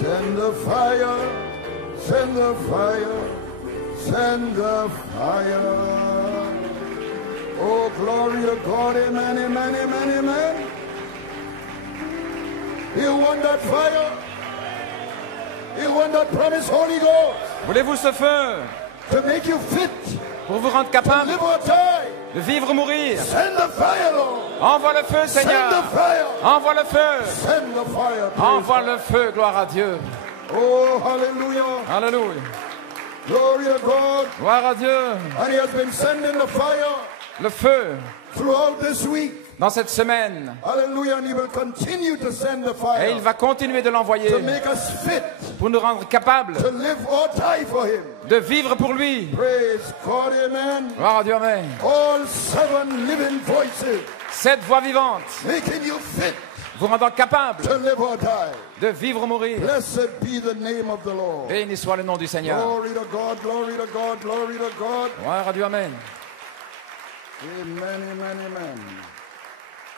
Send the fire, send the fire, send the fire. Oh, glory to God, amen, amen, amen, amen. You want that fire? You want that promise, Holy Ghost? Voulez-vous ce feu To make you fit pour vous rendre to capable live or die. de vivre ou mourir? Send the fire, Lord. Envoie le feu, Send Seigneur. the fire. Envoie le feu. Send the fire. Praise Envoie God. le feu, gloire à Dieu. Oh, hallelujah. Alléluia. Glory to God. Gloire à Dieu. And He has been sending the fire Le feu throughout this week. dans cette semaine. Hallelujah. And He will continue to send the fire Et il va continuer de l'envoyer to make us fit pour nous rendre capables to live or die for Him. de vivre pour lui. Praise God. Amen. Gloire à Dieu, amen. All 7 living voices Cette voix vivante making you fit vous rendant capable to live or die. de vivre ou mourir. Blessed be the name of the Lord. Béni soit le nom du Seigneur. Glory to God, glory to God, glory to God. Gloire à Dieu, amen. Amen, amen, amen.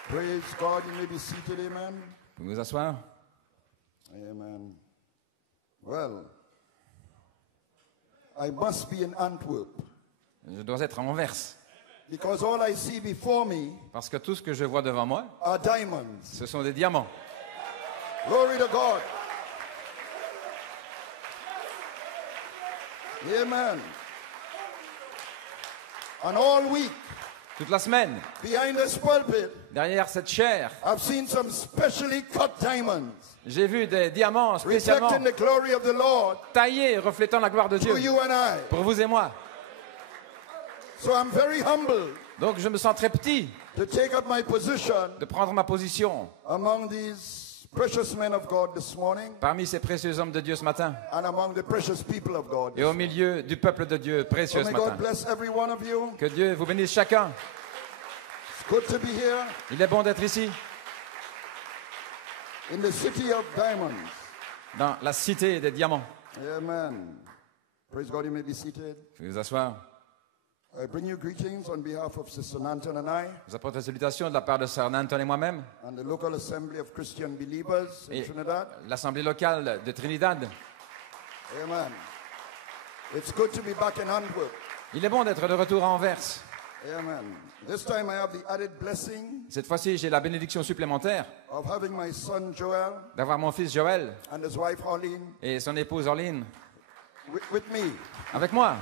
Praise God. You may be seated, amen. Vous pouvez vous asseoir. Amen. Well, I must be in Antwerp Je dois être à Anvers. because all I see before me Parce que tout ce que je vois devant moi, are diamonds. ce sont des diamants. Glory to God. Amen. And all week, Toute la semaine, behind this pulpit, derrière cette chair, I've seen some specially cut diamonds j'ai vu des diamants spécialement reflecting the glory of the Lord taillés, reflétant la gloire de to Dieu you and I. pour vous et moi. So I'm very humble Donc je me sens très petit to take up my position de prendre ma position among these precious men of God this morning parmi ces précieux hommes de Dieu ce matin and among the precious people of God. et au milieu du peuple de Dieu précieux So ce may God matin. bless every one of you. Que Dieu vous bénisse chacun. It's good to be here Il est bon d'être ici, in the city of diamonds. dans la cité des diamants. Amen. Praise God, you may be seated. Vous pouvez vous asseoir. I bring you greetings on behalf of Sister Nanton and I Je vous apporte la salutation de la part de Sœur Nanton et moi-même and the local assembly of Christian believers in et Trinidad. l'Assemblée locale de Trinidad. Amen. It's good to be back in Antwerp. Il est bon d'être de retour à Anvers. Amen. This time I have the added blessing Cette fois-ci, j'ai la bénédiction supplémentaire of having my son Joel d'avoir mon fils Joël and his wife Arlene et son épouse Orline with me. avec moi.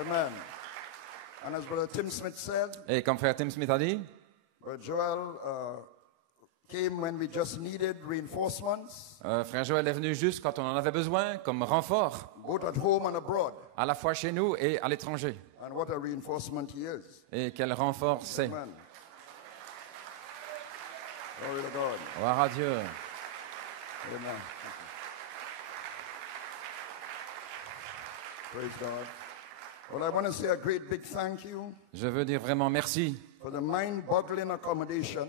Amen. And as Brother Tim Smith said, Et comme frère Tim Smith a dit, Brother Joel came when we just needed reinforcements, frère Joël est venu juste quand on en avait besoin, comme renfort, both at home and abroad. à la fois chez nous et à l'étranger. And what a reinforcement he is. Et quel renfort c'est. Amen. Glory to God. Gloire à Dieu. Amen. Praise God. Well, I want to say a great big thank you Je veux dire vraiment merci for the mind-boggling accommodation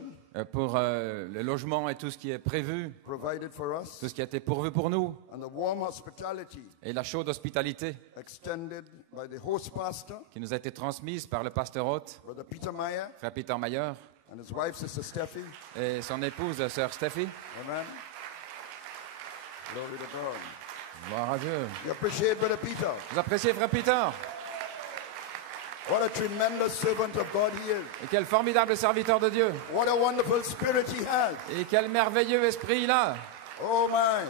pour le logement et tout ce qui est prévu, provided for us tout ce qui a été pourvu pour nous, and the warm hospitality et la chaude hospitalité extended by the host pastor, qui nous a été transmise par le pasteur hôte, Brother Peter Meyer, frère Peter Mayer, and his wife, Sister Steffi. et son épouse, sœur Steffi. Amen. Glory to God. Gloire à Dieu. You appreciate Brother Peter. Vous appréciez frère Peter? What a tremendous servant of God he is. Et quel formidable serviteur de Dieu. What a wonderful spirit he has. Et quel merveilleux esprit il a. Oh my.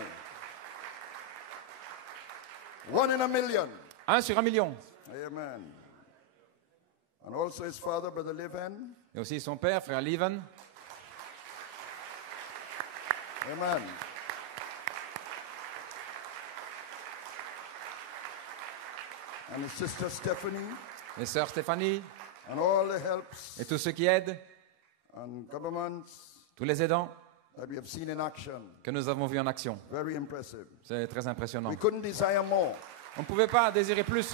1 in a million. 1 sur 1 million. Amen. And also his father, Brother Leven. Et aussi son père, frère Leven. Amen. And his sister Stephanie. Et sœur Stéphanie. And all the helps Et tous ceux qui aident. and governments Tous les aidants that we have seen in action. que nous avons vus en action. Very impressive. C'est très impressionnant. We couldn't desire more. On ne pouvait pas désirer plus.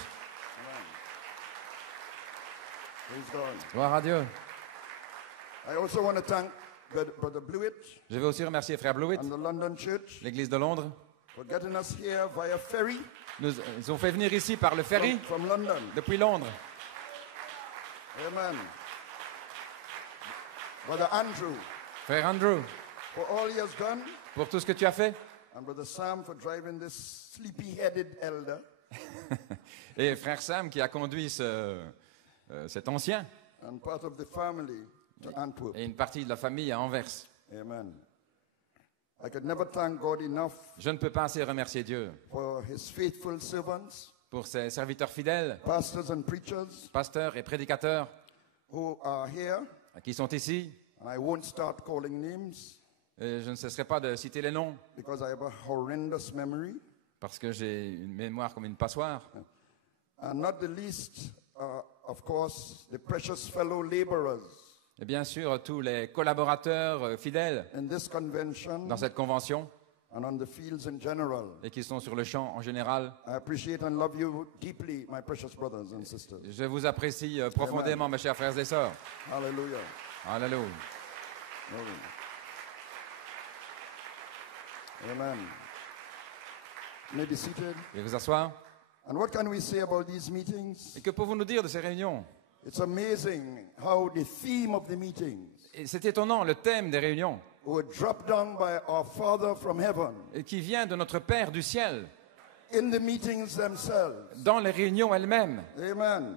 Praise God. Gloire à Dieu. I also want to thank Brother Blewett Je veux aussi remercier frère Blewett, and the London Church l'église de Londres. for getting us here via ferry Ils ont fait venir ici par le ferry from London. depuis Londres. Amen. Brother Andrew, Frère Andrew, for all he has done, pour tout ce que tu as fait. and Brother Sam for driving this sleepy-headed elder, Et frère Sam qui a conduit cet ancien and part of the family to Antwerp. et une partie de la famille à Anvers. Amen. I could never thank God enough Je ne peux pas assez remercier Dieu for his faithful servants, pour ses serviteurs fidèles, pastors and preachers pasteurs et prédicateurs who are here. qui sont ici. And I won't start calling names Et je ne cesserai pas de citer les noms because I have a horrendous memory. parce que j'ai une mémoire comme une passoire. And not the least, of course, the precious fellow laborers Et bien sûr, tous les collaborateurs fidèles in this convention dans cette convention and on the fields in general. et qui sont sur le champ en général. I appreciate and love you deeply, my precious brothers and sisters. Je vous apprécie profondément, mes chers frères et sœurs. Hallelujah. Alléluia. Glory. Amen. You may be seated. Veuillez vous asseoir. And what can we say about these meetings? Et que pouvons-nous dire de ces réunions? It's amazing how the theme of the meetings Et c'est étonnant, le thème des réunions, were dropped down by our Father from heaven et qui vient de notre Père du ciel, in the meetings themselves. dans les réunions elles-mêmes. Amen.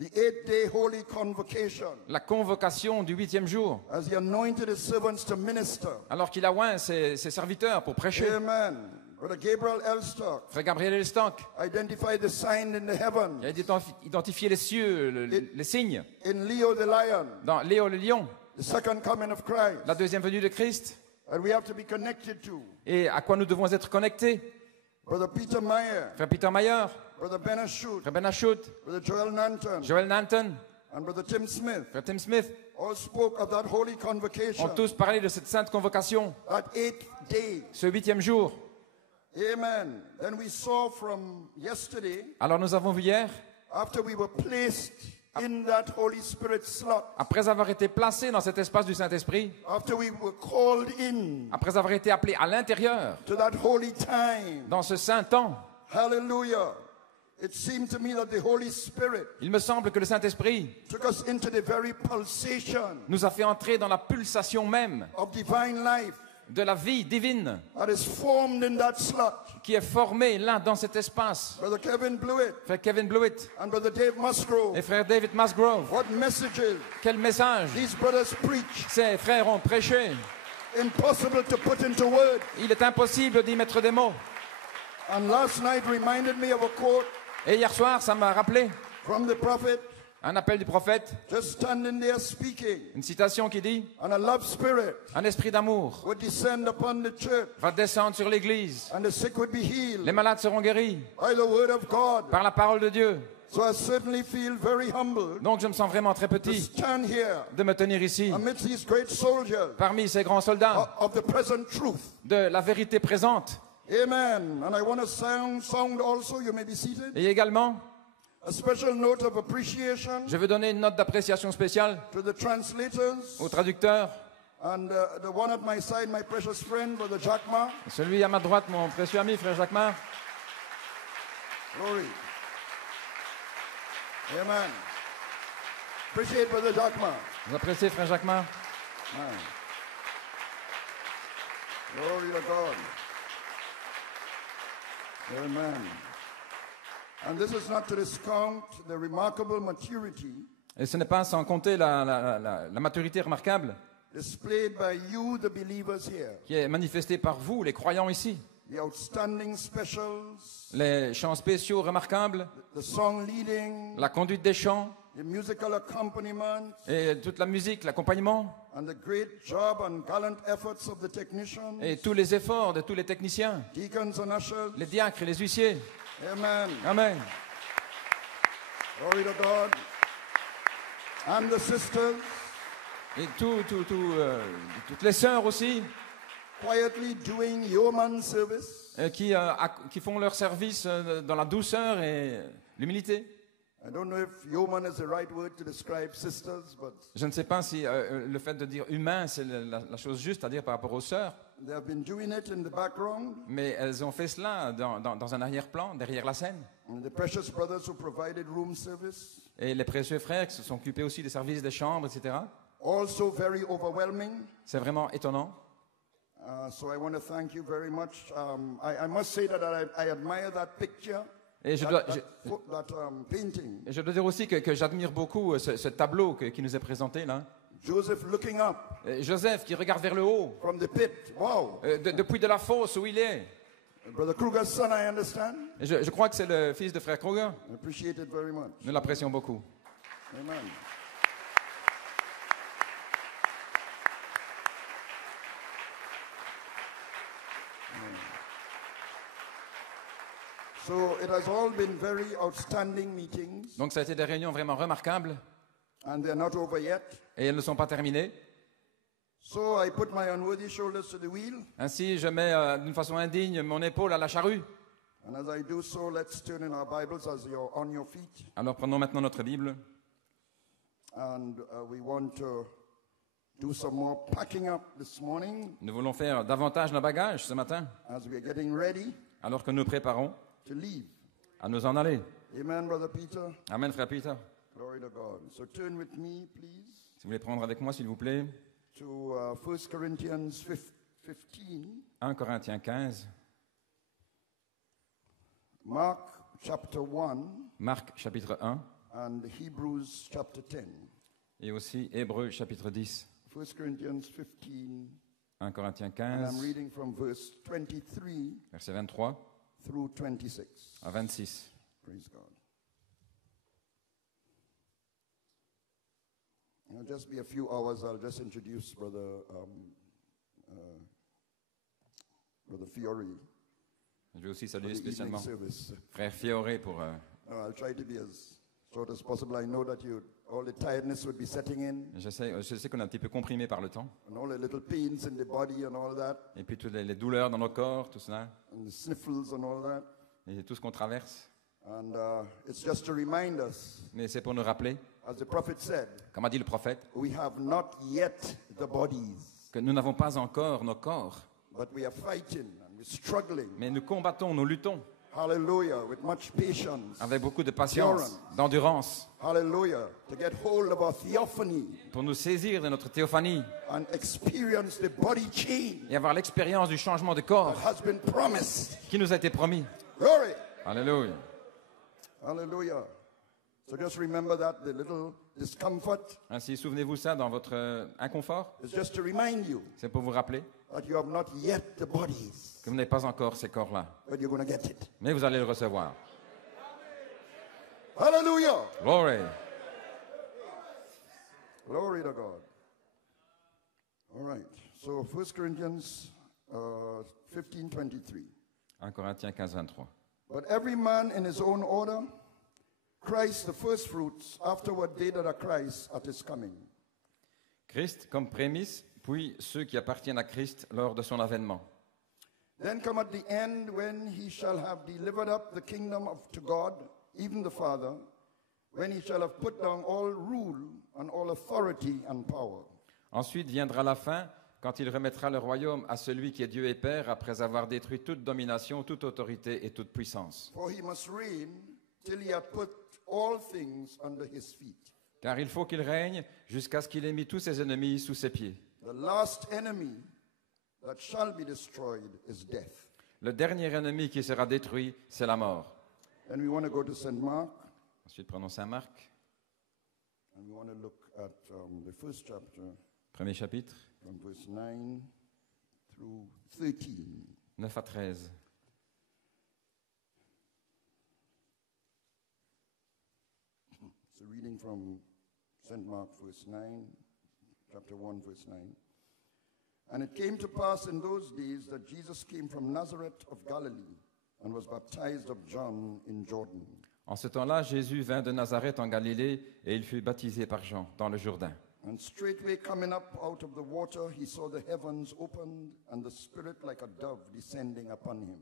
The 8-day holy convocation, La convocation du 8e jour, as he anointed his servants to minister. alors qu'il a oint ses serviteurs pour prêcher. Amen. Brother Gabriel Elstock Frère Gabriel Elstock identified the sign in the heavens il a identifié les cieux, les signes, in Leo the lion, dans Léo le lion, the second coming of Christ, la deuxième venue de Christ, that we have to be connected to. et à quoi nous devons être connectés. Brother Peter Meyer, Frère Peter Mayer, Brother Ben Ashut, Frère Ben Ashut, Brother Joel Nanton, Joel Nanton, and Brother Tim Smith Frère Tim Smith, all spoke of that holy ont convocation, tous parlé de cette sainte convocation, that 8th day. ce 8e jour. Amen. Then we saw from yesterday, Alors nous avons vu hier, after we were placed in that Holy Spirit slot, après avoir été placés dans cet espace du Saint-Esprit, after we were called in après avoir été appelés à l'intérieur, to that holy time, dans ce saint temps, hallelujah, it seemed to me that the Holy Spirit il me semble que le Saint-Esprit took us into the very pulsation nous a fait entrer dans la pulsation même of divine life de la vie divine that is formed in that slot. qui est formée là dans cet espace. Brother Kevin Blewett Frère Kevin Blewett and Brother Dave Musgrove, et frère David Musgrove, what messages quel message these brothers preach, ces frères ont prêché. impossible to put into words. Il est impossible d'y mettre des mots. And last night reminded me of a quote Et hier soir, ça m'a rappelé from the prophet, un appel du prophète, just standing there speaking, une citation qui dit and a love spirit un esprit d'amour would descend upon the church, va descendre sur l'église. and the sick would be Les healed malades seront guéris by the word of God. par la parole de Dieu. So I certainly feel very humbled Donc je me sens vraiment très to petit stand here de me tenir ici, amidst these great soldiers parmi ces grands soldats of the present truth. de la vérité présente. Amen. And I want to sound also, you may be seated, Et également, a special note of appreciation je veux donner une note d'appréciation spéciale to the translators aux traducteurs. and the one at my side, my precious friend, Brother Jack Ma. Celui à ma droite, mon précieux ami, frère Jacquemart. Glory. Amen. Appreciate Brother Jack Ma. Vous appréciez, frère Jacquemart? Man. Glory to God. Amen. And this is not to discount the remarkable maturity Et ce n'est pas sans compter la maturité remarquable displayed by you, the believers here. qui est manifestée par vous, les croyants ici. The outstanding specials, Les chants spéciaux remarquables, the song leading, la conduite des chants the musical accompaniment, et toute la musique, l'accompagnement and the great job and gallant efforts of the technicians, et tous les efforts de tous les techniciens, deacons and ushers. les diacres et les huissiers. Amen. Amen. Glory to God. And the sisters, Et toutes les sœurs aussi quietly doing yeoman service. qui font leur service dans la douceur et l'humilité. I don't know if yeoman is the right word to describe sisters, but Je ne sais pas si le fait de dire humain, c'est la chose juste à dire par rapport aux sœurs, they have been doing it in the background. mais elles ont fait cela dans un arrière-plan, derrière la scène. And the precious brothers who provided room service, Et les précieux frères qui se sont occupés aussi des services des chambres, etc. also very overwhelming. C'est vraiment étonnant. So I want to thank you very much. I must say that I admire that picture, Et je painting. dois dire aussi que j'admire beaucoup ce tableau qui nous est présenté là. Joseph looking up Et Joseph qui regarde vers le haut, from the pit. Wow. depuis de la fosse où il est. Brother Kruger's son, I understand. Et je crois que c'est le fils de frère Kruger. I appreciate it very much. Nous l'apprécions beaucoup. Amen. So it has all been very outstanding meetings, Donc ça a été des réunions vraiment remarquables and they're not over yet. et elles ne sont pas terminées. So I put my unworthy shoulders to the wheel, Ainsi, je mets d'une façon indigne mon épaule à la charrue. and as I do so, let's turn in our Bibles as you're on your feet, Alors prenons maintenant notre Bible and we want to do some more packing up this morning Nous voulons faire davantage nos bagages ce matin, as we're getting ready alors que nous préparons to leave. à nous en aller. Amen, Brother Peter. Amen, frère Peter. Glory to God. So turn with me, please, Si vous voulez prendre avec moi, s'il vous plaît, to 1 Corinthians 15, 1 Corinthiens 15, Mark chapter 1, Marc chapitre 1 and Hebrews chapter 10. et aussi Hébreux chapitre 10. 1 Corinthians 15, 1 Corinthiens and I'm 15, reading from verse 23 verset 23 through 26. à 26. Praise God. It'll just be a few hours. I'll just introduce Brother Fiore Je vais aussi for saluer the evening spécialement service. frère Fioré pour... I'll try to be as short as possible. I know that all the tiredness would be setting in, je sais qu'on est un petit peu comprimé par le temps. and all the little pains in the body and all that, Et puis toutes les douleurs dans nos corps, tout cela, and the sniffles and all that. et tout ce qu'on traverse. And it's just to remind us, Mais c'est pour nous rappeler, as the prophet said, comme a dit le prophète, we have not yet the bodies, que nous n'avons pas encore nos corps, but we are fighting and we're struggling. mais nous combattons, nous luttons Hallelujah, with much patience. avec beaucoup de patience, d'endurance, Hallelujah, to get hold of our theophany pour nous saisir de notre théophanie and experience the body change et avoir l'expérience du changement de that corps has been promised. qui nous a été promis. Glory. Alléluia. Hallelujah. So just remember that the little discomfort Ainsi, souvenez-vous ça dans votre inconfort. is just to remind you C'est pour vous rappeler that you have not yet the bodies, que vous n'avez pas encore ces corps-là. but you're going to get it. Mais vous allez le recevoir. Hallelujah. Glory. Glory to God. All right. So 1 Corinthians 15:23. 1 Corinthiens 15, 23. But every man in his own order, Christ the first fruits, afterward they that are Christ at his coming. Christ comme prémisse, puis ceux qui appartiennent à Christ lors de son avènement. Then come at the end when he shall have delivered up the kingdom to God, even the Father, when he shall have put down all rule and all authority and power. Ensuite viendra la fin, quand il remettra le royaume à celui qui est Dieu et Père, après avoir détruit toute domination, toute autorité et toute puissance. For he must reign till he hath put all things under his feet. Car il faut qu'il règne jusqu'à ce qu'il ait mis tous ses ennemis sous ses pieds. The last enemy that shall be destroyed is death. Le dernier ennemi qui sera détruit, c'est la mort. Then we want to go to St. Mark, Ensuite, prenons Saint Marc, and we want to look at the first chapter, premier chapitre, from verse 9 through 13. 9 à 13. So reading from St. Mark, verse 9, chapter 1, verse 9. And it came to pass in those days that Jesus came from Nazareth of Galilee and was baptized of John in Jordan. En ce temps-là, Jésus vint de Nazareth en Galilée et il fut baptisé par Jean dans le Jourdain. And straightway coming up out of the water, he saw the heavens opened and the Spirit like a dove descending upon him.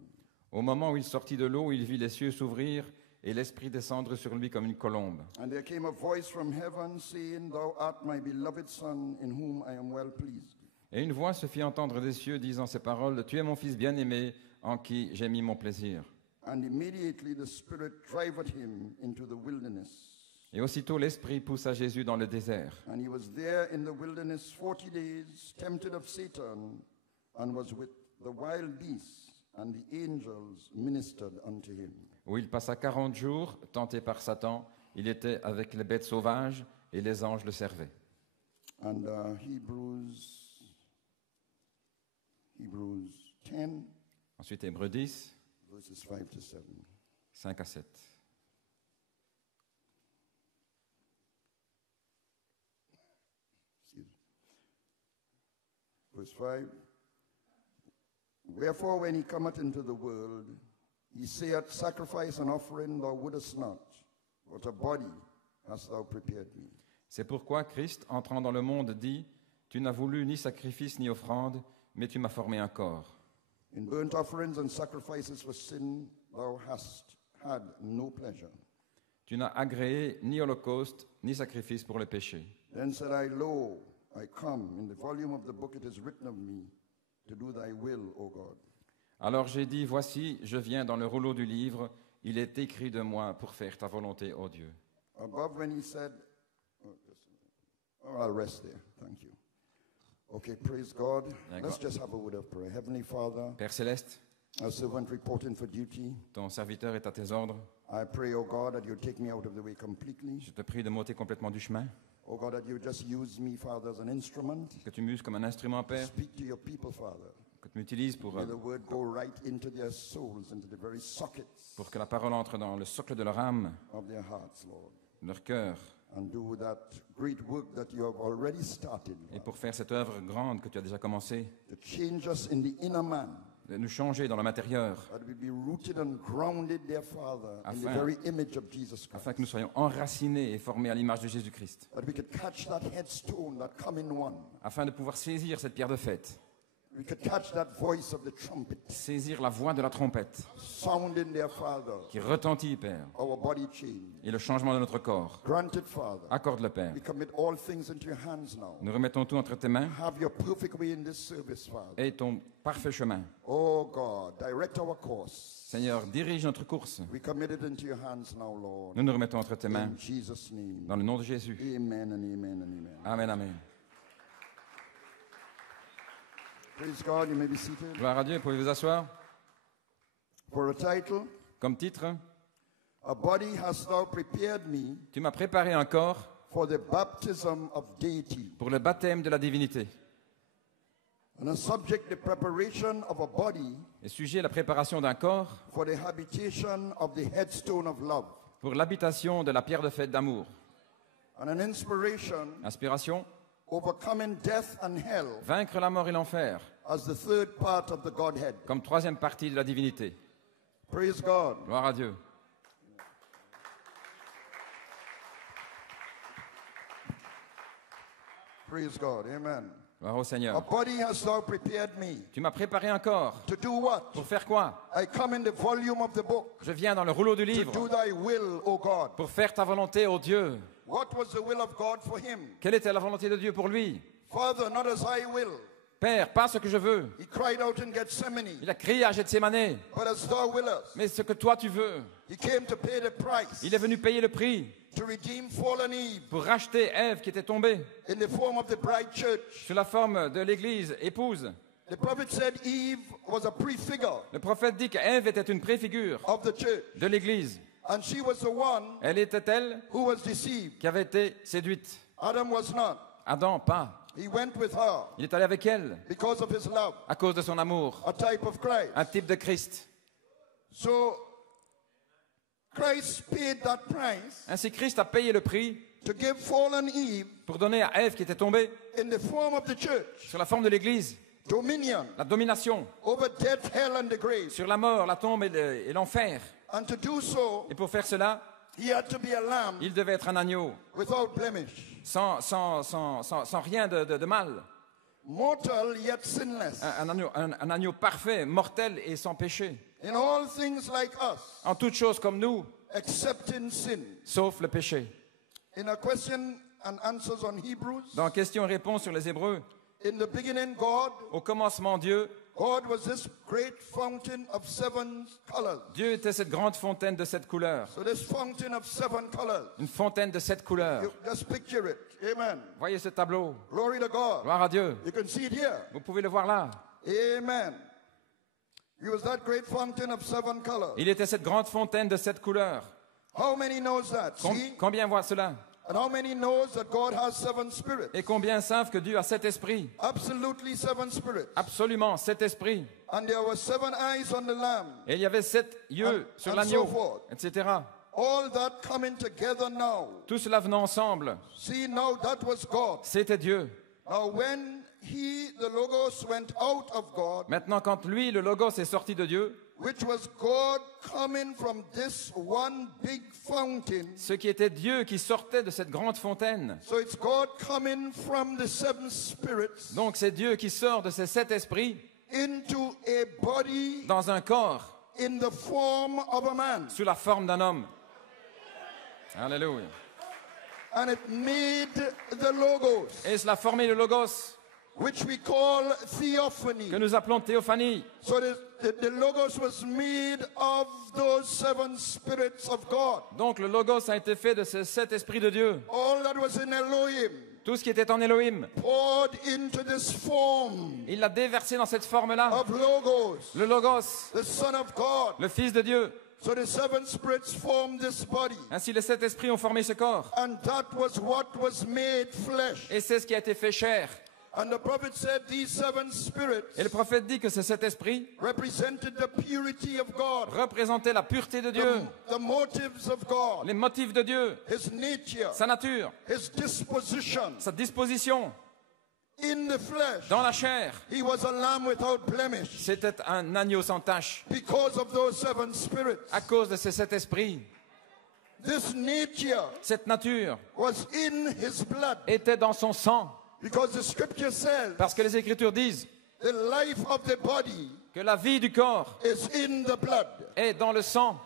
Au moment où il sortit de l'eau, il vit les cieux s'ouvrir et l'Esprit descendre sur lui comme une colombe. And there came a voice from heaven saying, Thou art my beloved Son, in whom I am well pleased. Et une voix se fit entendre des cieux disant ces paroles, « Tu es mon Fils bien-aimé, en qui j'ai mis mon plaisir. » And immediately the Spirit driveth him into the wilderness. Et aussitôt l'Esprit poussa Jésus dans le désert. And he was there in the wilderness 40 days, tempted of Satan, and was with the wild beasts, and the angels ministered unto him. où il passa 40 jours, tenté par Satan. Il était avec les bêtes sauvages et les anges le servaient. And Hebrews 10, Ensuite, Hébreux 10, verses 5 to 7. 5 à 7. Verse 5. Wherefore, when he cometh into the world, he saith, Sacrifice and offering thou wouldest not, but a body hast thou prepared me. C'est pourquoi Christ, entrant dans le monde, dit « Tu n'as voulu ni sacrifice ni offrande, mais tu m'as formé un corps. In burnt offerings and sacrifices for sin thou hast had no pleasure. Tu n'as agréé ni holocauste, ni sacrifice pour le péché. Then said I, Lo, I come. In the volume of the book it is written of me, to do thy will, O God. Alors j'ai dit, voici, je viens dans le rouleau du livre, il est écrit de moi pour faire ta volonté, ô Dieu. » Above when he said, I'll rest there. Thank you. Okay, praise God. Let's just have a word of prayer. Heavenly Father, Père Céleste, our servant reporting for duty, ton serviteur est à tes ordres. I pray, O God, that you take me out of the way completely. Je te prie de m'ôter complètement du chemin, O God, that you just use me, Father, as an instrument. que tu m'uses comme un instrument, Père, Speak to your people, Father. que tu m'utilises pour May the word go right into their souls, into the very sockets que la parole entre dans le socle de leur âme, of their hearts, Lord. de leur cœur, And do that great work that you have already started, et pour faire cette œuvre grande que tu as déjà commencée, to change us in the inner man, de nous changer dans le matérieur, that we be rooted and grounded, dear Father, in the Afin- very image of Jesus Christ. afin que nous soyons enracinés et formés à l'image de Jésus-Christ, That we could catch that headstone, that coming one. afin de pouvoir saisir cette pierre de fête, We could catch that voice of the trumpet, saisir la voix de la trompette sounding, dear Father, qui retentit, Père, our body change. et le changement de notre corps. Granted, Father. Accorde-le, Père. We commit all things into your hands now. Nous remettons tout entre tes mains Have your perfect way in this service, Father. et ton parfait chemin. Oh God, direct our course. Seigneur, dirige notre course. We commit it into your hands now, Lord. Nous nous remettons entre tes mains, In Jesus' name. dans le nom de Jésus. Amen and amen and amen. Amen, amen. Praise God, you may be seated. Gloire à Dieu, pouvez vous asseoir. For a title, Comme titre, A Body Hast Thou Prepared Me tu m'as préparé un corps for the Baptism of Deity. pour le baptême de la divinité. And a subject, the preparation of a body Et sujet, la préparation d'un corps for the habitation of the headstone of love. pour l'habitation de la pierre de fête d'amour. And an inspiration, Inspiration, overcoming death and hell vaincre la mort et l'enfer, as the third part of the Godhead. comme troisième partie de la divinité. Praise God. Gloire à Dieu. Praise God. Amen. Gloire au A Seigneur. body hast thou prepared me. Tu m'as préparé un corps. To do what? Pour faire quoi? I come in the volume of the book. Je viens dans le rouleau du To livre do thy will, O God. pour faire ta volonté, ô Dieu. What was the will of God for him? Quelle était la volonté de Dieu pour lui? Father, not as I will. Père, pas ce que je veux. He cried out in Gethsemane, Il a crié à Gethsémané, but as thou willest. mais ce que toi tu veux. He came to pay the price, Il est venu payer le prix to redeem fallen Eve pour racheter Ève qui était tombée in the form of the bride church. sous la forme de l'Église épouse. The prophet said Eve was a prefigure Le prophète dit qu'Ève était une préfigure of the church, de l'Église. and she was the one Elle était elle who was deceived. qui avait été séduite. Adam was not. Adam, pas. He went with her Il est allé avec elle because of his love, à cause de son amour. a type of Christ. Un type de Christ. So Christ paid that price Ainsi, Christ a payé le prix to give fallen Eve pour donner à Ève qui était tombée in the form of the church sur la forme de l'Église dominion la domination over death, hell, and the grave. sur la mort, la tombe et l'enfer. And to do so, Et pour faire cela, he had to be a lamb il devait être un agneau without blemish, sans rien de mal. mortal yet sinless. Un agneau parfait, mortel et sans péché. In all things like us, En toutes choses comme nous, except in sin. sauf le péché. In a question and answers on Hebrews, Dans questions et réponses sur les Hébreux, in the beginning, God au commencement, Dieu was this great fountain of seven colors. Dieu était cette grande fontaine de 7 couleurs. So this fountain of seven colors, Une fontaine de 7 couleurs. you just picture it. Amen. Voyez ce tableau. Glory to God. Gloire à Dieu. You can see it here. Vous pouvez le voir là. Amen. He was that great fountain of 7 colors. Il était cette grande fontaine de 7 couleurs. How many knows that? See? Combien voient cela? And how many knows that God has 7 spirits? Et combien savent que Dieu a 7 esprits? Absolutely 7 spirits. Absolument, 7 esprits. And there were 7 eyes on the lamb. Et il y avait 7 yeux sur and l'agneau, so forth. etc. All that coming together now. Tout cela venant ensemble. See, now that was God. C'était Dieu. Now when the Logos went out of God, Maintenant, quand lui, le Logos, est sorti de Dieu, which was God coming from this one big fountain. ce qui était Dieu qui sortait de cette grande fontaine. So it's God coming from the 7 spirits Donc c'est Dieu qui sort de ces 7 esprits into a body dans un corps in the form of a man. sous la forme d'un homme. Alléluia. And it made the Logos, Et cela a formé le Logos, which we call theophany. que nous appelons théophanie. So the Logos was made of those 7 spirits of God. Donc le Logos a été fait de ces 7 esprits de Dieu. All that was in Elohim Tout ce qui était en Elohim, poured into this form il l'a déversé dans cette forme-là. of Logos, Le Logos, the Son of God. le Fils de Dieu. So the 7 spirits formed this body. Ainsi les 7 esprits ont formé ce corps. And that was what was made flesh. Et c'est ce qui a été fait chair. And the prophet said these 7 spirits Et le prophète dit que ces 7 esprits represented the purity of God, représentaient la pureté de Dieu, the motives of God, les motifs de Dieu, His nature, sa nature, His disposition. sa disposition. In the flesh, Dans la chair, He was a lamb without blemish c'était un agneau sans tache. because of those 7 spirits. À cause de ces 7 esprits, This nature cette nature was in His blood était dans son sang. because the scripture says Parce que les Écritures disent the life of the body que la vie du corps is in the blood. est dans le sang.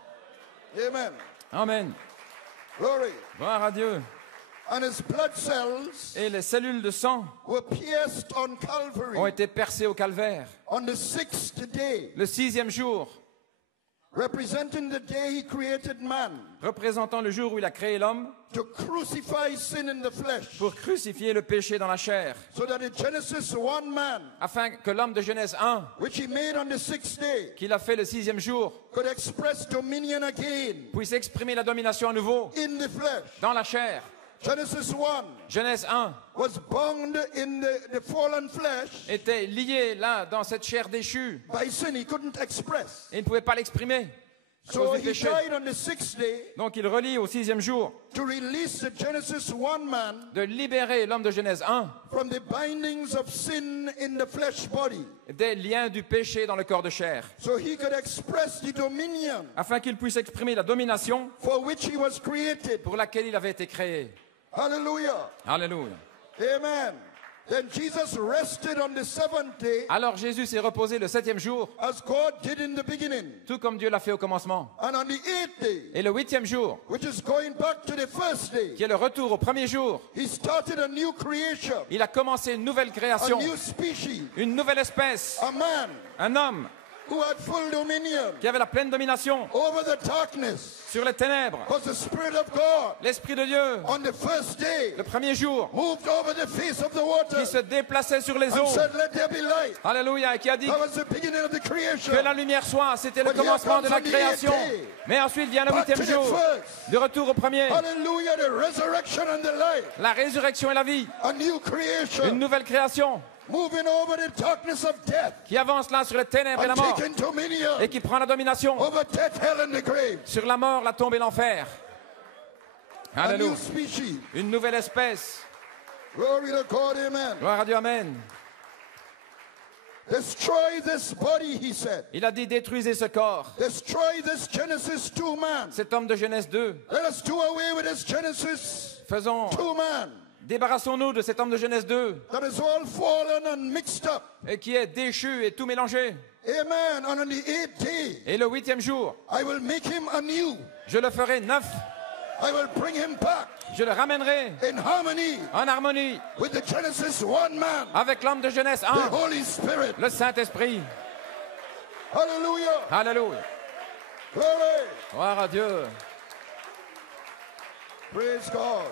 Amen. Amen. Glory. Gloire à Dieu. And His blood cells Et les cellules de sang were pierced on Calvary ont été percées au calvaire. on the 6th day, Le 6e jour, representing the day He created man représentant le jour où il a créé l'homme, to crucify sin in the flesh, pour crucifier le péché dans la chair, so that in Genesis 1 man, afin que l'homme de Genèse 1, which He made on the 6th day, qu'il a fait le 6e jour, could express dominion again puisse exprimer la domination à nouveau in the flesh. dans la chair. Genesis 1 Genèse 1 was bound in the fallen flesh était lié là, dans cette chair déchue, by sin. He couldn't express. et il ne pouvait pas l'exprimer à So cause du He péché. died on the 6th day Donc il relie au 6e jour to release the Genesis 1 man de libérer l'homme de Genèse 1 from the bindings of sin in the flesh body, des liens du péché dans le corps de chair, so he could express the dominion afin qu'il puisse exprimer la domination for which he was created. pour laquelle il avait été créé. Hallelujah. Alléluia. Amen. Then Jesus rested on the 7th day Alors Jésus s'est reposé le 7e jour, as God did in the beginning. tout comme Dieu l'a fait au commencement. And on the 8th day, Et le 8e jour, which is going back to the first day, qui est le retour au premier jour, he started a new creation, il a commencé une nouvelle a création, new species, une nouvelle espèce, a man un homme who had full dominion qui avait la pleine domination over the darkness. sur les ténèbres. Because the Spirit of God L'Esprit de Dieu, on the first day le premier jour, moved over the face of the water qui se déplaçait sur les and eaux. said, "Let there be light." Alléluia, et qui a dit That was the beginning of the creation. que la lumière soit. C'était le But here commencement de la comes the création. 8th day. Mais ensuite vient le Back to 8e the jour, first. de retour au premier. Hallelujah, the resurrection and the light. La résurrection et la vie, A new une creation. nouvelle création Moving over the darkness of death qui avance là sur les ténèbres et la and mort taking dominion et qui prend la domination over death, hell, and the grave. sur la mort, la tombe et l'enfer. A new Alléluia. species. Une nouvelle espèce. Glory to God, amen. Gloire à Dieu, amen. Destroy this body, he said. Il a dit détruisez ce corps. Destroy this Genesis 2 man. Cet homme de Genèse 2. Let us do away with this Genesis Faisons, 2 man débarrassons-nous de cet homme de Genèse 2 that is all fallen and mixed up. et qui est déchu et tout mélangé. Amen. And on the 8th day, Et le 8e jour, I will make him anew. je le ferai neuf. I will bring him back Je le ramènerai in harmony en harmonie with the Genesis 1 man, avec l'homme de Genèse the 1, Holy Spirit. le Saint-Esprit. Hallelujah. Alléluia. Glory. Gloire à Dieu. Praise God.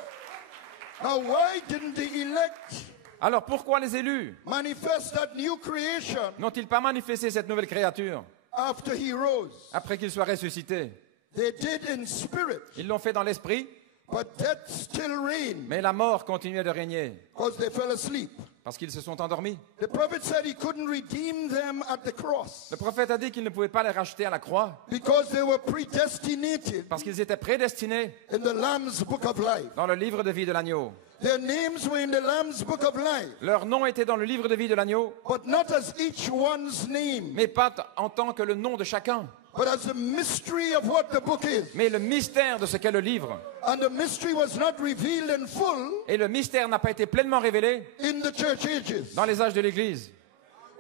Now, why didn't the elect Alors pourquoi les élus manifest that new creation n'ont-ils pas manifesté cette nouvelle créature after he rose? après qu'il soit ressuscité? They did in spirit, Ils l'ont fait dans l'esprit, but death still reigned mais la mort continuait de régner because they fell asleep. parce qu'ils se sont endormis. The prophet said he couldn't redeem them at the cross Le prophète a dit qu'il ne pouvait pas les racheter à la croix because they were predestinated parce qu'ils étaient prédestinés in the Lamb's book of life. dans le livre de vie de l'agneau. Their names were in the Lamb's book of life, Leur nom était dans le livre de vie de l'agneau, but not as each one's name, mais pas en tant que le nom de chacun, but as the mystery of what the book is. mais le mystère de ce qu'est le livre. And the mystery was not revealed in full Et le mystère n'a pas été pleinement révélé in the church ages. dans les âges de l'Église.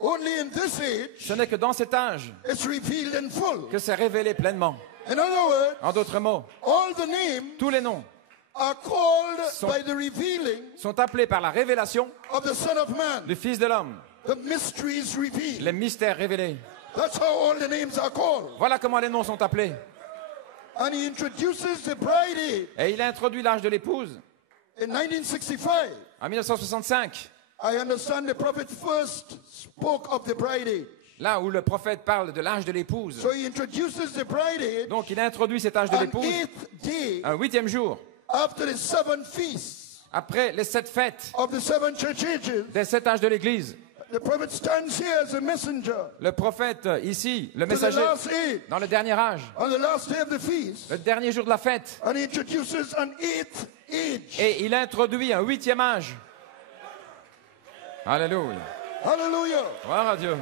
Only in this age, Ce n'est que dans cet âge it's revealed in full. que c'est révélé pleinement. In other words, En d'autres mots, all the names tous les noms are called Sont- by the revealing sont appelés par la révélation of the Son of Man. du Fils de l'homme, The mysteries revealed. les mystères révélés. That's how all the names are called. Voilà comment les noms sont appelés. And he introduces the bride age Et il a introduit l'âge de l'épouse in 1965. en 1965, I understand the prophet first spoke of the bride age. là où le prophète parle de l'âge de l'épouse. So he introduces the bride age Donc il a introduit cet âge de on l'épouse 8th day un 8e jour, after the 7 feasts après les 7 fêtes of the 7 church ages. des 7 âges de l'Église. The prophet stands here as a messenger Le prophète ici, le to the messager, last age, dans le dernier âge, on the last day of the feast, le dernier jour de la fête. and he introduces an 8th age. Et il introduit un 8e âge. Alléluia. Hallelujah. Gloire à Dieu.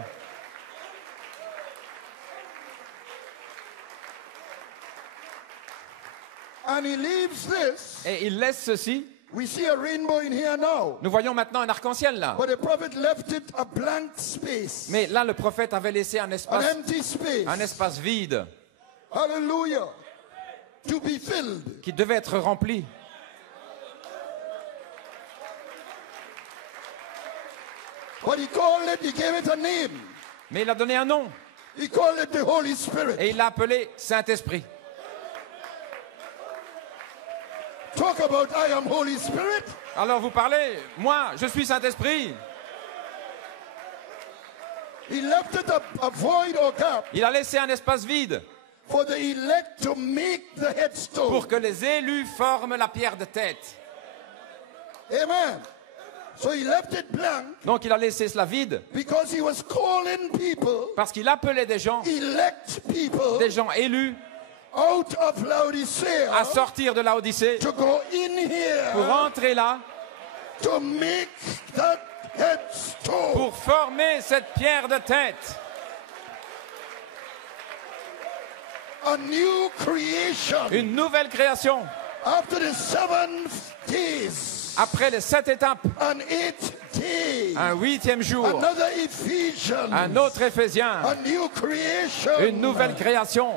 And he leaves this. Et il laisse ceci. We see a rainbow in here now. Nous voyons maintenant un arc-en-ciel là. But the prophet left it a blank space, Mais là, le prophète avait laissé un an espace empty space. vide Hallelujah. To be filled. qui devait être rempli. But he called it, he gave it a name. Mais il a donné un nom He called it the Holy Spirit. et il l'a appelé Saint-Esprit. Talk about I am Holy Spirit. Alors vous parlez, moi, je suis Saint-Esprit. He left it a void or gap Il a laissé un espace vide for the elect to make the headstone. pour que les élus forment la pierre de tête. Amen. So he left it blank Donc il a laissé cela vide because he was calling people, parce qu'il appelait des gens élus out of Laodicea à sortir de la Odyssée to go in here pour entrer là, to make that headstone. pour former cette pierre de tête. A new creation Une nouvelle création after the 7 days. après les 7 étapes. An 8th day. Un 8e jour, Another Ephesians. un autre Éphésien, A new creation. une nouvelle création.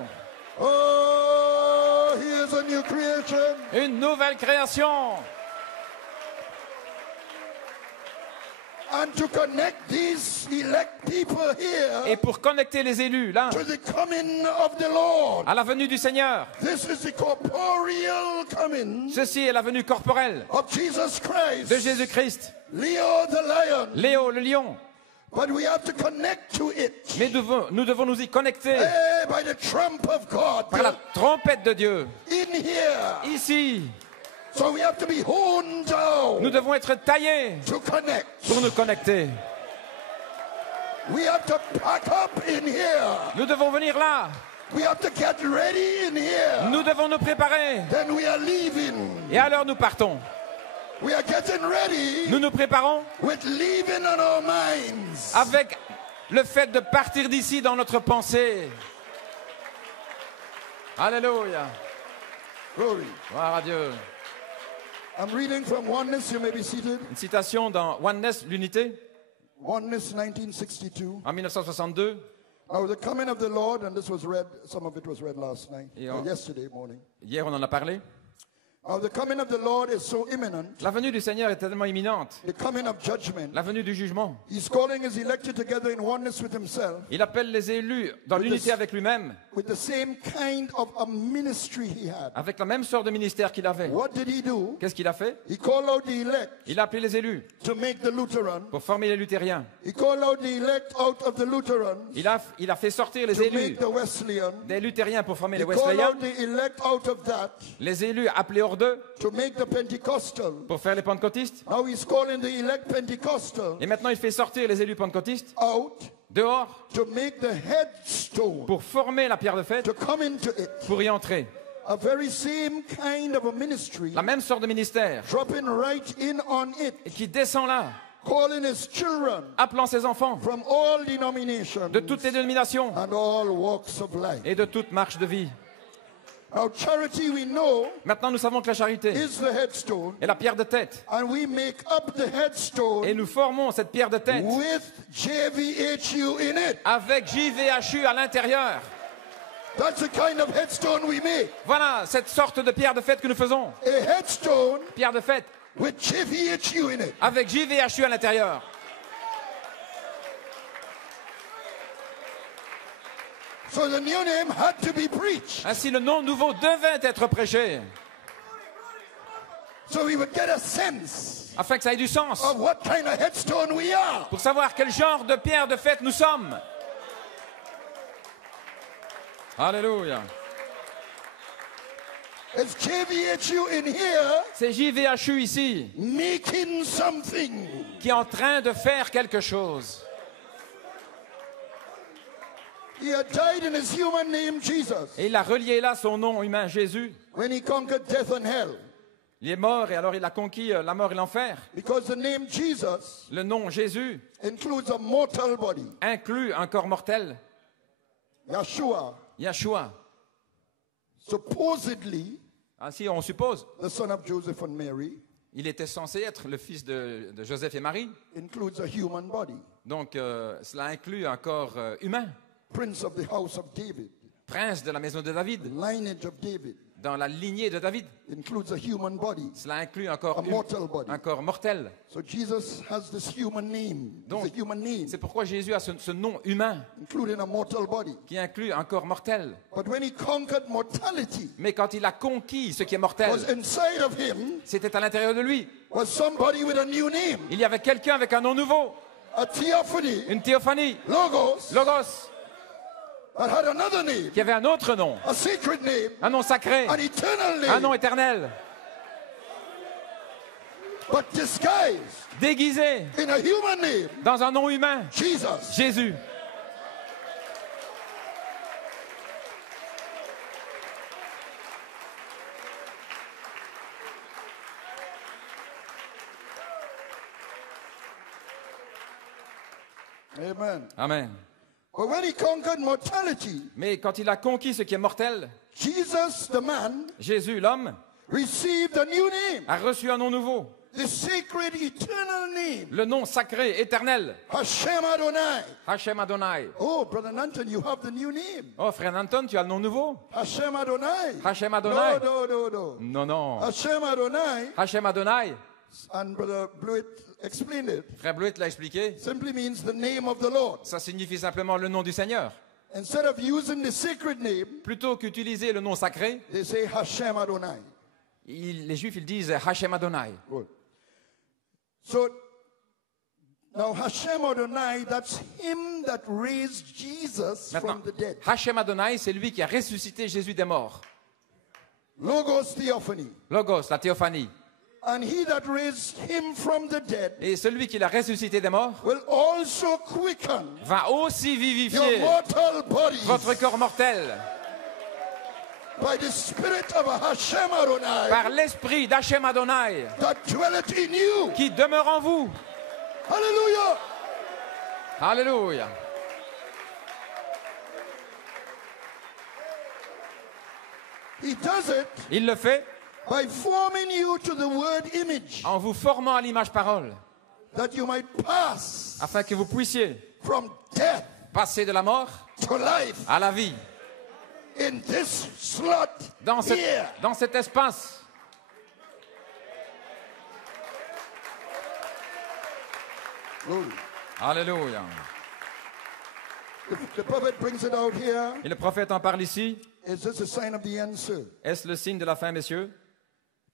Oh, here's a new creation. Une nouvelle création. And to connect these elect people here Et pour connecter les élus là to the coming of the Lord. à la venue du Seigneur, This is the corporeal coming ceci est la venue corporelle of Jesus Christ. de Jésus-Christ. Leo the lion. Léo le lion. But we have to connect to it. Mais nous devons nous y connecter By the trump of God. par la trompette de Dieu. In here. Ici, So we have to be honed down nous devons être taillés to connect. pour nous connecter. We have to pack up in here. Nous devons venir là. We have to get ready in here. Nous devons nous préparer. Then we are leaving. Et alors nous partons. We are getting ready Nous nous préparons with leaving on our minds. avec le fait de partir d'ici dans notre pensée. Alléluia. Glory. Gloire à Dieu. I'm reading from Oneness. You may be seated. Une citation dans Oneness, l'unité, Oneness 1962. en 1962. Now the coming of the Lord, and this was read, some of it was read last night, Et or yesterday morning. Hier, on en a parlé. Now the coming of the Lord is so imminent, La venue du Seigneur est tellement imminente. the coming of judgment. La venue du jugement. He's calling his elected together in oneness with himself, Il appelle les élus dans l'unité avec lui-même, with the same kind of a ministry he had. avec la même sorte de ministère qu'il avait. What did he do? Qu'est-ce qu'il a fait? He called out the elect Il a appelé les élus to make the Lutheran. pour former les luthériens. He called out the elect out of the Lutheran Il a fait sortir les to élus make the Wesleyan. des luthériens pour former les He called wesleyens. out the elect out of that Les élus appelés hors d'eux to make the Pentecostal. pour faire les pentecôtistes. Now he's calling the elect Pentecostal Et maintenant, il fait sortir les élus pentecôtistes out dehors to make the headstone, pour former la pierre de fête, to come into it. pour y entrer. A very same kind of a ministry, La même sorte de ministère dropping right in on it, et qui descend là, calling his children appelant ses enfants from all denominations de toutes les dénominations and all walks of life. et de toute marche de vie. Now charity, we know, Maintenant, nous savons que la charité is the headstone, est la pierre de tête. and we make up the Et headstone nous formons cette pierre de tête with JVHU in it. avec JVHU à l'intérieur. That's the kind of headstone we make. Voilà cette sorte de pierre de fête que nous faisons. A headstone Pierre de fête with JVHU in it. avec JVHU à l'intérieur. So the new name had to be preached. Ainsi, le nom nouveau devait être prêché So we would get a sense afin que ça ait du sens, of what kind of headstone we are. pour savoir quel genre de pierre de fête nous sommes. Alléluia. Is JVHU in here C'est JVHU ici making something? qui est en train de faire quelque chose. He had died in his human name, Jesus, Et il a relié là son nom humain, Jésus. when he conquered death and hell. Il est mort et alors il a conquis la mort et l'enfer. Because the name Jesus Le nom Jésus includes a mortal body. inclut un corps mortel, Yeshua, Yeshua. supposedly Ainsi, on suppose, the son of Joseph and Mary, il était censé être le fils de Joseph et Marie. includes a human body. Donc, cela inclut un corps humain. Prince of the house of David, Prince de la maison de David, lineage of David, dans la lignée de David. includes a human body, Cela inclut a mortal body. un corps mortel. So Jesus has this human name. Donc, It's a human name, c'est pourquoi Jésus a ce nom humain including a mortal body. qui inclut un corps mortel. But when he conquered mortality, Mais quand il a conquis ce qui est mortel, was inside of him c'était à l'intérieur de lui. was somebody with a new name, Il y avait quelqu'un avec un nom nouveau, a theophany, une théophanie, logos, Logos, that had another name, qui avait un autre nom, a sacred name, un nom sacré, an eternal un nom name, éternel, but disguised déguisé in a human name, dans un nom humain, Jesus. Jésus. Amen. Amen. But when he conquered mortality, Mais quand il a conquis ce qui est mortel, Jesus, the man, Jésus, l'homme, received a new name, a reçu un nom nouveau, the sacred eternal name, le nom sacré, éternel, Hashem Adonai. Hashem Adonai. Oh, Brother Nanton, you have the new name, Oh, frère Nanton, tu as le nom nouveau? Hashem Adonai. Hashem Adonai. No. Non, non. Hashem Adonai, Hashem Adonai, and Brother Blewett explained it, frère Bleuet l'a expliqué, simply means the name of the Lord. ça signifie simplement le nom du Seigneur. Instead of using the sacred name, Plutôt qu'utiliser le nom sacré, they say Hashem Adonai. les Juifs ils disent Hashem Adonai. Good. So, now Hashem Adonai, that's him that raised Jesus Maintenant, from the dead. Hashem Adonai, c'est lui qui a ressuscité Jésus des morts. Logos Theophany. Logos, la théophanie. And he that raised him from the dead Et celui qui l'a ressuscité des morts will also quicken va aussi your vivifier mortal bodies votre corps mortel by the spirit of Hashem Adonai par l'esprit d'Hashem Adonai that dwelleth in you. qui demeure en vous. Hallelujah. Alléluia. He does it Il le fait by forming you to the word image, en vous formant à l'image parole, that you might pass afin que vous puissiez from death passer de la mort to life à la vie in this slot dans here. cet espace. Glory. Alléluia. The prophet brings it out here. Et le prophète en parle ici. Is this a sign of the answer? Est-ce le signe de la fin, messieurs?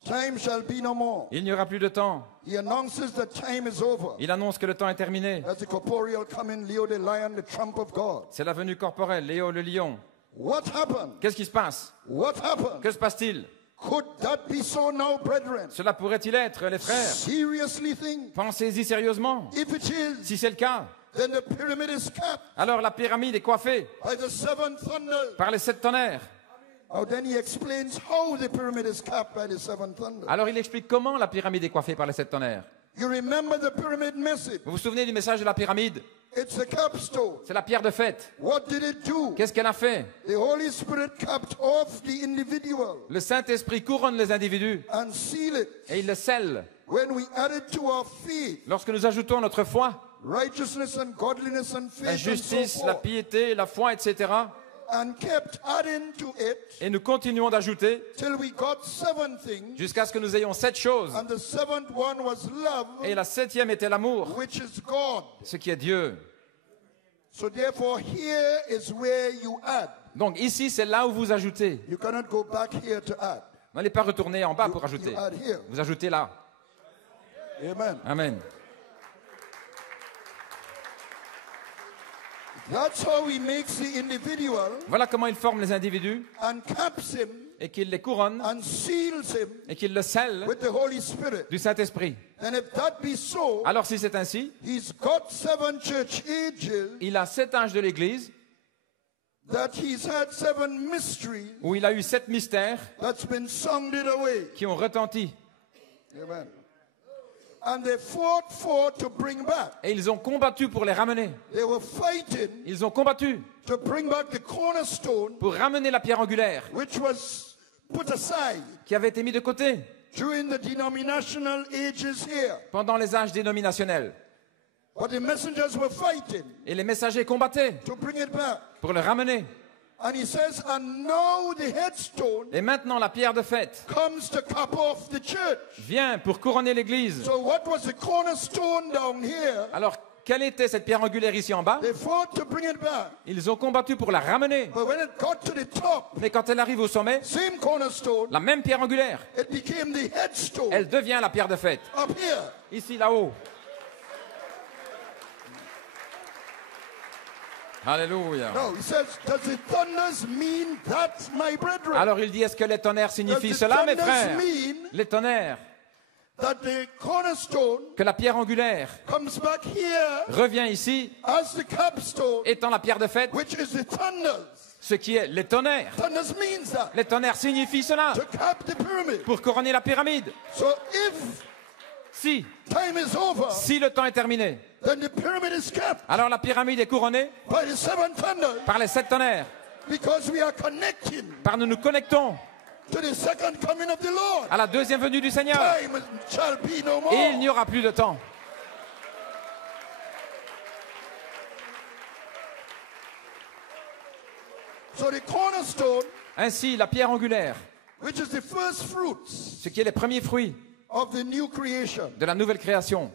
Time shall be no more. Il n'y aura plus de temps. He announces that time is over. Il annonce que le temps est terminé. As the corporeal coming, Leo the lion, the trump of God. C'est la venue corporelle, Léo le lion. What happened? Qu'est-ce qui se passe? What happened? Que se passe-t-il? Could that be so now, brethren? Cela pourrait-il être, les frères? Seriously think. Pensez-y sérieusement. If it is, Si c'est le cas, then the pyramid is capped alors la pyramide est coiffée by the seven thunders. par les 7 tonnerres. Then he explains how the pyramid is capped by the seven thunders. Alors il explique comment la pyramide est coiffée par les 7 tonnerres. You remember the pyramid message? Vous vous souvenez du message de la pyramide? It's a capstone. C'est la pierre de fête. What did it do? Qu'est-ce qu'elle a fait? The Holy Spirit capped off the individual Le Saint-Esprit couronne les individus and seal it. et il le scelle. When we add it to our faith, Lorsque nous ajoutons notre foi, righteousness and godliness and faith la and so justice, la forth, piété, la foi, etc. and kept adding to it Et nous continuons d'ajouter till we got seven things, jusqu'à ce que nous ayons 7 choses. and the seventh one was love, Et la 7e était l'amour, which is God. ce qui est Dieu. So therefore, here is where you add. Donc ici, c'est là où vous ajoutez. You cannot go back here to add. Vous n'allez pas retourner en bas pour ajouter. You add here. Vous ajoutez là. Amen. Amen. That's how he makes the individual Voilà comment il forme les individus and caps him et qu'il les couronne and seals him et qu'il le scelle with the Holy Spirit. du Saint-Esprit. And if that be so, Alors si c'est ainsi, he's got seven church ages il a 7 âges de l'Église that he's had seven mysteries où il a eu 7 mystères that's been sounded away. qui ont retenti. Amen. And they fought to bring back. Et ils ont combattu pour les ramener. They were fighting Ils ont combattu to bring back the cornerstone, pour ramener la pierre angulaire which was put aside qui avait été mise de côté during the denominational ages here. pendant les âges dénominationnels. But the messengers were fighting Et les messagers combattaient to bring it back. pour le ramener. And he says, and now the headstone Et maintenant la pierre de fête comes to cap off the church. vient pour couronner l'Église. So what was the cornerstone down here? Alors, quelle était cette pierre angulaire ici en bas? They fought to bring it back. Ils ont combattu pour la ramener. But when it got to the top, Mais quand elle arrive au sommet, same cornerstone, la même pierre angulaire, it became the headstone elle devient la pierre de fête. up here. Ici, là-haut. Alléluia. No, he says, does the thunders mean that, my brethren? Alors il dit, est-ce que les tonnerres signifient Does the cela, mes thunders frères? mean Les tonnerres, that the cornerstone que la pierre angulaire comes back here revient ici, as the capstone, étant la pierre de fête, which is the thunders? ce qui est les tonnerres. Thunders means that, Les tonnerres signifient cela, to cap the pyramid. pour couronner la pyramide. So if Si time is over, le temps est terminé, then the pyramid is capped alors la pyramide est couronnée by the seven thunders, par les 7 tonnerres, because we are connecting par nous connectons to the second coming of the Lord. à la deuxième venue du Seigneur. Time shall be no more. Et il n'y aura plus de temps. So the cornerstone, Ainsi, la pierre angulaire, which is the first fruits ce qui est les premiers fruits of the new creation, de la nouvelle création,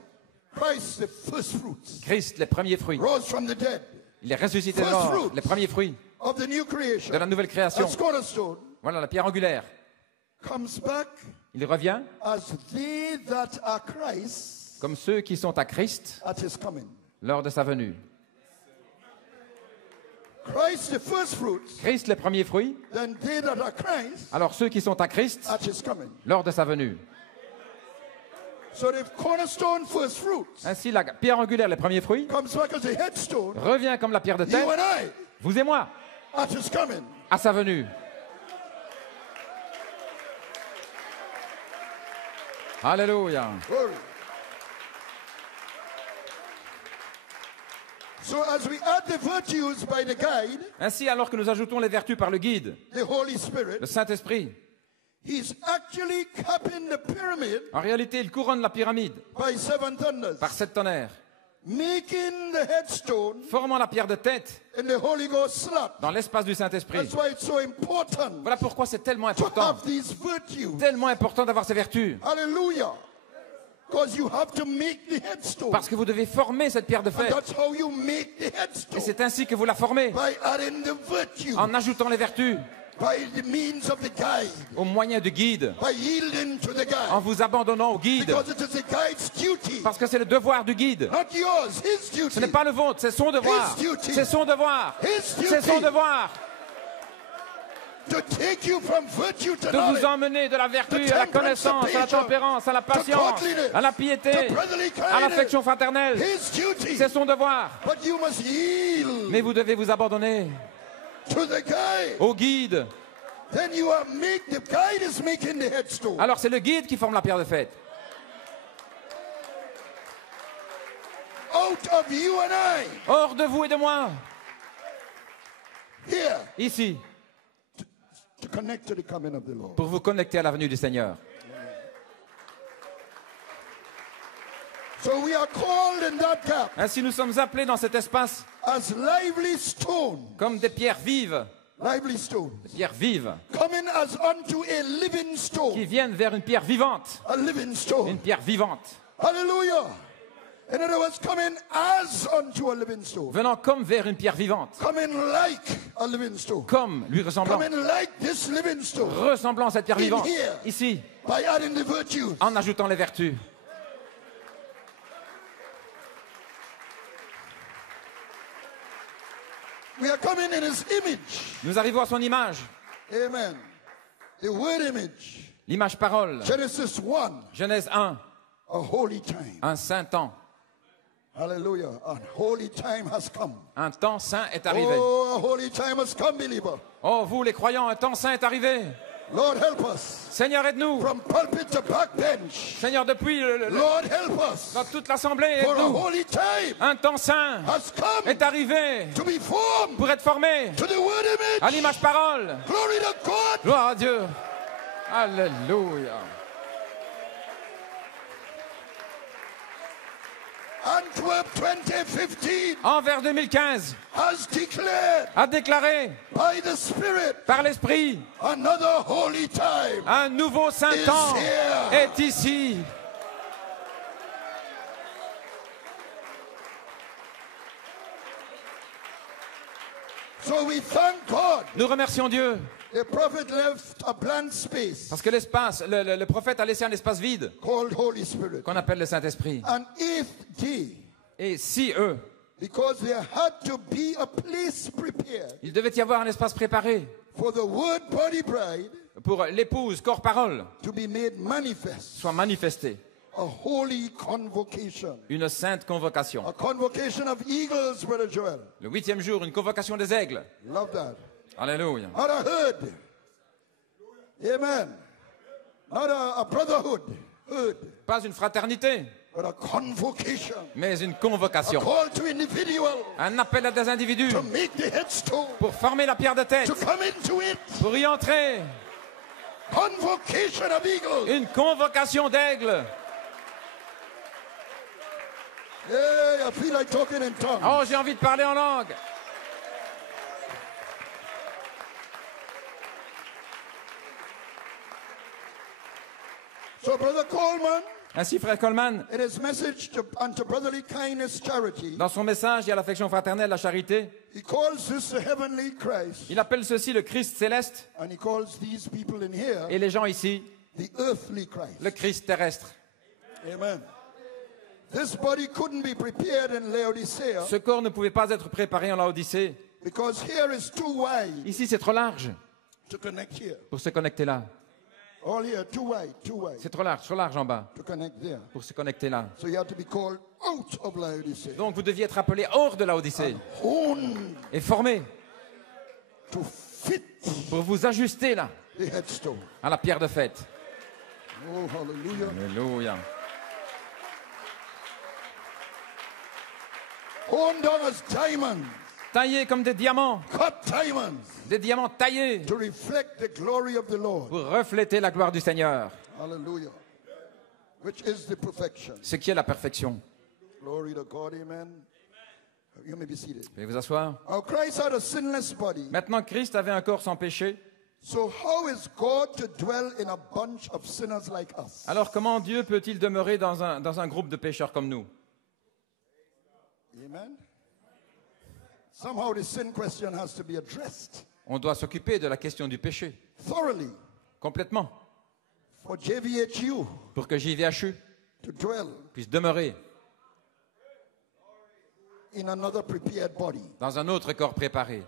Christ, the first fruits, Christ, les premiers fruits, rose from the dead, il est ressuscité de mort, les premiers fruits of the new creation. de la nouvelle création. That's cornerstone Voilà, la pierre angulaire. comes back Il revient as they that are Christ comme ceux qui sont à Christ at his coming. lors de sa venue. Christ, the first fruits, Christ, les premiers fruits, then they that are Christ alors ceux qui sont à Christ at his coming. lors de sa venue. So the cornerstone first fruits Ainsi, la pierre angulaire, les premiers fruits, comes back as a headstone, revient comme la pierre de tête, you and I, vous et moi, at his coming. à sa venue. Alléluia. Glory. So as we add the virtues by the guide, Ainsi, alors que nous ajoutons les vertus par le guide, the Holy Spirit, le Saint-Esprit, he's actually capping the pyramid en réalité, il couronne la pyramide by seven thunders, par 7 tonnerres, making the headstone formant la pierre de tête in the Holy Ghost slot. dans l'espace du Saint-Esprit. That's why it's so important Voilà pourquoi c'est tellement to important, have these virtues. tellement important d'avoir ces vertus. Hallelujah. Because you have to make the headstone. Parce que vous devez former cette pierre de And fête. that's how you make the Et headstone. c'est ainsi que vous la formez, By adding the virtue. en ajoutant les vertus, By the means of the guide. au moyen du guide, By yielding to the en guide. vous abandonnant au guide. Because it is the guide's duty. Parce que c'est le devoir du guide. Not yours, his duty. Ce n'est pas le vôtre, c'est son devoir. His duty. C'est son devoir. His duty. C'est son devoir To take you from virtue to de vous knowledge. emmener de la vertu à la connaissance, à la tempérance, à la patience, à la piété, à l'affection fraternelle. His duty. C'est son devoir. But you must yield Mais vous devez vous abandonner to the guide. au guide. Then you are the guide is making the headstone. Alors c'est le guide qui forme la pierre de fête. Out of you and I. Hors de vous et de moi, Here. ici, To connect to the coming of the Lord. pour vous connecter à la venue du Seigneur. So we are called in that gap Ainsi nous sommes appelés dans cet espace as lively stone. comme des pierres vives, Lively stone. pierres vives, Coming as unto a living qui stone. viennent vers une pierre vivante, A living stone. une pierre vivante, Hallelujah. In other words, coming as unto a living stone. venant comme vers une pierre vivante, Coming like a living stone. comme lui ressemblant, Coming like this living stone. ressemblant à cette pierre vivante, here. ici, By adding the virtues. en ajoutant les vertus. We are coming in his image. Nous arrivons à son image, Amen. The word image. l'image parole, Genesis 1. Genèse 1, A holy time. un saint temps. Hallelujah. A holy time has come. Un temps saint est arrivé. Oh, a holy time has come, believer. Oh, vous les croyants, un temps saint est arrivé. Lord, help us. Seigneur, aide-nous. From pulpit to backbench. Seigneur, depuis Lord, help us. dans toute l'assemblée, For a aide-nous. holy time Un temps saint has come est arrivé to be formed pour être formé to the word à image. l'image parole. Glory to God. Gloire à Dieu. Alléluia. Antwerp 2015 Envers 2015 has declared a déclaré by the Spirit par l'Esprit another holy time. un nouveau saint Is temps here. est ici. So we thank God. Nous remercions Dieu The prophet left a blank space parce que l'espace, le prophète a laissé un espace vide called Holy Spirit. qu'on appelle le Saint-Esprit. And if they, Et si eux, because there had to be a place prepared il devait y avoir un espace préparé for the word body bride pour l'épouse, corps, parole, to be made manifest, soit manifesté, a holy convocation. une sainte convocation. A convocation of eagles, Brother Joel. Le 8e jour, une convocation des aigles. Love that. Alléluia. Not a herd. Amen. Not a brotherhood. Herd. Pas une fraternité, But a convocation. mais une A convocation. call to individual Un appel à des individus to make the headstone. pour former la pierre de tête, To come into it. pour y entrer. Convocation of eagles. Une convocation d'aigles. Yeah, I feel like talking in tongues. Oh, j'ai envie de parler en langue. So, Brother Coleman, Ainsi, frère Coleman, in his message unto brotherly kindness charity, dans son message et à l'affection fraternelle, la charité, he calls this the heavenly Christ, il appelle ceci le Christ céleste and he calls these people in here et les gens ici, the earthly Christ. le Christ terrestre. Amen. This body couldn't be prepared in Laodicea Ce corps ne pouvait pas être préparé en Laodicée. because here is too wide Ici, c'est trop large to connect here. pour se connecter là. All here, too wide C'est trop large en bas to connect there. pour se connecter là. So you have to be called out of Laodicea. Donc, vous deviez être appelé hors de Laodicée Honed et formé to fit pour vous ajuster là the headstone. à la pierre de fête. Oh, hallelujah. Alléluia. Honed down as diamonds, Taillés comme des diamants taillés to reflect the glory of the Lord. pour refléter la gloire du Seigneur, Hallelujah. Which is the perfection. ce qui est la perfection. Glory to God, amen. You may be seated. Veuillez vous asseoir. Our Christ had a sinless body, Maintenant, Christ avait un corps sans péché, So how is God to dwell in a bunch of sinners like us? Alors comment Dieu peut-il demeurer dans un groupe de pécheurs comme nous? Amen. Somehow the sin question has to be addressed On doit s'occuper de la question du péché, thoroughly complètement, for JVHU pour que JVHU to dwell puisse demeurer in another prepared body. dans un autre corps préparé.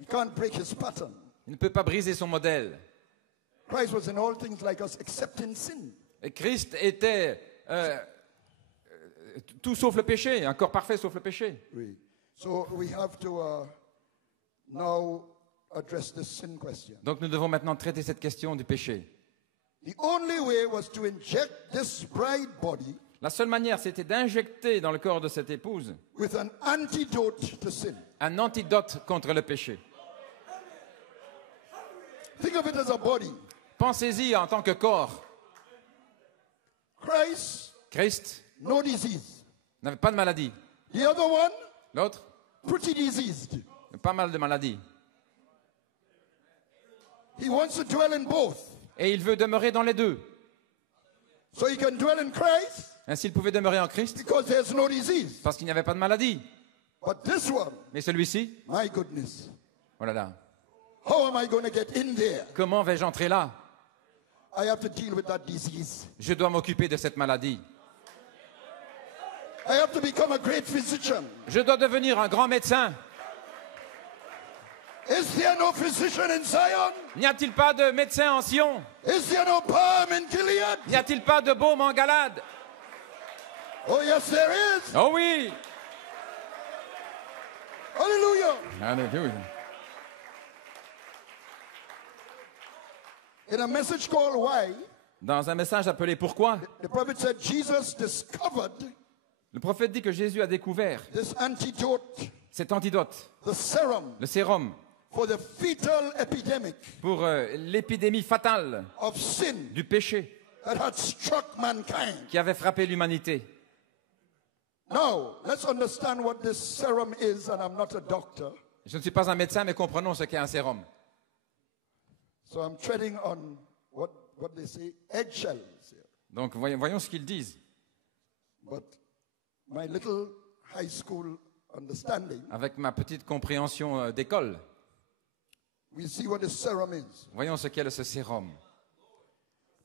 He can't break his pattern. Il ne peut pas briser son modèle. Christ was in all things like us except in sin. Et Christ était tout sauf le péché, un corps parfait sauf le péché. Oui. So we have to now address this sin question. Donc nous devons maintenant traiter cette question du péché. The only way was to inject this bride body La seule manière, c'était d'injecter dans le corps de cette épouse with an antidote to sin. un antidote contre le péché. Think of it as a body. Pensez-y en tant que corps. Christ, Christ no disease. n'avait pas de maladie. The other one, L'autre, pretty diseased. pas mal de maladies. He wants to dwell in both. Et il veut demeurer dans les deux. So he can dwell in Christ Ainsi, il pouvait demeurer en Christ because there's no disease. parce qu'il n'y avait pas de maladie. But this one, Mais celui-ci, my goodness. oh là là, How am I going to get in there? comment vais-je entrer là? I have to deal with that disease. Je dois m'occuper de cette maladie. I have to become a great physician. Je dois devenir un grand médecin. Is there no physician in Zion? N'y a-t-il pas de médecin en Sion? Is there no balm in Gilead? N'y a-t-il pas de baume en Galade? Oh, yes, there is. Oh oui! Hallelujah. Alléluia. In a message called Why, Dans un message appelé Pourquoi, the prophet said Jesus discovered le prophète dit que Jésus a découvert this antidote, cet antidote, the serum le sérum, for the fetal epidemic pour l'épidémie fatale of sin du péché that had struck mankind. qui avait frappé l'humanité. Now, let's understand what this serum is, and I'm not a doctor, Je ne suis pas un médecin, mais comprenons ce qu'est un sérum. so I'm treading on what they say, eggshells here. Donc voyons ce qu'ils disent. But my little high school understanding, Avec ma petite compréhension d'école, we see what the serum is. voyons ce qu'est ce sérum.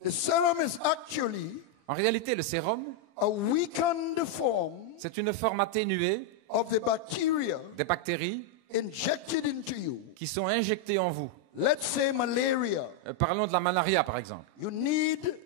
The serum is actually En réalité, le sérum, a weakened form c'est une forme atténuée of the bacteria des bactéries injected into you. qui sont injectées en vous. Let's say malaria. Parlons de la malaria, par exemple. You need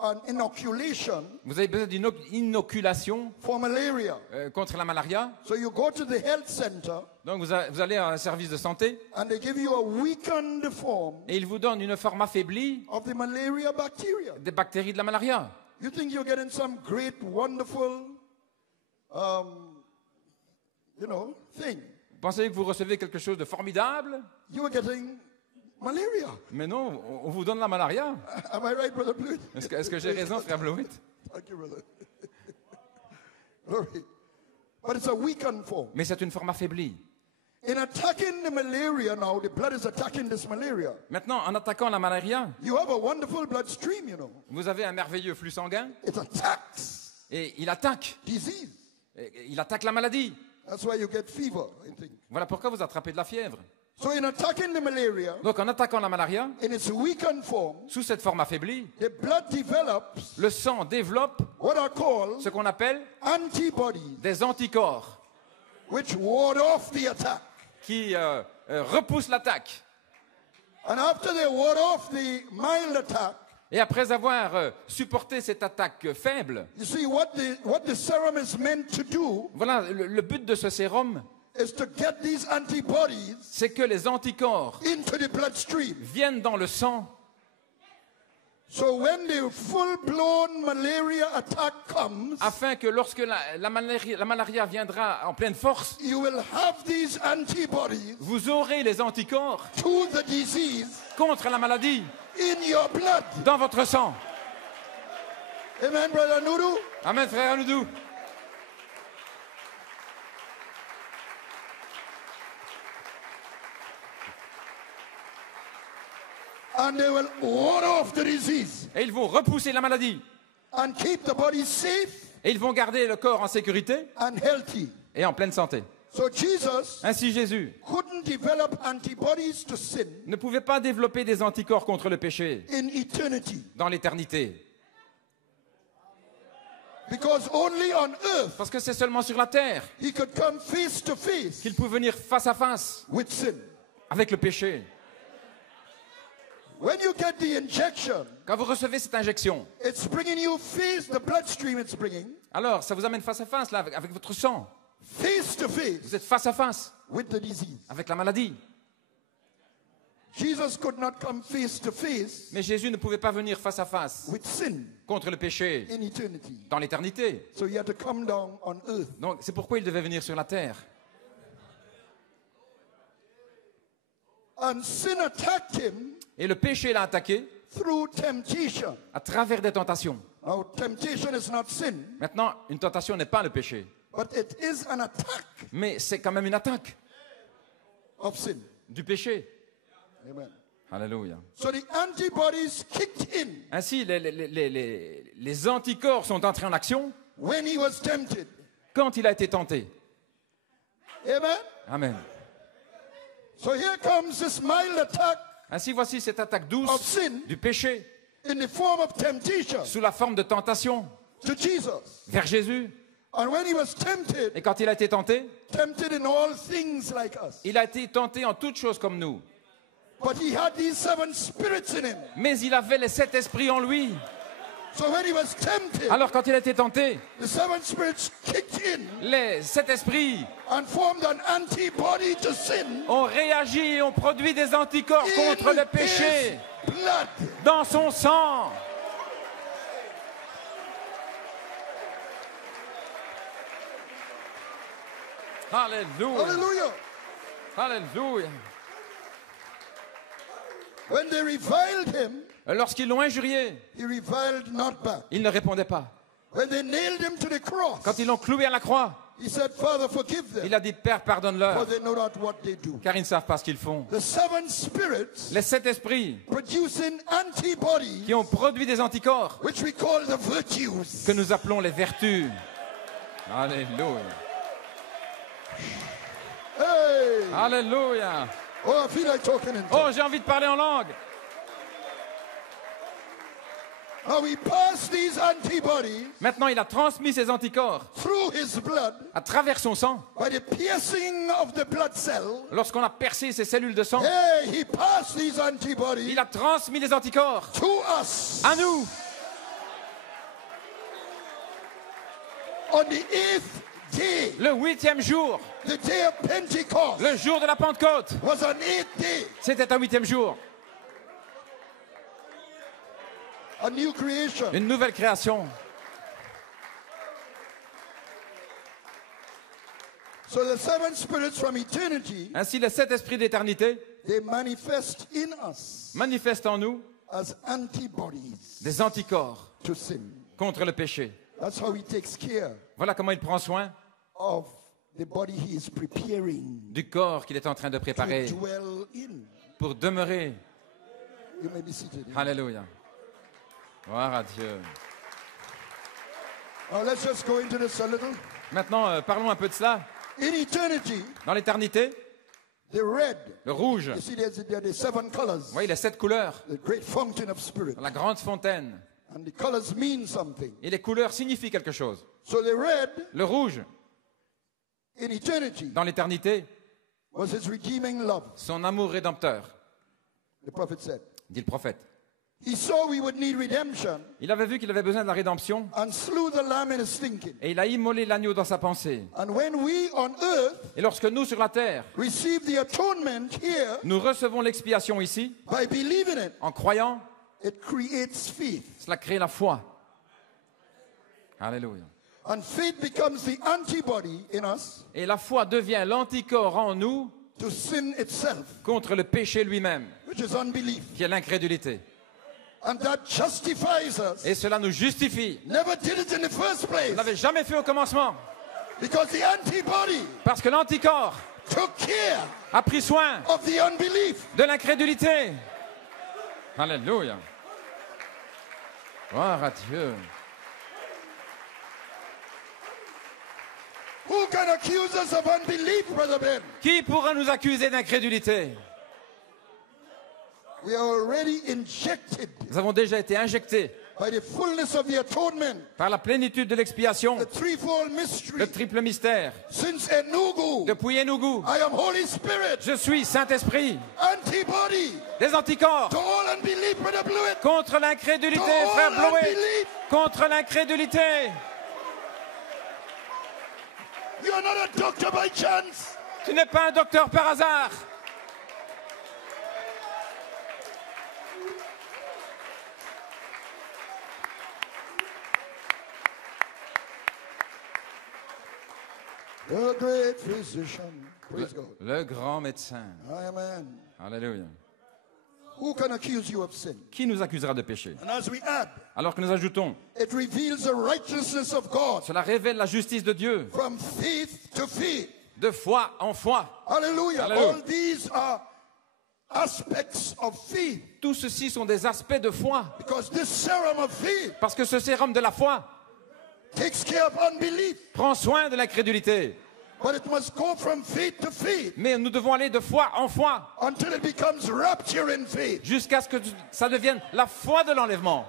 an inoculation Vous avez besoin d'une inoculation for malaria. contre la malaria. So you go to the health center Donc vous allez à un service de santé and they give you a weakened form et ils vous donnent une forme affaiblie of the malaria bacteria. des bactéries de la malaria. You think you're getting some great, wonderful, thing. Vous pensez que vous recevez quelque chose de formidable? You are getting malaria. Mais non, on vous donne la malaria. Am I right, Brother Blewett? Est-ce que j'ai raison, frère Blewett? Thank you, brother. Glory. But it's a weakened form. Mais c'est une forme affaiblie. In attacking the malaria now, the blood is attacking this malaria. Maintenant, en attaquant la malaria, You have a wonderful bloodstream, vous avez un merveilleux flux sanguin It attacks et il attaque. disease. Il attaque la maladie. That's why you get fever, I think. Voilà pourquoi vous attrapez de la fièvre. So in attacking the malaria, Donc en attaquant la malaria, in its weakened form, sous cette forme affaiblie, the blood develops le sang développe what are called ce qu'on appelle antibodies, des anticorps which ward off the attack. qui repoussent l'attaque. And after they ward off the mild attack, Et après avoir supporté cette attaque faible, you see what the serum is meant to do voilà, le but de ce sérum, is to get these antibodies c'est que les anticorps into the bloodstream. viennent dans le sang. So when the full-blown malaria attack comes, Afin que lorsque la malaria viendra en pleine force, you will have these antibodies vous aurez les anticorps to the disease contre la maladie in your blood. dans votre sang. Amen, Brother Nudu? Amen, frère Anoudou. And they will ward off the disease Et ils vont repousser la maladie. and keep the body safe Et ils vont garder le corps en sécurité and healthy. et en pleine santé. So Jesus Ainsi, Jésus couldn't develop antibodies to sin ne pouvait pas développer des anticorps contre le péché in eternity dans l'éternité. because only on earth Parce que c'est seulement sur la terre he could come face to face qu'il peut venir face à face with sin. avec le péché. When you get the injection, Quand vous recevez cette injection, it's bringing you face, the bloodstream it's bringing, alors ça vous amène face à face là, avec votre sang. face to Vous face êtes face à face with the disease. avec la maladie. Jesus could not come face to face Mais Jésus ne pouvait pas venir face à face with sin contre le péché in eternity. dans l'éternité. So he had to come down on earth. Donc c'est pourquoi il devait venir sur la terre. And sin attacked him Et le péché l'a attaqué through temptation. à travers des tentations. Now, temptation is not sin, Maintenant, une tentation n'est pas le péché, but it is an attack mais c'est quand même une attaque of sin. du péché. Amen. Alléluia. So the antibodies kicked in Ainsi, les anticorps sont entrés en action when he was tempted. quand il a été tenté. Amen. Amen. So here comes this mild attack Ainsi, voici cette attaque of douce sin du péché in the form of temptation sous la forme de tentation to Jesus. vers Jésus. And when he was tempted, Et quand il a été tenté, tempted in all things like us. il a été tenté en toutes choses comme nous. But he had these 7 spirits in him. Mais il avait les 7 esprits en lui. So when he was tempted, Alors quand il a été tenté, the 7 spirits kicked in les 7 esprits and formed an antibody to sin ont réagi et ont produit des anticorps contre le in péché his blood. dans son sang. Alléluia. Hallelujah. Alléluia. When they reviled him, Lorsqu'ils l'ont injurié, he reviled not back. il ne répondait pas. When they nailed him to the cross, Quand ils l'ont cloué à la croix, he said, Father, forgive them, il a dit, Père, for pardonne-leur, they know not what they do. car ils ne savent pas ce qu'ils font. The 7 spirits Les 7 esprits producing antibodies, qui ont produit des anticorps which we call the virtues. que nous appelons les vertus. Alléluia. Hey! Alléluia. Oh, I feel like talking in tongues. Oh, j'ai envie de parler en langue. Now we pass these antibodies Maintenant, il a transmis ses anticorps through his blood à travers son sang. by the piercing of the blood cell. Lorsqu'on a percé ses cellules de sang, Hey, he passed these antibodies il a transmis les anticorps to us à nous. on the 8th day. Le 8e jour, The day of Pentecost le jour de la Pentecôte, was an 8th day, c'était un 8e jour. a new creation. Une nouvelle création. So the 7 spirits from eternity, Ainsi, les 7 esprits d'éternité they manifest in us manifestent en nous as antibodies des anticorps to sin. contre le péché. That's how he takes care Voilà comment il prend soin of the body he is preparing du corps qu'il est en train de to préparer dwell in. pour demeurer. You may be seated. Alléluia. Gloire à Dieu. Now let's just go into this a little. Maintenant, parlons un peu de cela. In eternity, Dans l'éternité, the red, le rouge, you see there are the 7 colors, vous voyez les 7 couleurs, the great fountain of spirit. la grande fontaine. And the colors mean something. Et les couleurs signifient quelque chose. So the red Le rouge, in eternity dans l'éternité, was his redeeming love, son amour rédempteur, the prophet said. dit le prophète. He saw we would need redemption Il avait vu qu'il avait besoin de la rédemption and slew the lamb in his thinking. et il a immolé l'agneau dans sa pensée. And when we on earth Et lorsque nous, sur la terre, receive the atonement here nous recevons l'expiation ici, by believing it, en croyant, it creates faith. cela crée la foi. Alléluia. And faith becomes the antibody in us Et la foi devient l'anticorps en nous to sin itself, contre le péché lui-même, which is unbelief. qui est l'incrédulité. And that justifies us. Et cela nous justifie. Never did it in the first On ne place l'avait jamais fait au commencement, because the antibody parce que l'anticorps took care a pris soin of the unbelief. de l'incrédulité. Alléluia. Gloire à Dieu. Who can accuse us of unbelief, Brother Ben? Qui pourra nous accuser d'incrédulité? We are already injected Nous avons déjà été injectés by the fullness of the atonement, par la plénitude de l'expiation, the threefold mystery. le triple mystère. Since Enugu, Depuis Enugu, I am Holy Spirit, je suis Saint-Esprit, antibody des anticorps to all unbelief, Brother Blewett. contre l'incrédulité, To frère all Bloé, unbelief. contre l'incrédulité. You are not a doctor by chance. Tu n'es pas un docteur par hasard. The great physician. Praise God. Le grand médecin. Amen. Alléluia. Who can accuse you of sin? Qui nous accusera de péché? And as we add, Alors que nous ajoutons, it reveals the righteousness of God cela révèle la justice de Dieu, from faith to faith. de foi en foi. Hallelujah. Hallelujah. All these are aspects of faith. Tout ceci sont des aspects de foi. Because this serum of faith Parce que ce sérum de la foi takes care of unbelief. prend soin de l'incrédulité. But it must go from faith to faith Mais nous devons aller de foi en foi until it becomes rapture in faith. jusqu'à ce que ça devienne la foi de l'enlèvement.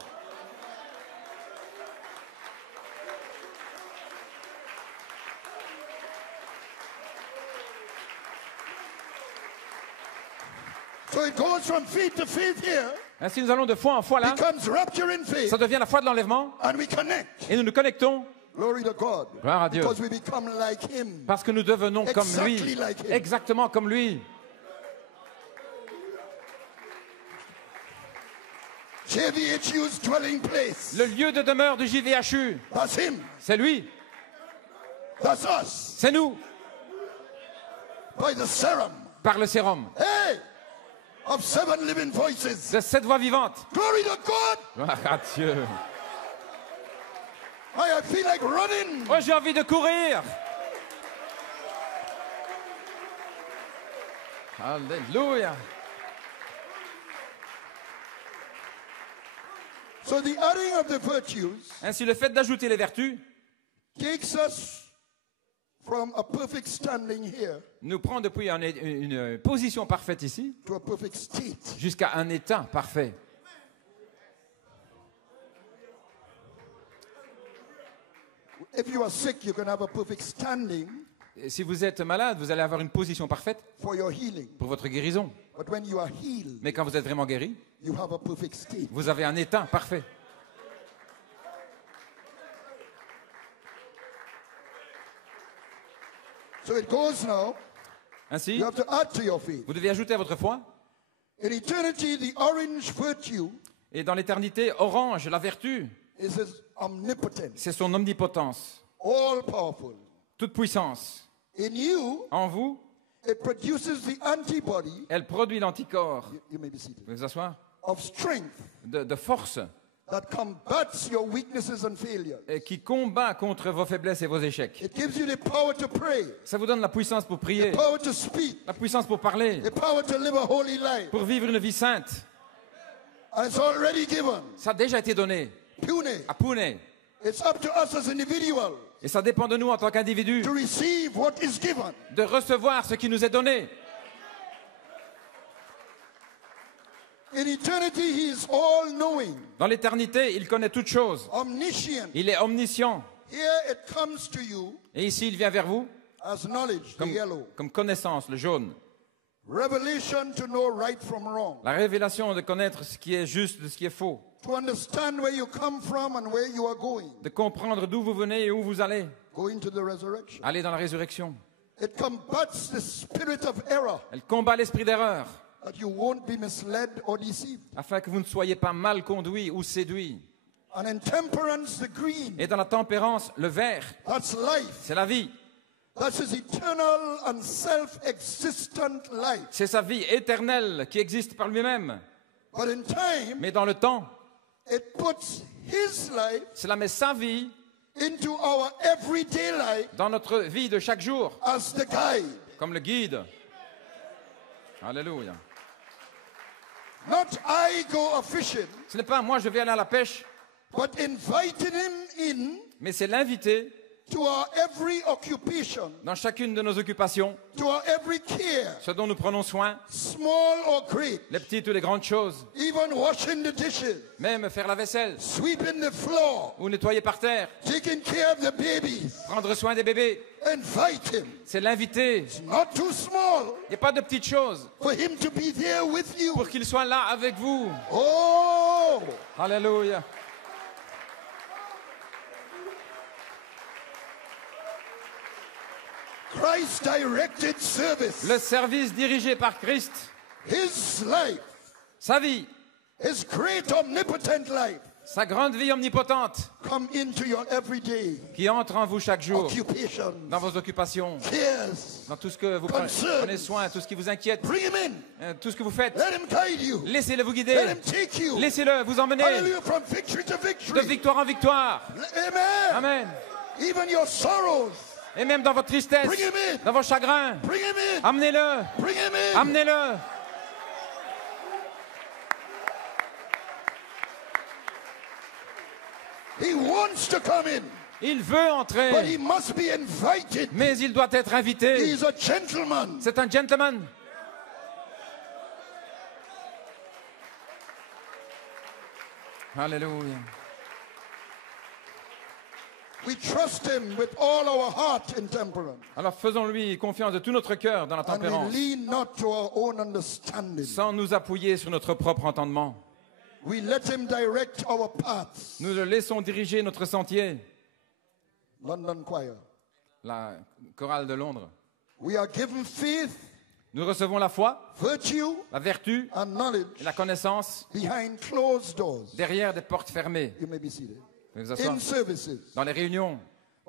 So it goes from faith to faith here, Ainsi nous allons de foi en foi là, becomes rapture in faith, ça devient la foi de l'enlèvement and we connect. et nous nous connectons Glory to God. Gloire à Dieu. Because we become like him. parce que nous devenons comme Exactly lui, like him. exactement comme lui. JVHU's dwelling place. Le lieu de demeure du JVHU, That's him. c'est lui, That's us. c'est nous, By the serum. par le sérum Hey! Of 7 living voices. de cette voix vivante. Glory to God. Gloire à Dieu. I feel like running. Oh, j'ai envie de courir. Alléluia. So the adding of the virtues Ainsi, le fait d'ajouter les vertus takes us from a perfect standing here nous prend depuis une position parfaite ici to a perfect state. jusqu'à un état parfait. If you are sick, you can have a perfect standing Et si vous êtes malade, vous allez avoir une position parfaite for your healing. pour votre guérison. But when you are healed, Mais quand vous êtes vraiment guéri, you have a perfect state. vous avez un état parfait. So it goes now. Ainsi, You have to add to your faith. vous devez ajouter à votre foi. In eternity, the orange virtue Et dans l'éternité, orange, la vertu, is his omnipotence, c'est son omnipotence, all powerful. toute puissance. In you, En vous, it produces the antibody, elle produit l'anticorps. you may be seated, Vous pouvez vous asseoir, of strength de force that combats your weaknesses and failures. et qui combat contre vos faiblesses et vos échecs. It gives you the power to pray, Ça vous donne la puissance pour prier, the power to speak, la puissance pour parler, the power to live a holy life. pour vivre une vie sainte. And it's already given. Ça a déjà été donné Pune. à Pune. It's up to us as individuals Et ça dépend de nous en tant qu'individus to receive what is given. de recevoir ce qui nous est donné. In eternity, he is all-knowing, Dans l'éternité, il connaît toutes choses. omniscient. Il est omniscient. Here it comes to you Et ici, il vient vers vous as knowledge, the yellow. comme connaissance, le jaune. Revelation to know right from wrong. La révélation de connaître ce qui est juste de ce qui est faux. To understand where you come from and where you are going. De comprendre d'où vous venez et où vous allez. Going to the resurrection. Aller dans la résurrection. It combats the spirit of error Elle combat l'esprit d'erreur that you won't be misled or deceived. afin que vous ne soyez pas mal conduits ou séduits. And in temperance, the green, Et dans la tempérance, le vert, that's life. c'est la vie. That's his eternal and self-existent life. C'est sa vie éternelle qui existe par lui-même. But in time, Mais dans le temps, it puts his life cela met sa vie into our everyday life dans notre vie de chaque jour, as the guide. comme le guide. Alléluia. Not I go a fishing, Ce n'est pas moi, je vais aller à la pêche, but inviting him in mais c'est l'inviter to our every occupation, dans chacune de nos occupations, to our every care, ce dont nous prenons soin, small or great, les petites ou les grandes choses, even washing the dishes, même faire la vaisselle sweeping the floor, ou nettoyer par terre, taking care of the babies. prendre soin des bébés. Invite him. C'est l'inviter. It's not too small Il n'y a pas de petites choses for him to be there with you. pour qu'il soit là avec vous. Oh, Alléluia. Christ directed service. Le service dirigé par Christ, His life, sa vie, his great omnipotent life, sa grande vie omnipotente come into your everyday qui entre en vous chaque jour, occupation, dans vos occupations, cares. dans tout ce que vous prenez soin, tout ce qui vous inquiète, Bring him in. tout ce que vous faites. Let him guide you. Laissez-le vous Let guider. him take you. Laissez-le vous emmener Hallelujah, from victory to de victory. victoire en victoire. Amen. Amen. Even your sorrows. Et même dans votre tristesse, Bring him in. dans vos chagrins, Bring him in. amenez-le. Bring him in. Amenez-le. He wants to come in, Il veut but entrer, he must be invited. mais il doit être invité. He's a gentleman. C'est un gentleman. Alléluia. We trust him with all our heart in temperance. Alors faisons-lui confiance de tout notre cœur dans la And we tempérance, lean not to our own understanding. sans nous appuyer sur notre propre entendement. We let him direct our paths. Nous le laissons diriger notre sentier. London Choir. La chorale de Londres. We are given faith, Nous recevons la foi, virtue, la vertu and knowledge et la connaissance behind closed doors. derrière des portes fermées. You may be seated. Vous pouvez vous asseoir. In services. Dans les réunions.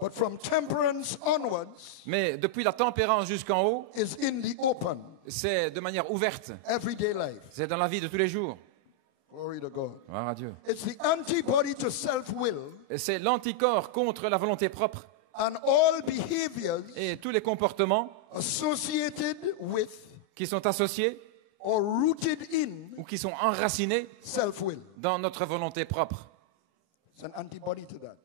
But from temperance onwards Mais depuis la tempérance jusqu'en haut, is in the open, c'est de manière ouverte. everyday life. C'est dans la vie de tous les jours. Glory to God. Gloire à Dieu. It's the antibody to self-will Et c'est l'anticorps contre la volonté propre. and all behaviors Et tous les comportements associated with qui sont associés or rooted in ou qui sont enracinés self-will. dans notre volonté propre. It's an antibody to that.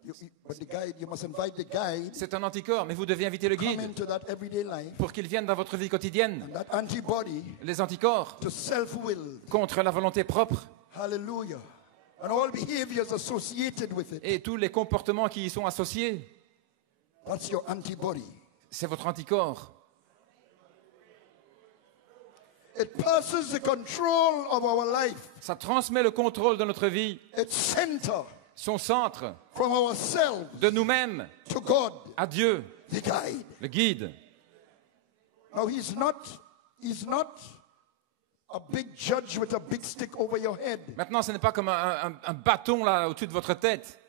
But the guide, you must invite the guide C'est un anticorps, mais vous devez inviter le come guide into that everyday life. pour qu'il vienne dans votre vie quotidienne. And that antibody Les anticorps to self-will. contre la volonté propre Hallelujah. And all behaviors associated with it. et tous les comportements qui y sont associés. That's your antibody. C'est votre anticorps. It passes the control of our life. Ça transmet le contrôle de notre vie, It's center son centre, from ourselves de nous-mêmes to God, à Dieu, the guide. le guide. Now he's not a big judge with a big stick over your head. Maintenant, ce n'est pas comme un bâton là au-dessus de votre tête.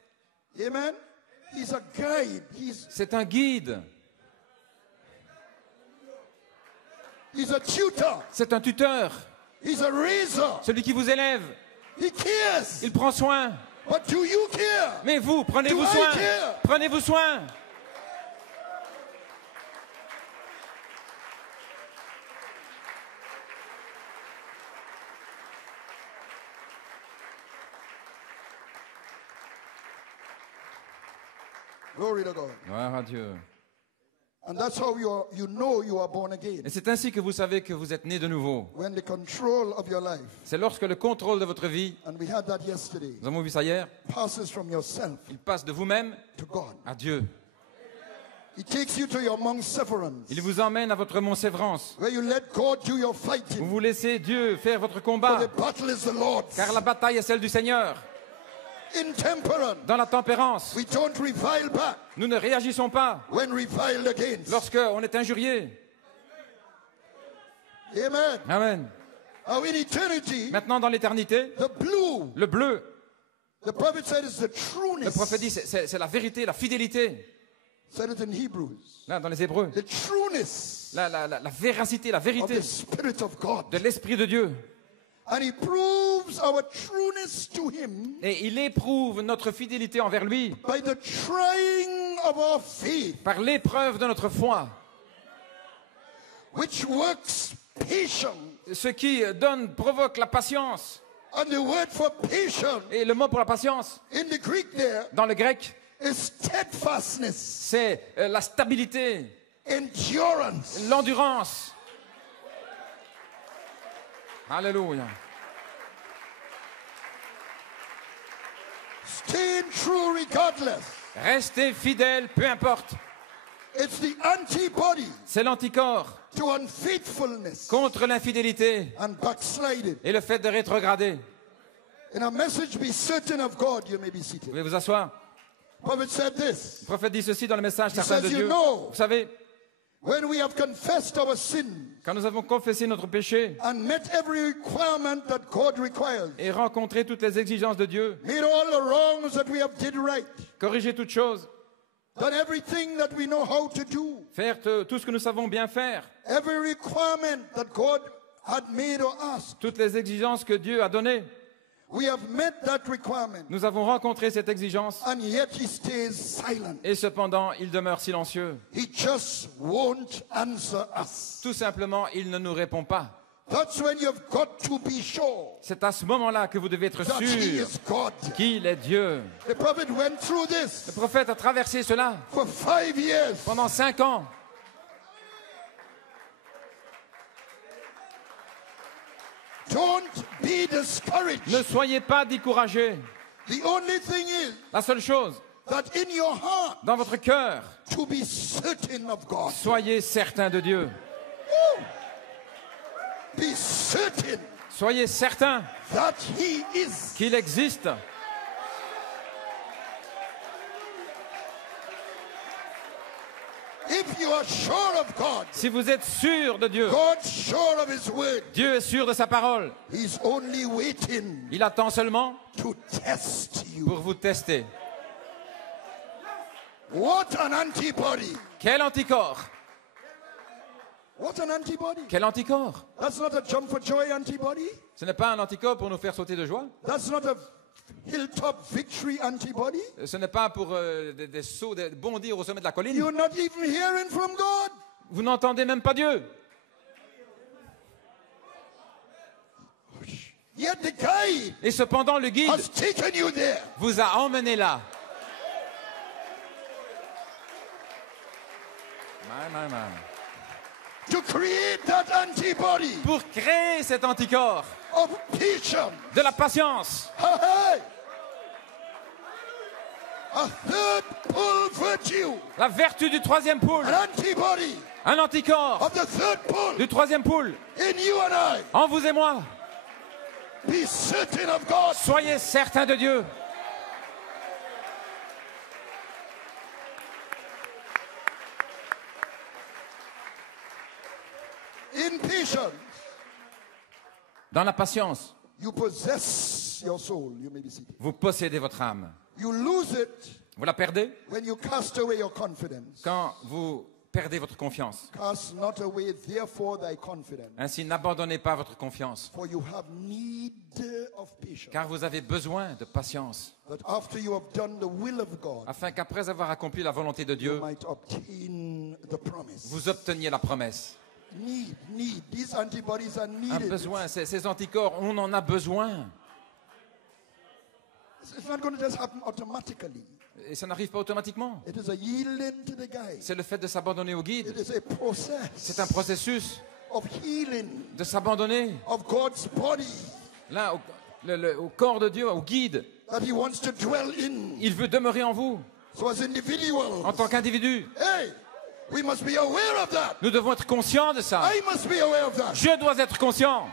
Amen. He's a guide. C'est un guide. He's a tutor. C'est un tuteur. He's a raiser. Celui qui vous élève. He cares. Il prend soin. But do you care? Mais vous, prenez-vous Do I soin. care? Prenez-vous soin. Glory to God. Gloire à Dieu. And that's how you know you are born again. Et c'est ainsi que vous savez que vous êtes né de nouveau. When the control of your life, C'est lorsque le contrôle de votre vie, and we had that yesterday, nous avons vu ça hier, passes from yourself il passe de vous-même to God. à Dieu. He takes you to your Mount Severance, Il vous emmène à votre mont Sévrance. where you let God do your Vous fighting. vous laissez Dieu faire votre For combat, the battle is the Lord's. car la bataille est celle du Seigneur. In temperance, Dans la tempérance, we don't revile back nous ne réagissons pas when reviled against. lorsqu'on est injurié. Amen. Amen. Now in eternity, Maintenant, dans l'éternité, the blue, le bleu, the prophet said, is the le trueness. prophète dit, c'est la vérité, la fidélité. Said it in Hebrews. Là, dans les Hébreux, The trueness la véracité, la of vérité the Spirit of God. de l'Esprit de Dieu. And he proves our trueness to him Et il éprouve notre fidélité envers lui by the trying of our faith, par l'épreuve de notre foi, which works patience. Ce qui donne, provoque la patience. And the word for patience Et le mot pour la patience, in the Greek there dans le grec, is steadfastness, c'est la stabilité, endurance. l'endurance. Alléluia. Staying true regardless. Restez fidèle, peu importe. It's the antibody C'est l'anticorps to unfaithfulness contre l'infidélité and backsliding. et le fait de rétrograder. In a message, be certain of God, you may be Vous seated. pouvez vous asseoir. Prophet said this. Le prophète dit ceci dans le message He certain de says, you Dieu. know, Vous savez, when we have confessed our sin quand nous avons confessé notre péché and met every requirement that God requires, et rencontré toutes les exigences de Dieu, made all the wrongs that we have did right, corrigé toutes choses, done everything that we know how to do, faire tout ce que nous savons bien faire, every requirement that God had made or asked, toutes les exigences que Dieu a données, we have met that requirement, nous avons rencontré cette exigence and yet he stays silent. et cependant il demeure silencieux. He just won't answer us. Tout simplement, il ne nous répond pas. That's when you've got to be sure C'est à ce moment-là que vous devez être that he sûr is God. qu'il est Dieu. The prophet went through Le this prophète a traversé cela for 5 years. pendant 5 ans. Don't be discouraged. Ne soyez pas découragés. The only thing is La seule chose, that in your heart dans votre cœur, to be certain of God. soyez certains de Dieu. Be certain Soyez certains that he is. qu'il existe. If you are sure of God, Si vous êtes sûr de Dieu, God's sure of his word. Dieu est sûr de sa parole. He's only waiting Il attend seulement to test you. pour vous tester. What an antibody. Quel anticorps? What an antibody. Quel anticorps? That's not a jump for joy antibody. Ce n'est pas un anticorps pour nous faire sauter de joie. That's not a hilltop victory antibody. Ce n'est pas pour des sauts, de bondir au sommet de la colline. You're not even hearing from God. Vous n'entendez même pas Dieu. Yet the guide Et cependant, le guide has taken you there. vous a emmené là. To create that antibody Pour créer cet anticorps of patience. de la patience. Hey. A third pull virtue. La vertu du troisième poule. An antibody Un anticorps of the third pull du troisième poule. in you and I. En vous et moi. Be certain of God. Soyez certains de Dieu. In patience, Dans la patience, you possess your soul. You may be seated. vous possédez votre âme. You lose it Vous la perdez when you cast away your confidence. quand vous perdez votre confiance. Cast not away, therefore, thy confidence. Ainsi, n'abandonnez pas votre confiance, For you have need of patience. car vous avez besoin de patience, That after you have done the will of God, afin qu'après avoir accompli la volonté de you Dieu, might obtain the promise. vous obteniez la promesse. Need. These antibodies are Un needed. besoin, ces anticorps, on en a besoin. It's not going to just happen automatically. Et ça n'arrive pas automatiquement. It is a yielding to the guide. C'est le fait de s'abandonner au It guide. is a process C'est un processus of healing de s'abandonner of God's body là au corps de Dieu, au guide. that he wants to dwell in. Il veut demeurer en vous So as individuals, en tant qu'individu. hey, we must be aware of that. Nous devons être conscients de ça. I must be aware of that. Je dois être conscient.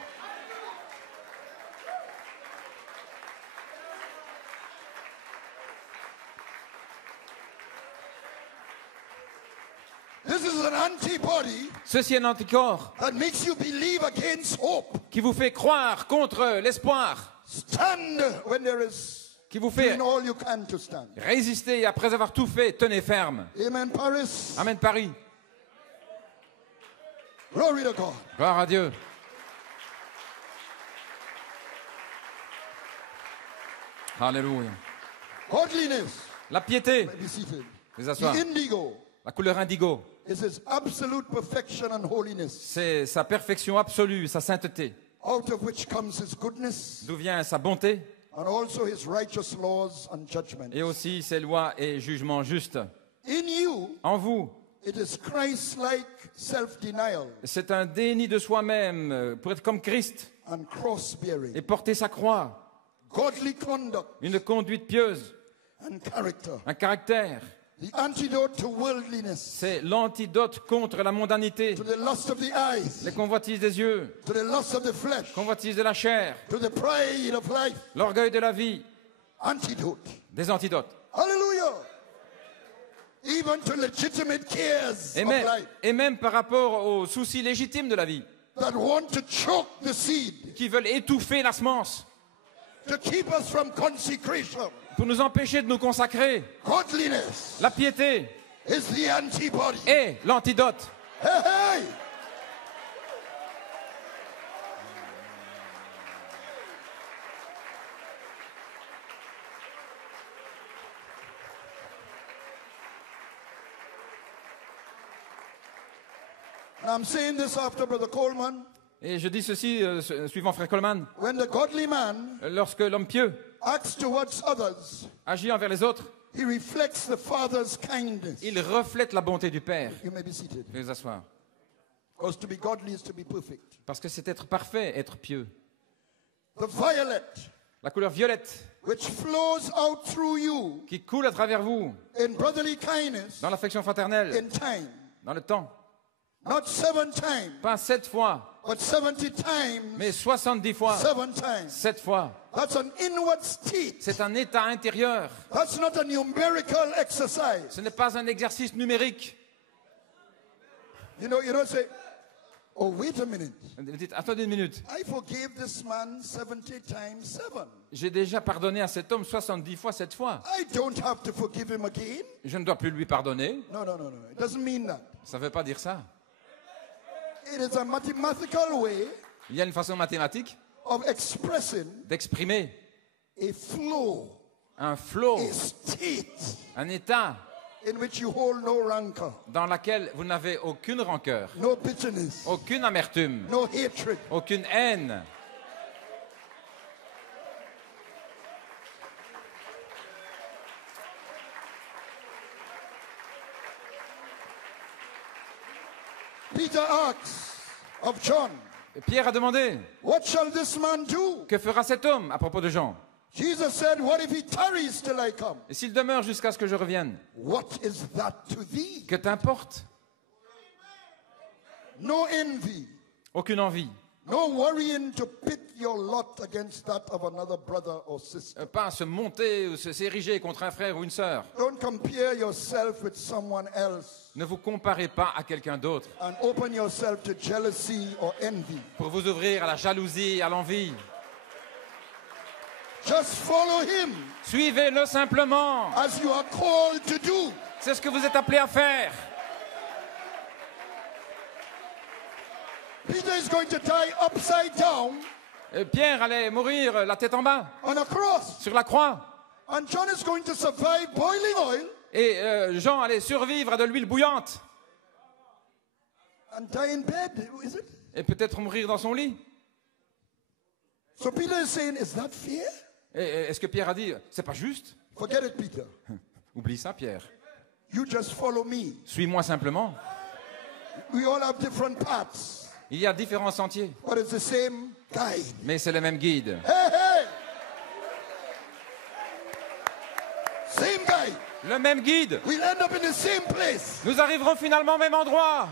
This is an antibody Ceci est un anticorps that makes you believe against hope. qui vous fait croire contre l'espoir, Stand when there is qui vous fait doing all you can to stand. résister et après avoir tout fait, tenez ferme. Amen, Paris. Amen, Paris. Glory to God. Gloire à Dieu. Alléluia. Godliness. La piété. Be seated. Vous The asseoir. indigo. La couleur indigo. is his absolute perfection and holiness, c'est sa perfection absolue, sa sainteté, out of which comes his goodness d'où vient sa bonté, and also his righteous laws and judgments. et aussi ses lois et jugements justes. In you, En vous, it is Christ-like self-denial c'est un déni de soi-même pour être comme Christ and cross-bearing, et porter sa croix, godly conduct une conduite pieuse, and character. un caractère. The antidote to worldliness, C'est l'antidote contre la mondanité, to the lust of the eyes, les convoitises des yeux, to the lust of the flesh, convoitises de la chair, to the pride of life. l'orgueil de la vie, Antidote. des antidotes. Hallelujah. Even to legitimate cares Et of même, life et même par rapport aux soucis légitimes de la vie, that want to choke the seed, qui veulent étouffer la semence, to keep us from consecration. pour nous empêcher de nous consacrer. Godliness La piété is the antibody. est l'antidote. Hey, hey. And I'm saying this after Brother Coleman. Et je dis ceci, suivant Frère Coleman, When the godly man lorsque l'homme pieux acts towards others, agit envers les autres, he reflects the Father's kindness. il reflète la bonté du Père. You may be seated. Veuillez vous asseoir. Because to be godly is to be perfect. Parce que c'est être parfait, être pieux. The violet, La couleur violette which flows out through you qui coule à travers vous, in brotherly kindness, dans l'affection fraternelle, in time. dans le temps. Not 7 times, Pas 7 fois, but 70 times, mais 70 fois, 7 times. 7 fois. That's an inward state. C'est un état intérieur. That's not a numerical exercise. Ce n'est pas un exercice numérique. You don't say, oh, wait a minute. Vous dites, attendez une minute. I forgave this man 70 times 7. J'ai déjà pardonné à cet homme 70 fois 7 fois. I don't have to forgive him again. Je ne dois plus lui pardonner. No. It doesn't mean that. Ça ne veut pas dire ça. It is a mathematical way Il y a une façon mathématique of expressing d'exprimer a flow, un flow, a state un état in which you hold no rancor, dans lequel vous n'avez aucune rancœur, no bitterness, aucune amertume, no hatred. aucune haine. Peter asks of John, Et Pierre a demandé, what shall this man do? que fera cet homme à propos de Jean? Jesus said, what if he tarries till I come? Et s'il demeure jusqu'à ce que je revienne, What is that to thee? que t'importe? No envy, Aucune envie. no worrying to pit your lot against that of another brother or sister. Pas à se monter ou s'ériger contre un frère ou une sœur. Don't compare yourself with someone else Ne vous comparez pas à quelqu'un d'autre and open yourself to jealousy or envy. pour vous ouvrir à la jalousie et à l'envie. Just follow him Suivez-le simplement. as you are called to do. C'est ce que vous êtes appelé à faire. Peter is going to die upside down Pierre allait mourir la tête en bas on a cross, sur la croix. and John is going to survive boiling oil Et Jean allait survivre à de l'huile bouillante. and die in bed. Is it? Et peut-être mourir dans son lit. So Peter is saying, is that fair? Et est-ce que Pierre a dit, c'est pas juste? Forget it, Peter. Oublie ça, Pierre. You just follow me. Suis-moi simplement. We all have different paths, Il y a différents sentiers, but it's the same guide. mais c'est le même guide. Hey! Same guide. Le même guide. We'll end up in the same place. Nous arriverons finalement au même endroit.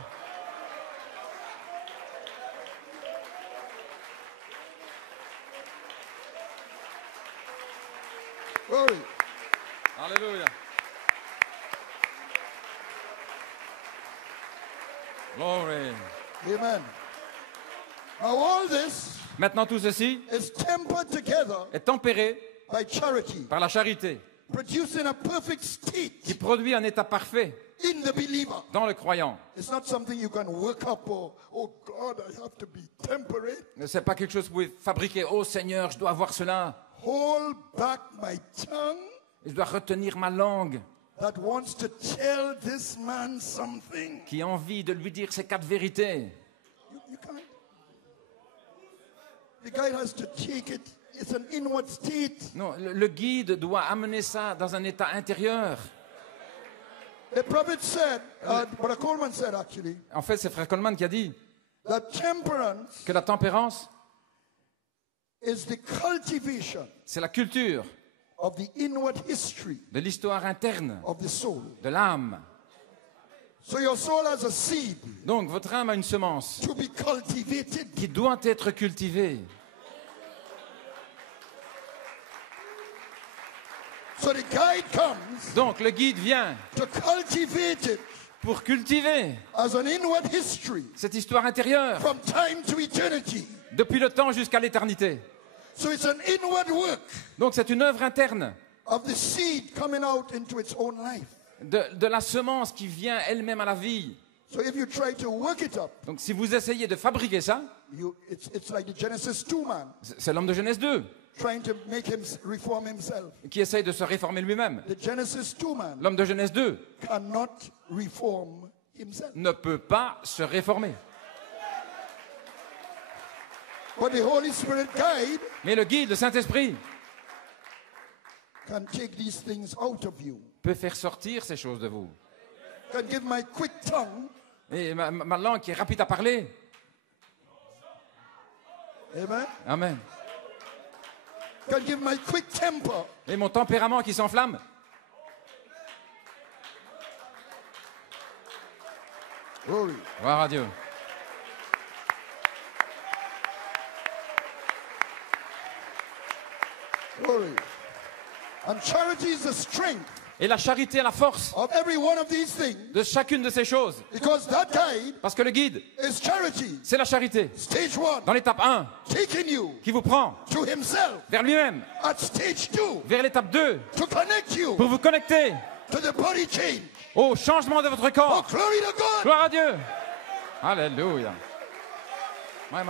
Glory. Alléluia. Glory. Amen. Now all this Maintenant, tout ceci is tempered together est tempéré by charity, par la charité, producing a perfect qui state produit un état parfait in the believer. dans le croyant. It's not something you can work up or, oh God, I have to be temperate. Ce n'est pas quelque chose que vous pouvez fabriquer. Oh Seigneur, je dois avoir cela. Hold back my tongue Je dois retenir ma langue. that wants to tell this man something. qui a envie de lui dire ces 4 vérités. You can't. The guy has to take it. It's an inward state. Non, le guide doit amener ça dans un état intérieur. The prophet said, Brother Coleman said actually, En fait, c'est Frère Coleman qui a dit that temperance que la tempérance, is the cultivation c'est la culture of the inward history de l'histoire interne, of the soul. de l'âme. So your soul has a seed Donc, votre âme a une semence to be cultivated. qui doit être cultivée. So the guide comes Donc, le guide vient to cultivate it pour cultiver as an inward history cette histoire intérieure from time to eternity. depuis le temps jusqu'à l'éternité. So it's an inward work Donc, c'est une œuvre interne of the seed coming out into its own life. de la semence qui vient elle-même à la vie. So if you try to work it up, Donc, si vous essayez de fabriquer ça, it's like the Genesis 2 man c'est l'homme de Genèse 2 trying to make him reform himself. qui essaye de se réformer lui-même. The Genesis 2 man L'homme de Genèse 2 cannot reform himself. ne peut pas se réformer. But the Holy Spirit guide Mais le guide, le Saint-Esprit, can take these things out of you. peut faire sortir ces choses de vous. Can give my quick tongue, Et ma langue qui est rapide à parler. amen, Amen. can give my quick temper, Et mon tempérament qui s'enflamme. glory, Gloire à Dieu. glory. And charity is the strength Et la charité est la force of every one of these things, de chacune de ces choses. because that guide Parce que le guide, is charity. c'est la charité. Stage 1, Dans l'étape 1, taking you qui vous prend to himself. vers lui-même. At stage 2, Vers l'étape 2, to connect you pour vous connecter to the body change. au changement de votre Oh, corps. glory to God. Gloire à Dieu. Alléluia. Ouais.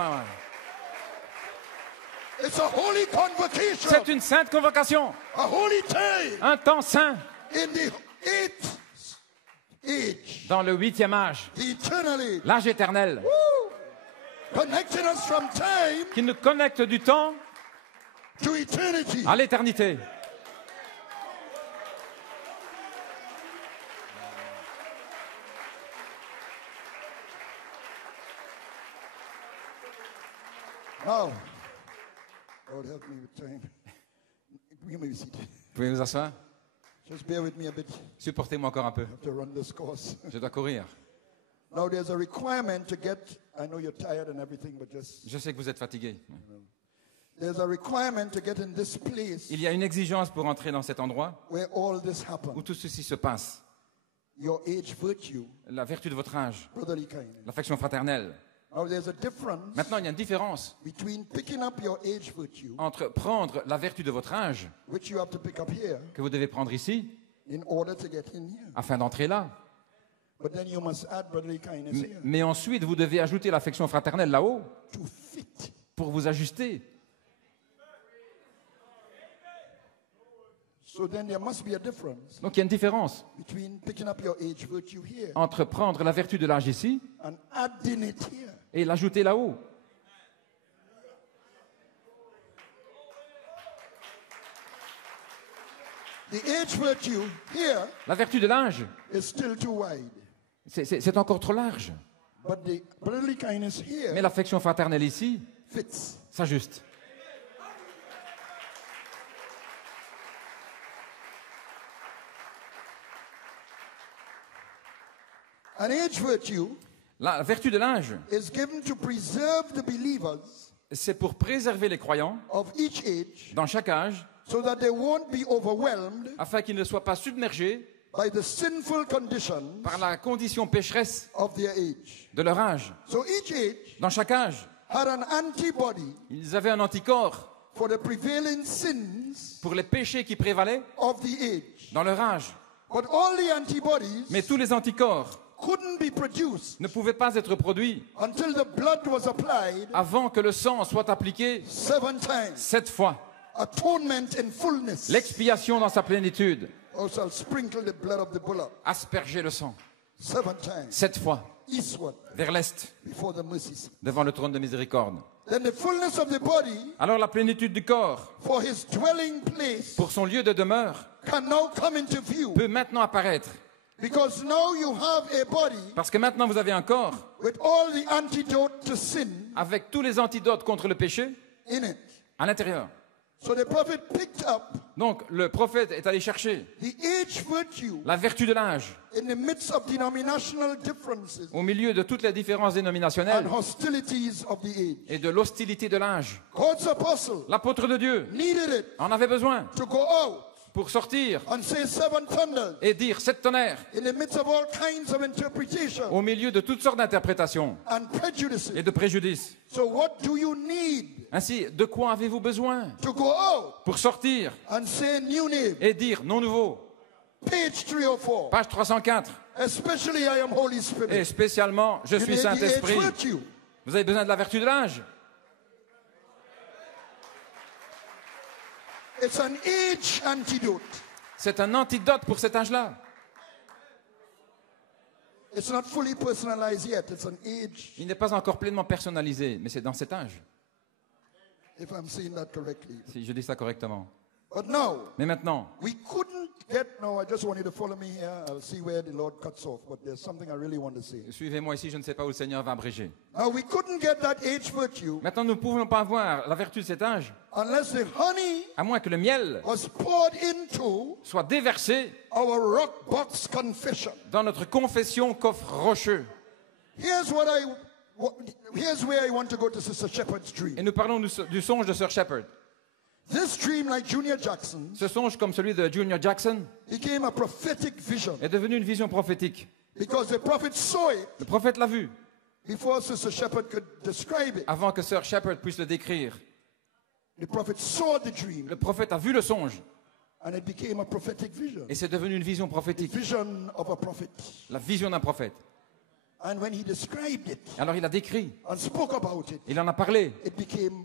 It's a holy convocation, C'est une sainte convocation. a holy time Un temps saint in the 8th age, dans le 8e âge. the eternal age. L'âge éternel. Connecting us from time Qui nous connecte du temps to eternity. à l'éternité. Now, Lord help me with time. You may be seated. Vous pouvez vous asseoir? Just bear with me a bit. Supportez-moi encore un peu. I have to run this course. Je dois courir. Now, there's a requirement to get, I know you're tired and everything, but just, Je sais que vous êtes fatigué. there's a requirement to get in this place Il y a une exigence pour entrer dans cet endroit where all this où happens. tout ceci se passe. Your age virtue, La vertu de votre âge, brotherly kindness. l'affection fraternelle. Now, there's a difference Maintenant, il y a une différence between picking up your age virtue, entre prendre la vertu de votre âge, which you have to pick up here que vous devez prendre ici, in order to get in here. afin d'entrer là. But then you must add brotherly kindness here Mais ensuite, vous devez ajouter l'affection fraternelle là-haut to fit. pour vous ajuster. So then there must be a difference Donc, il y a une différence between picking up your age virtue here entre prendre la vertu de l'âge ici and adding it here. et l'ajouter là-haut. The age virtue here La vertu de l'âge, is still too wide, c'est encore trop large. but the brotherly kindness Mais here l'affection fraternelle ici fits. s'ajuste. An age virtue La vertu de l'âge, is given to preserve the believers c'est pour préserver les croyants of each age dans chaque âge, so that they won't be overwhelmed afin qu'ils ne soient pas submergés by the sinful conditions par la condition pécheresse of their age. de leur âge. So each age Dans chaque âge, had an antibody ils avaient un anticorps for the prevailing sins pour les péchés qui prévalaient of the age. dans leur âge. But all the antibodies Mais tous les anticorps couldn't be produced ne pouvaient pas être produits until the blood was applied avant que le sang soit appliqué 7 times. 7 fois. Atonement in fullness. L'expiation dans sa plénitude. Thou shalt sprinkle the blood of the bullock asperger le sang 7 times 7 fois eastward vers l'est, before the mercy seat. devant le trône de miséricorde. Then the fullness of the body Alors la plénitude du corps, for his dwelling place pour son lieu de demeure, can now come into view, peut maintenant apparaître. because now you have a body Parce que maintenant vous avez un corps with all the antidote to sin avec tous les antidotes contre le péché in it. à l'intérieur. So the prophet picked up Donc le prophète est allé chercher the age virtue la vertu de l'âge in the midst of denominational differences au milieu de toutes les différences and dénominationnelles hostilities of the age. et de l'hostilité de l'âge. God's apostle L'apôtre de Dieu needed it en avait besoin to go out pour sortir and say 7 thunders et dire 7 tonnerres in the midst of all kinds of interpretation au milieu de toutes sortes d'interprétations and prejudices. et de préjudices. So what do you need Ainsi, de quoi avez-vous besoin to go out pour sortir and say new name? et dire non nouveau? Page 304. Page 304. Especially I am Holy Et Spirit. spécialement, je You suis need the age Saint-Esprit. virtue. Vous avez besoin de la vertu de l'âge. It's an age antidote. C'est un antidote pour cet âge-là. It's not fully personalized yet. It's an age, Il n'est pas encore pleinement personnalisé, mais c'est dans cet âge, if I'm saying that correctly. si je dis ça correctement. But now, Mais maintenant, we couldn't get, no, I just want you to follow me here. I'll see where the Lord cuts off. But there's something I really want to say. suivez-moi ici, je ne sais pas où le Seigneur va abréger. Now, we couldn't get that age virtue Maintenant, nous ne pouvons pas avoir la vertu de cet âge, unless the honey à moins que le miel was poured into soit déversé our rock box confession. dans notre confession coffre rocheux. Here's here's where I want to go to Sister Shepherd's dream. Et nous parlons du songe de Sir Shepherd. This dream, like Junior Jackson's, Ce songe, comme celui de Junior Jackson, became a prophetic vision est devenu une vision prophétique. because the prophet saw it Le prophète l'a vu before Sister Shepherd could describe it. avant que Sir Shepherd puisse le décrire. The prophet saw the dream Le prophète a vu le songe and it became a prophetic vision. et c'est devenu une vision The prophétique, vision of a prophet. la vision d'un prophète. And when he described it Alors il a décrit, and spoke about it, il en a parlé it became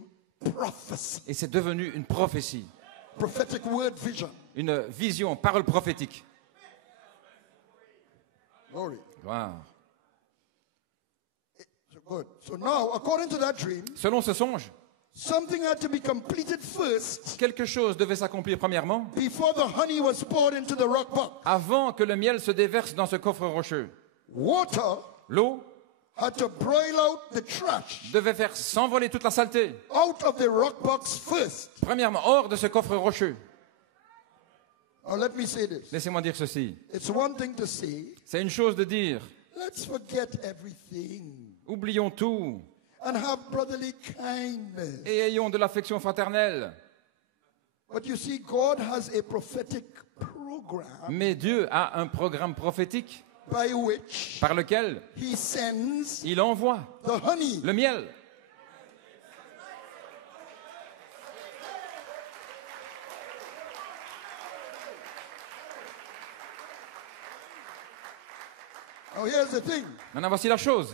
prophecy. et c'est devenu une prophétie, Prophetic word vision. une vision, parole prophétique. Glory. Gloire. So good. So now, according to that dream, Selon ce songe, something had to be completed first quelque chose devait s'accomplir premièrement before the honey was poured into the rock box. avant que le miel se déverse dans ce coffre rocheux. Water L'eau had to broil out the trash devait faire s'envoler toute la saleté, out of the rock box first. premièrement hors de ce coffre rocheux. Now let me say this. Laissez-moi dire ceci. It's one thing to say, C'est une chose de dire, let's forget everything oublions tout and have brotherly kindness. et ayons de l'affection fraternelle. But you see, God has a prophetic program Mais Dieu a un programme prophétique by which par lequel he sends il envoie the honey. le miel. Now here's the thing. Maintenant, voici la chose.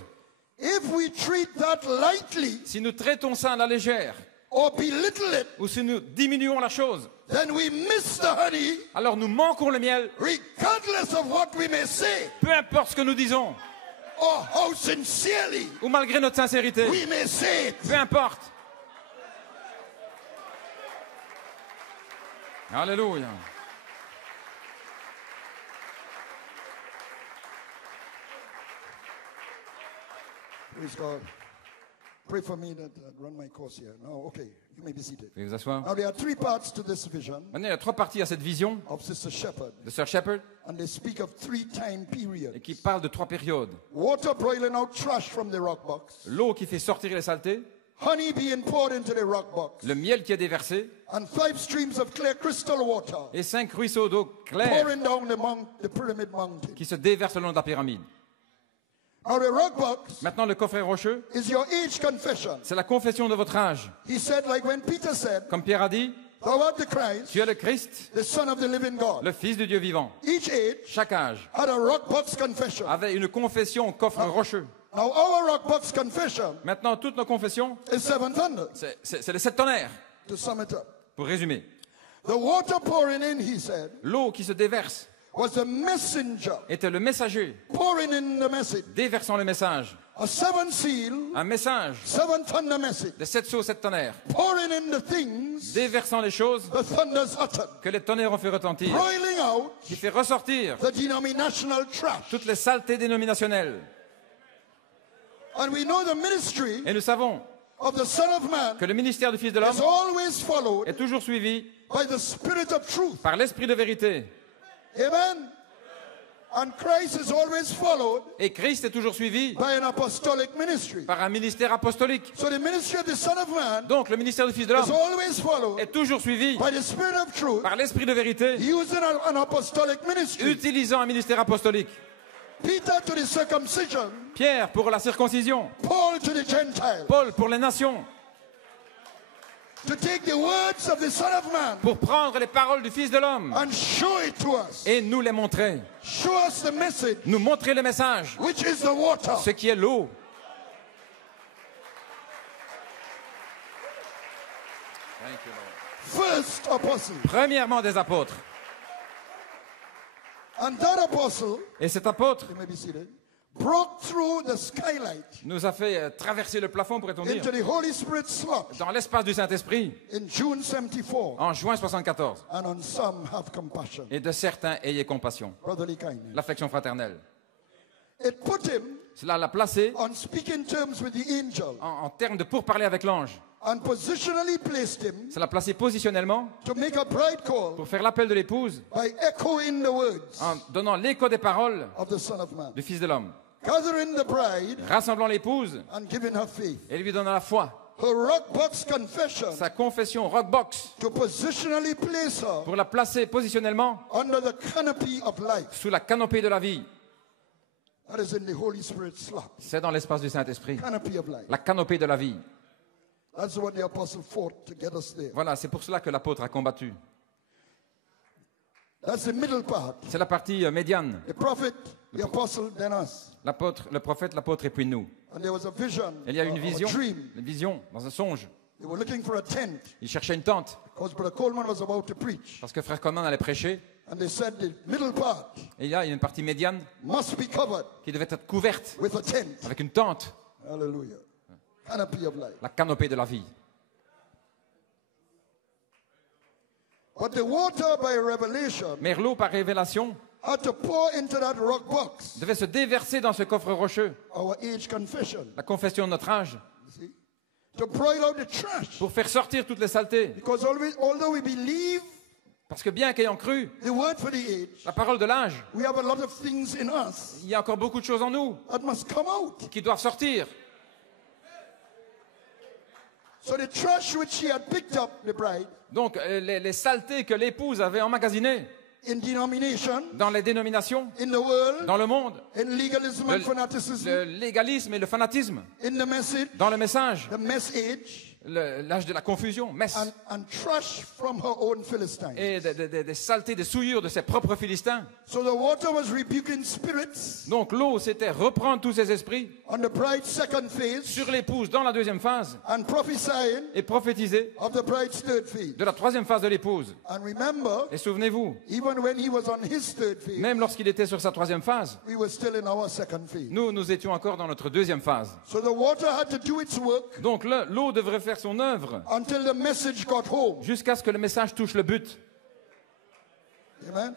If we treat that lightly Si nous traitons ça à la légère, or belittle it, ou si nous diminuons la chose, then we miss the honey alors nous manquons le miel, regardless of what we may say peu importe ce que nous disons, or how sincerely ou malgré notre sincérité, we may say it. peu importe. Alléluia. Praise God. Pray for me that I run my course here. Now, okay, you may be seated. Veuillez vous asseoir. Now, there are 3 parts to this vision Maintenant, il y a 3 parties à cette vision of Sister Shepherd, de Sir Shepherd and they speak of 3 time periods. et qui parle de 3 périodes. Water boiling out trash from the rock box, L'eau qui fait sortir les saletés, honey being poured into the rock box, le miel qui est déversé and 5 streams of clear crystal water et 5 ruisseaux d'eau claire pouring down the pyramid mountain. qui se déversent le long de la pyramide. Now, the rock box Maintenant, le coffret rocheux, is your age confession. c'est la confession de votre âge. He said, like when Peter said, Comme Pierre a dit, thou art the Christ, tu es le Christ, the Son of the living God. le Fils de Dieu vivant. Each age Chaque âge had a rock box confession. avait une confession au coffre rocheux. Now, our rock box confession Maintenant, toutes nos confessions, is 7 thunders, c'est les 7 tonnerres, to sum it up. pour résumer. The water pouring in, he said, L'eau qui se déverse was the messenger était le messager, pouring in the message. déversant le message. A seven seal, Un message 7 thunder message, de 7 sceaux, 7 tonnerres, pouring in the things déversant les choses the thunders uttered, que les tonnerres ont fait retentir, boiling out qui fait ressortir the denominational trash. toutes les saletés dénominationnelles. And we know the ministry Et nous savons of the Son of Man que le ministère du Fils de is l'homme always followed est toujours suivi by the Spirit of truth. par l'esprit de vérité. Amen. And Christ is always followed Et Christ est toujours suivi by an apostolic ministry. par un ministère apostolique. So the ministry of the Son of Man Donc le ministère du Fils de is l'homme always followed est toujours suivi by the Spirit of truth, par l'esprit de vérité, using an apostolic ministry. utilisant un ministère apostolique. Peter to the circumcision, Pierre pour la circoncision, Paul to the Gentiles. Paul pour les nations, To take the words of the Son of Man pour prendre les paroles du Fils de l'homme and show it to us. et nous les montrer. Show us the message, Nous montrer le message, which is the water. ce qui est l'eau. First apostle. Premièrement des apôtres. And that apostle, Et cet apôtre you may be seated, broke through the skylight nous a fait traverser le plafond, pourrait-on dire, into the Holy Spirit slot dans l'espace du Saint-Esprit in June 74. en juin 74. And on some have compassion, Et de certains, ayez compassion. brotherly kindness. L'affection fraternelle. It put him Cela l'a placé on speaking terms with the angel en termes de pourparler avec l'ange. and positionally placed him Ça l'a placé positionnellement to make a bride call pour faire l'appel de l'épouse by echoing the words en donnant l'écho des paroles of the Son of Man, du Fils de l'homme, gathering the bride rassemblant l'épouse and giving her faith. et lui donnant la foi. Her rock box confession Sa confession rockbox to positionally place her pour la placer positionnellement under the canopy of life. sous la canopée de la vie. That is in the Holy Spirit slot. C'est dans l'espace du Saint-Esprit. Canopy of life. La canopée de la vie. That's what the apostle fought to get us there. Voilà, c'est pour cela que l'apôtre a combattu. That's the middle part. C'est la partie médiane. The prophet, the apostle, then us. L'apôtre, le prophète, l'apôtre et puis nous. And there was a vision, Il y a une a vision, dream. une vision dans un songe. They were looking for a tent Il cherchait une tente because Brother Coleman was about to preach. parce que frère Coleman allait prêcher. And they said the middle part Et là, il y a une partie médiane must be covered qui devait être couverte with a tent. avec une tente, Hallelujah. Canopy of life. la canopée de la vie. But the water by revelation Mais l'eau, par révélation, had to pour into that rock box devait se déverser dans ce coffre rocheux, our age confession. la confession de notre âge, You see? To broil out the trash. pour faire sortir toutes les saletés. Because although we believe Parce que bien qu'ayant cru the word for the age, la parole de l'âge, we have a lot of things in us il y a encore beaucoup de choses en nous that must come out. qui doivent sortir. So the trash which she had picked up, the bride, Donc les saletés que l'épouse avait emmagasinées in denomination, dans les dénominations, in the world, dans le monde, in legalism and fanaticism, le légalisme et le fanatisme, in the message, dans le message, the message, l'âge de la confusion, messe, and trash from her own Philistines. et des saletés, des souillures de ses propres Philistins. So the water was rebuking spirits Donc l'eau, c'était reprendre tous ces esprits on the bride's second phase sur l'épouse dans la deuxième phase and prophesying et prophétiser of the bride's third phase. de la troisième phase de l'épouse. And remember, Et souvenez-vous, even when he was on his third phase, même lorsqu'il était sur sa troisième phase, we were still in our second phase. nous étions encore dans notre deuxième phase. So the water had to do its work Donc l'eau devrait faire son œuvre until the message got home. jusqu'à ce que le message touche le but. Amen.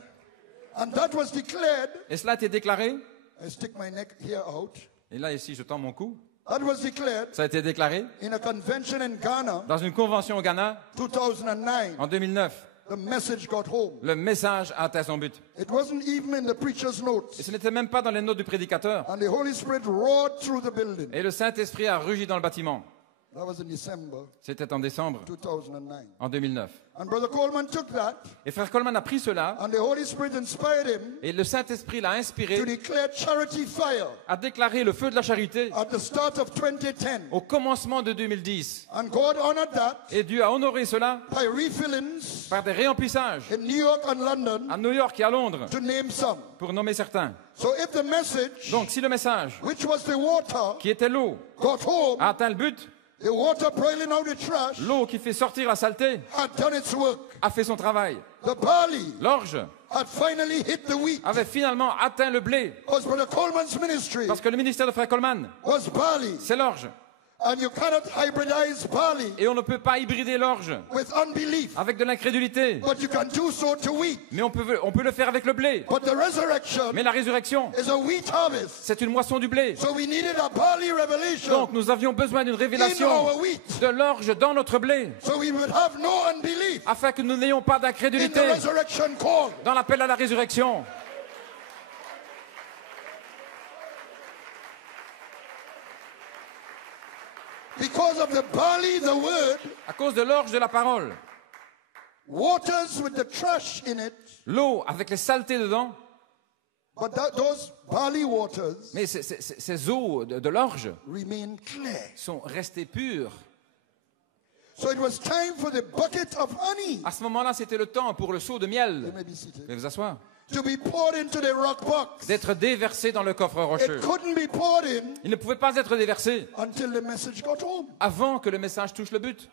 And that was declared. Et cela a été déclaré, I stick my neck here out. et là ici je tends mon cou, That was declared ça a été déclaré in a convention in Ghana, dans une convention au Ghana 2009. en 2009. The message got home. Le message a atteint son but. It wasn't even in the preacher's Et notes. ce n'était même pas dans les notes du prédicateur. And the Holy Spirit roared through the building. Et le Saint-Esprit a rugi dans le bâtiment. That was in December C'était en décembre 2009. en 2009. And Brother Coleman took that, Et frère Coleman a pris cela, and the Holy Spirit inspired him et le Saint-Esprit l'a to inspiré declare charity fire à déclarer le feu de la charité at the start of 2010. au commencement de 2010. And God honored that Et Dieu a honoré cela by refillings par des réemplissages in New York and London, à New York et à Londres, to name some. pour nommer certains. So if the message, Donc si le message, which was the water, qui était l'eau, got home, a atteint le but, The water boiling out the trash L'eau qui fait sortir la saleté had done its work. a fait son travail. The barley L'orge had finally hit the wheat. avait finalement atteint le blé. Because Brother Coleman's ministry Parce que le ministère de Frère Coleman, was barley. c'est l'orge. And you cannot hybridize barley Et on ne peut pas hybrider l'orge with unbelief. avec de l'incrédulité. But you can do so to wheat. Mais on peut le faire avec le blé. But the resurrection Mais la résurrection, is a wheat harvest. c'est une moisson du blé. So we needed a barley revelation Donc nous avions besoin d'une in révélation our wheat. de l'orge dans notre blé, So we would have no unbelief afin que nous n'ayons pas in d'incrédulité the resurrection call. dans l'appel à la résurrection. Because of the barley, the word, À cause de l'orge de la parole, waters with the trash in it, l'eau avec les saletés dedans, but those barley waters mais ces eaux de l'orge remain clear. sont restées pures. So it was time for the bucket of honey, À ce moment-là, c'était le temps pour le seau de you miel, may be seated, veuillez vous asseoir, to be poured into the rock box. d'être déversé dans le coffre rocheux. It couldn't be poured in Il ne pouvait pas être déversé until the message got home. avant que le message touche le but.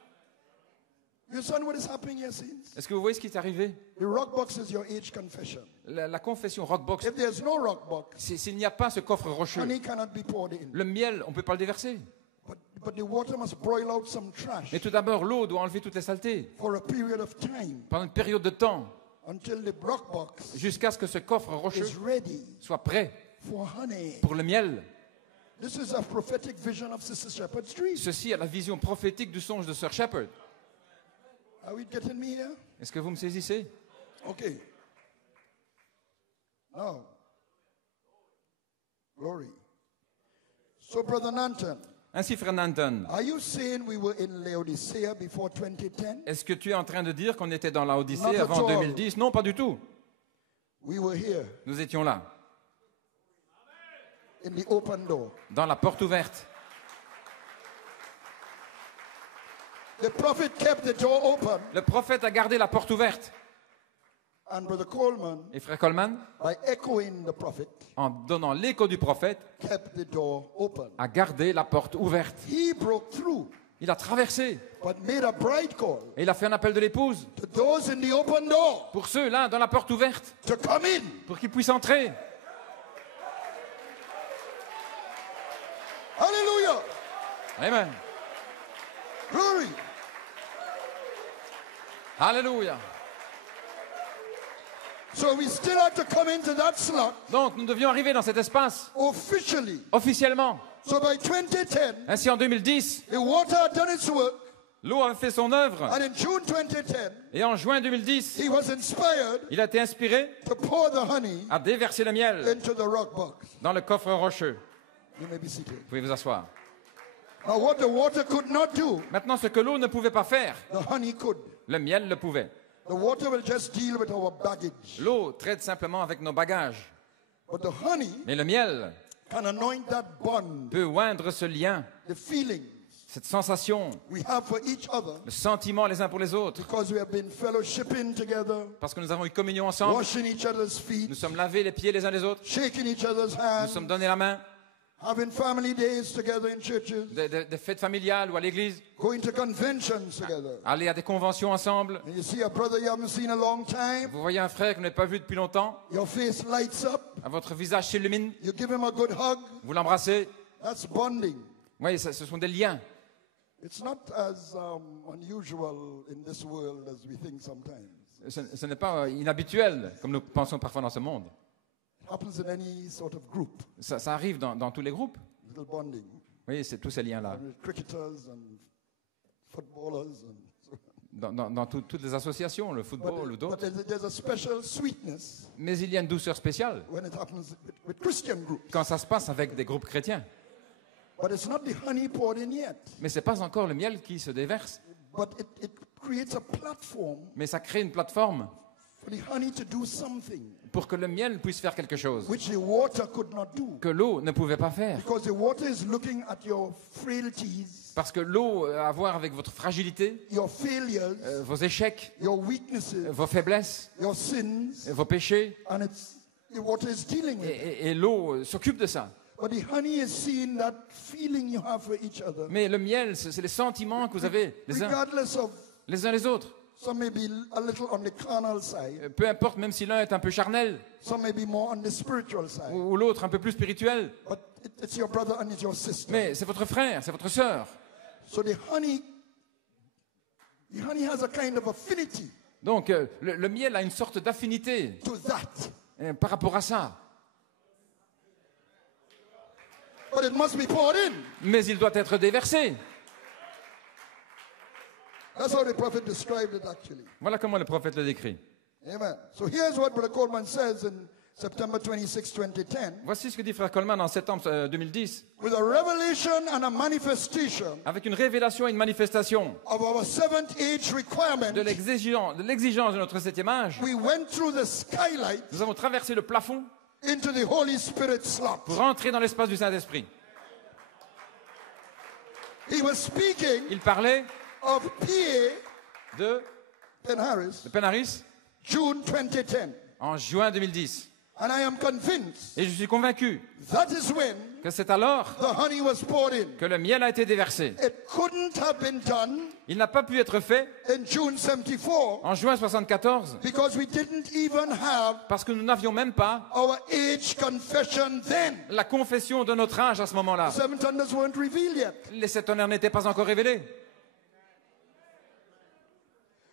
You understand what is happening here, saints? Est-ce que vous voyez ce qui est arrivé? The rock box is your age confession. La confession Rockbox, If there's no rock box, s'il n'y a pas ce coffre rocheux, honey cannot be poured in. le miel, on ne peut pas le déverser. But the water must boil out some trash Mais tout d'abord, l'eau doit enlever toutes les saletés for a period of time pendant une période de temps, until the rock box jusqu'à ce que ce coffre rocheux is ready soit prêt for honey. pour le miel. This is a prophetic vision of Sister Shepherd's dream. Ceci est la vision prophétique du songe de Sir Shepherd. Are we getting me here? Est-ce que vous me saisissez? Okay. Now, glory. So, Brother Nanton, Ainsi, frère Nanton, are you saying we were in Laodicea before 2010? est-ce que tu es en train de dire qu'on était dans la Not Odyssée at avant all. 2010? Non, pas du tout. We were here Nous étions là, in the open door. dans la porte ouverte. The prophet kept the door open, Le prophète a gardé la porte ouverte. and Brother Coleman, Et frère Coleman, by echoing the prophet, en donnant l'écho du prophète, kept the door open. a gardé la porte ouverte. He broke through, Il a traversé but made a bride call et il a fait un appel de l'épouse to those in the open door pour ceux là dans la porte ouverte, to come in. pour qu'ils puissent entrer. Hallelujah. Amen. Glory. Alléluia. So we still have to come into that slot Donc nous devions arriver dans cet espace officially. officiellement. So by 2010, Ainsi en 2010, the water had done its work, l'eau avait fait son œuvre and in June 2010, et en juin 2010, he was inspired il a été inspiré to pour the honey à déverser le miel into the rock box. dans le coffre rocheux. You may be seated. Vous pouvez vous asseoir. Now, what the water could not do, Maintenant, ce que l'eau ne pouvait pas faire, the honey could. le miel le pouvait. The water will just deal with our baggage, L'eau traite simplement avec nos bagages. but the honey Mais le miel can anoint that bond, peut oindre ce lien, the feelings cette sensation, we have for each other, le sentiment les uns pour les autres. because we have been fellowshipping together, Parce que nous avons eu communion ensemble, washing each other's feet, nous sommes lavés les pieds les uns les autres, shaking each other's nous hands, sommes donnés la main, having family days together in churches, des fêtes familiales ou à l'église, going to conventions together. aller à des conventions ensemble. And you see a brother you haven't seen a long time, Vous voyez un frère que vous n'avez pas vu depuis longtemps, your face lights up, votre visage s'illumine, you give him a good hug, vous l'embrassez. that's bonding. Oui, ce sont des liens. It's not as unusual in this world as we think sometimes. Ce n'est pas inhabituel, comme nous pensons parfois dans ce monde. It happens in any sort of group, Ça arrive dans tous les groupes. little bonding. Oui, c'est tous ces liens-là. With cricketers and footballers. Dans toutes les associations, le football ou d'autres. There's a special sweetness Mais il y a une douceur spéciale when it happens with Christian groups. quand ça se passe avec des groupes chrétiens. But it's not the honey poured in yet. Mais ce n'est pas encore le miel qui se déverse. But it creates a platform Mais ça crée une plateforme for the honey to do something pour que le miel puisse faire quelque chose which the water could not do. que l'eau ne pouvait pas faire. Because the water is looking at your frailties, Parce que l'eau a à voir avec votre fragilité, your failures, vos échecs, your weaknesses, vos faiblesses, your sins, vos péchés. and the water is dealing with it. Et l'eau s'occupe de ça. But the honey is seeing that feeling you have for each other. Mais le miel, c'est les sentiments que vous avez Regardless of, les uns les autres. some may be a little on the carnal side, Peu importe, même si l'un est un peu charnel some may be more on the spiritual side. ou l'autre un peu plus spirituel. But it's your brother and it's your sister. Mais c'est votre frère, c'est votre sœur. So the honey has a kind of affinity Donc le miel a une sorte d'affinité to that. par rapport à ça. But it must be poured in. Mais il doit être déversé. That's how the prophet described it actually. Voilà comment le prophète le décrit. Amen. So here's what Brother Coleman says in September 26, 2010. Voici ce que dit frère Coleman en septembre 2010. With a revelation and a manifestation Avec une révélation et une manifestation of our seventh age requirement, de l'exigence de notre septième âge, we went through the skylight nous avons traversé le plafond into the Holy Spirit slot. pour entrer dans l'espace du Saint-Esprit. He was speaking Il parlait of PA de Penn Harris, Penaris June 2010. en juin 2010. And I am convinced Et je suis convaincu that is when que c'est alors the honey was poured in. que le miel a été déversé. It couldn't have been done Il n'a pas pu être fait in June 74 en juin 74 because we didn't even have parce que nous n'avions même pas our age confession then. la confession de notre âge à ce moment-là. Seven thunders weren't revealed yet. Les sept tonnerres n'étaient pas encore révélés.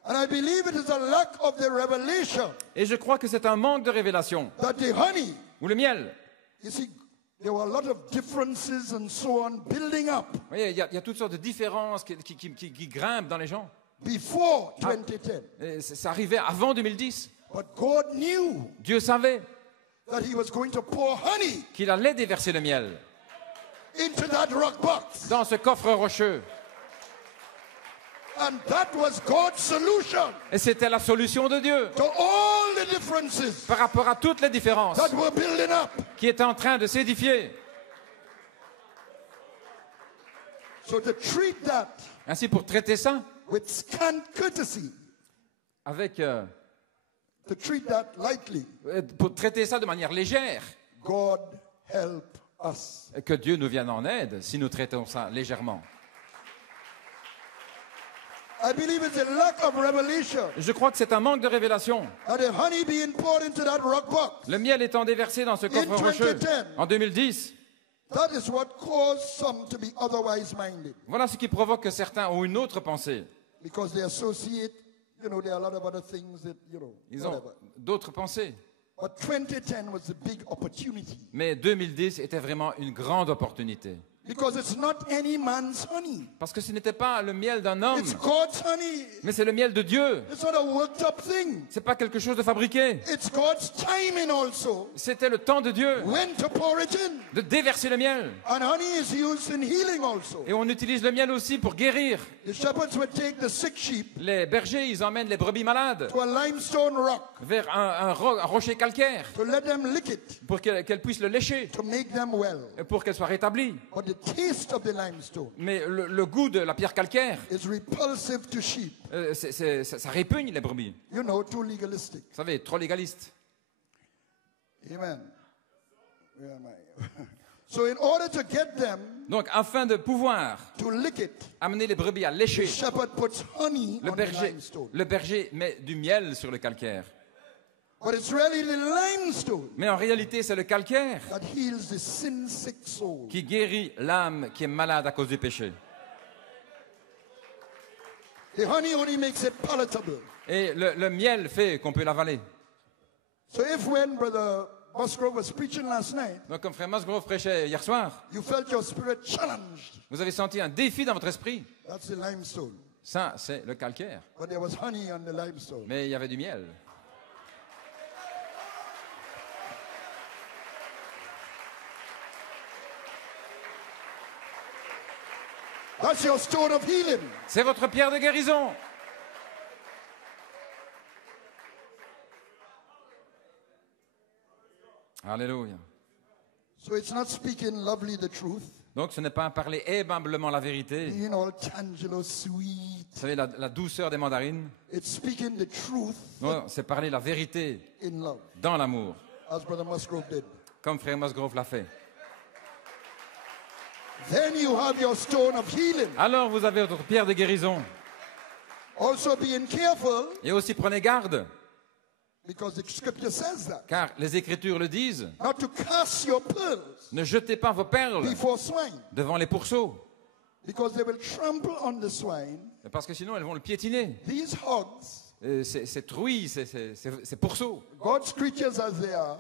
And I believe it is a lack of the revelation Et je crois que c'est un manque de révélation. that the honey, Ou le miel. you see, there were a lot of differences and so on building up Vous voyez, il y a toutes sortes de différences qui grimpent dans les gens. before 2010. Et ça arrivait avant 2010. But God knew Dieu savait that He was going to pour honey qu'il allait déverser le miel into that rock box. dans ce coffre rocheux. And that was God's solution Et c'était la solution de Dieu to all the differences par rapport à toutes les différences that were building up. qui étaient en train de s'édifier. So to treat that Ainsi, pour traiter ça with scant courtesy, avec, to treat that lightly, pour traiter ça de manière légère, God help us. que Dieu nous vienne en aide si nous traitons ça légèrement. I believe it's a lack of revelation. Je crois que c'est un manque de révélation. And the honey being poured into that rock box, Le miel étant déversé dans ce coffre rocheux 2010. en 2010, that is what caused some to be otherwise minded. voilà ce qui provoque que certains ont une autre pensée. Because they associate, there are a lot of other things that, Ils ont whatever. d'autres pensées. But 2010 was a big opportunity. Mais 2010 était vraiment une grande opportunité. Because it's not any man's honey. Parce que ce n'était pas le miel d'un homme, It's God's honey. mais c'est le miel de Dieu. It's not a worked up thing. C'est pas quelque chose de fabriqué. It's God's timing also. C'était le temps de Dieu When to pour it in. de déverser le miel. And honey is used in healing also. Et on utilise le miel aussi pour guérir. The shepherds would take the sick sheep Les bergers, ils emmènent les brebis malades to a limestone rock vers un rocher calcaire to let them lick it pour qu'elles puissent le lécher, to make them well. pour qu'elles soient rétablies. But the taste of the limestone Mais le goût de la pierre calcaire, is repulsive to sheep. ça répugne les brebis. Too legalistic. Vous savez, trop légaliste. Amen. Where am I? So in order to get them Donc, afin de pouvoir to lick it, amener les brebis à the lécher, shepherd puts honey on the limestone. le berger met du miel sur le calcaire. But it's really the limestone Mais en réalité, c'est le calcaire that heals the sin-sick soul. qui guérit l'âme qui est malade à cause du péché. The honey only makes it palatable. Et le miel fait qu'on peut l'avaler. So if when Brother Musgrove was preaching last night, Donc, comme frère Musgrove prêchait hier soir, you felt your spirit challenged, vous avez senti un défi dans votre esprit. that's the limestone. Ça, c'est le calcaire. But there was honey on the limestone. Mais il y avait du miel. That's your stone of healing. C'est votre pierre de guérison. Alléluia. So it's not speaking lovely the truth, Donc, ce n'est pas parler aimablement la vérité. being all tangelo sweet. Vous savez, la douceur des mandarines. It's speaking the truth Non, c'est parler la vérité in love, dans l'amour, as Brother Musgrove did. comme frère Musgrove l'a fait. Then you have your stone of healing. alors vous avez votre pierre de guérison. Also being careful, Et aussi prenez garde, because the scripture says that, car les Écritures le disent. not to cast your pearls Ne jetez pas vos perles before swine, devant les pourceaux, because they will trample on the swine. parce que sinon elles vont le piétiner. These hogs, Ces truies, ces pourceaux, God's creatures as they are,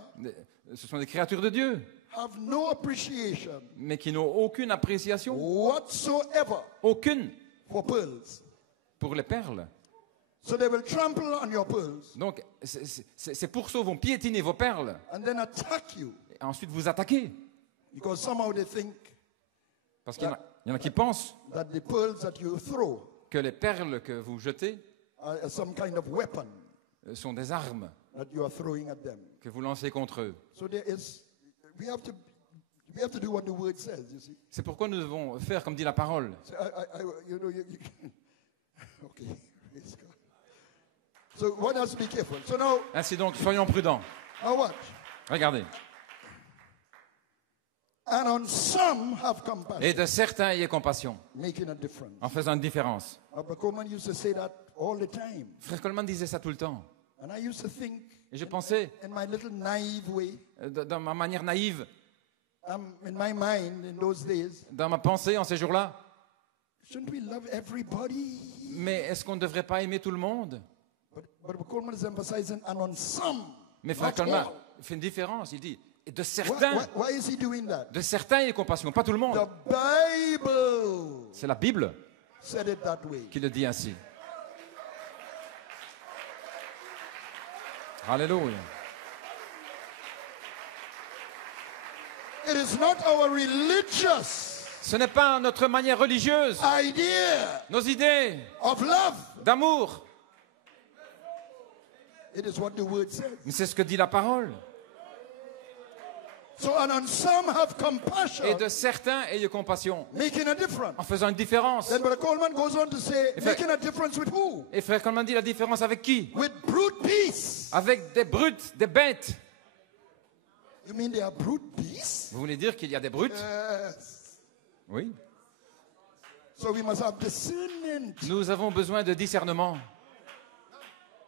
ce sont des créatures de Dieu, have no appreciation mais qui n'ont aucune appréciation, whatsoever aucune, for pearls. pour les perles. So they will trample on your pearls Donc ces pourceaux vont piétiner vos perles, and then attack you, et ensuite vous attaquer. because somehow they think Parce qu'il y en a qui pensent that the pearls that you throw que les perles que vous jetez are some kind of weapon sont des armes that you are throwing at them. que vous lancez contre eux. So we have to do what the word says, you see. C'est pourquoi nous devons faire comme dit la parole. So okay, praise God. So one has to be careful. So now Ainsi donc, soyons prudents. watch. Regardez. And on some have compassion, Et de certains ayez compassion, making a difference. en faisant une différence. Abraham Coleman used to say that all the time. Frère Coleman disait ça tout le temps. And I used to think, Et je pensais, in my little naive way, dans ma manière naïve, in my mind in those days, dans ma pensée en ces jours-là, shouldn't we love everybody? mais est-ce qu'on ne devrait pas aimer tout le monde? But Coleman is emphasizing, and on some. Mais Frère not Coleman all. fait une différence. Il dit, et de Why, certains, why is he doing that? de certains ayez compassion, pas tout le monde. The Bible C'est la Bible said it that way. qui le dit ainsi. Alléluia. It is not our religious Ce n'est pas notre manière religieuse, idea nos idées of love. d'amour, It is what the word says. mais c'est ce que dit la parole. So, and on some have compassion, Et de certains ayez compassion, making a difference. en faisant une différence. Then Brother Coleman goes on to say, In fact- making a difference with who? Et Frère Coleman dit la différence avec qui? With brute beasts. Avec des brutes, des bêtes. You mean they are brute beasts? Vous voulez dire qu'il y a des brutes? Yes. Oui. So we must have discernment. Nous avons besoin de discernement.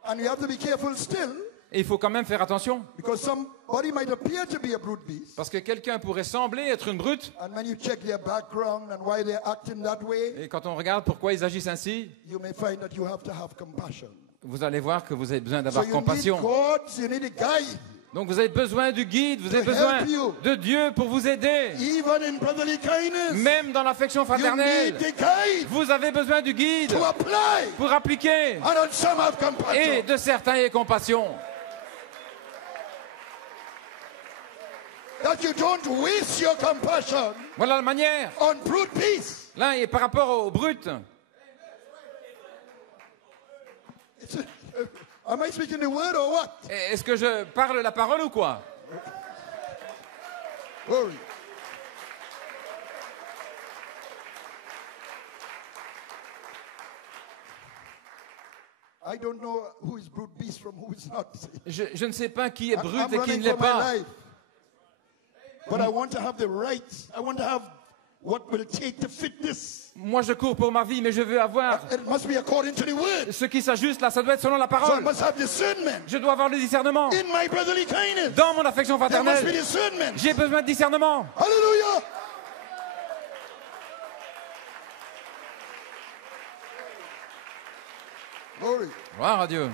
And we have to be careful still, Et il faut quand même faire attention, because somebody might appear to be a brute beast. parce que quelqu'un pourrait sembler être une brute, And when you check their background and why they're acting that way, et quand on regarde pourquoi ils agissent ainsi, you may find that you have to have compassion. vous allez voir que vous avez besoin So d'avoir you need compassion. God, you need a guide. Donc vous avez besoin du guide, vous avez To besoin help you. de Dieu pour vous aider. Even in brotherly kindness, Même dans l'affection you fraternelle, need the guide vous avez besoin du guide to apply. pour appliquer. And on some have compassion. Et de certains ayez compassion. That you don't waste your compassion Voilà la manière. on brute beasts. Là, et par rapport aux brutes, Am I speaking the word or what? est-ce que je parle la parole ou quoi? Glory. I don't know who is brute beast from who is not. Je ne sais pas qui est I'm brute et qui running ne l'est for my pas. life. But I want to have the right. I want to have what will take to fit this. Moi, je cours pour ma vie, mais je veux avoir It must be according to the word. ce qui s'ajuste là. Ça doit être selon la So I parole. must have discernment. Je dois avoir le discernement. In my brotherly kindness, Dans mon affection there must be fraternelle, discernment. j'ai besoin de discernement. Hallelujah. Glory. Gloire à Dieu.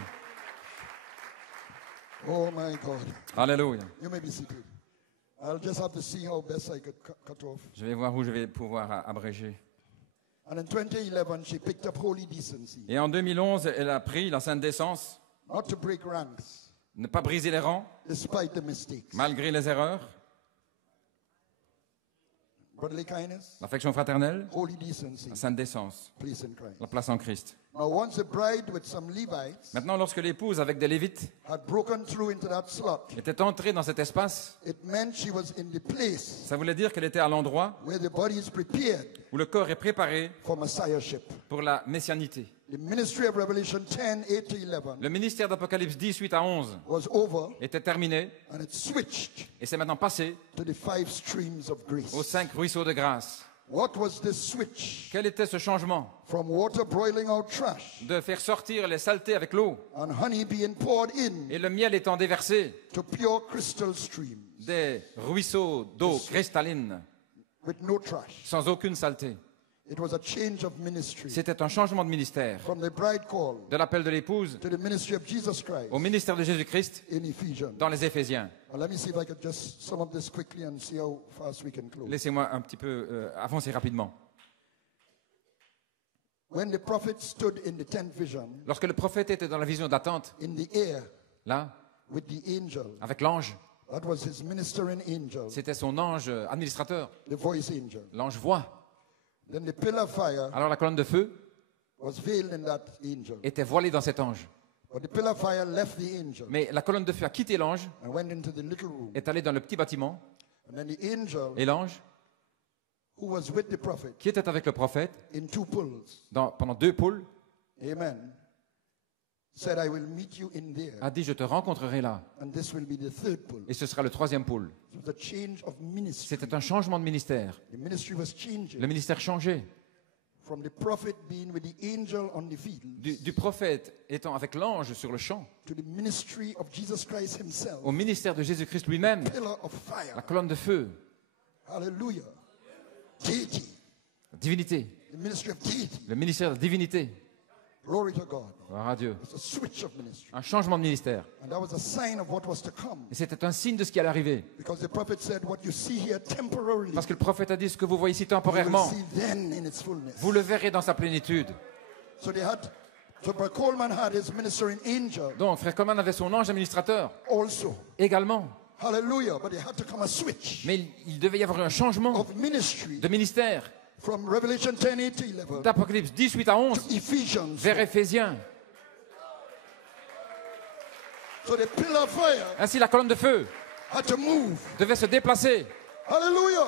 Oh my God. Alléluia. You may be seated. I'll just have to see how best I could cut off. Je vais voir où je vais pouvoir abréger. And in 2011, she picked up holy decency, Et en 2011, elle a pris la sainte décence, not to break ranks, ne pas briser les rangs, despite the mistakes. malgré les erreurs, Brotherly kindness, l'affection fraternelle, holy decency, la sainte décence, place in Christ. la place en Christ. Now, once the bride with some Levites Maintenant, lorsque l'épouse, avec des Lévites, had broken through into that slot, était entrée dans cet espace, it meant she was in the place ça voulait dire qu'elle était à l'endroit where the body is prepared où le corps est préparé for messiahship. pour la messianité. The ministry of Revelation 10, 8 to 11 Le ministère d'Apocalypse 10, 8 à 11 was over, était terminé and it switched et c'est maintenant passé to the 5 streams of grace. aux 5 ruisseaux de grâce. What was this switch? Quel était ce changement? From water boiling out trash De faire sortir les saletés avec l'eau and honey being poured in et le miel étant déversé to pure crystal streams des ruisseaux d'eau cristalline with no trash. sans aucune saleté. It was a change of ministry C'était un changement de ministère, from the bride call de l'appel de l'épouse to the ministry of Jesus Christ au ministère de Jésus-Christ in Ephesians. dans les Éphésiens. Well, let me see if I could just sum up this quickly and see how fast we can close. Laissez-moi un petit peu avancer rapidement. When the prophet stood in the tenth vision Lorsque le prophète était dans la vision d'attente, in the air là, with the angel, avec l'ange, that was his ministering angel, c'était son ange administrateur, the voice angel. l'ange voix. Then the pillar of fire Alors la colonne de feu was veiled in that angel. était voilée dans cet ange. But the pillar of fire left the angel Mais la colonne de feu a quitté l'ange, and went into the little room. est allée dans le petit bâtiment, And then the angel et l'ange, who was with the prophet qui était avec le prophète in two pulls, pendant 2 poules, amen, said, I will meet you in there. a dit, je te rencontrerai là. And this will be the third pull. Et ce sera le 3e poule. It was a change of ministry. C'était un changement de ministère. The ministry was changing Le ministère changeait. from the prophet being with the angel on the field Du prophète étant avec l'ange sur le champ, to the ministry of Jesus Christ himself, au ministère de Jésus-Christ lui-même, pillar of la fire. colonne de feu, Hallelujah. Deity. la divinité, The ministry of deity. le ministère de la divinité. Glory to God. Gloire à Dieu. It's a switch of ministry. Un changement de ministère. And that was a sign of what was to come. Et c'était un signe de ce qui allait arriver. Because the prophet said, what you see here temporarily, Parce que le prophète a dit, ce que vous voyez ici you will temporairement, see then in its fullness. vous le verrez dans sa plénitude. So Brother Coleman had his ministering angel Donc, frère Coleman avait son ange administrateur also. également. Hallelujah. But there had to come a switch Mais il devait y avoir un changement of ministry de ministère. from Revelation 10:8 to 11 D'Apocalypse 18 à 11 to Ephesians. vers Éphésiens. So the pillar of fire Ainsi, la colonne de feu had to move. devait se déplacer Hallelujah.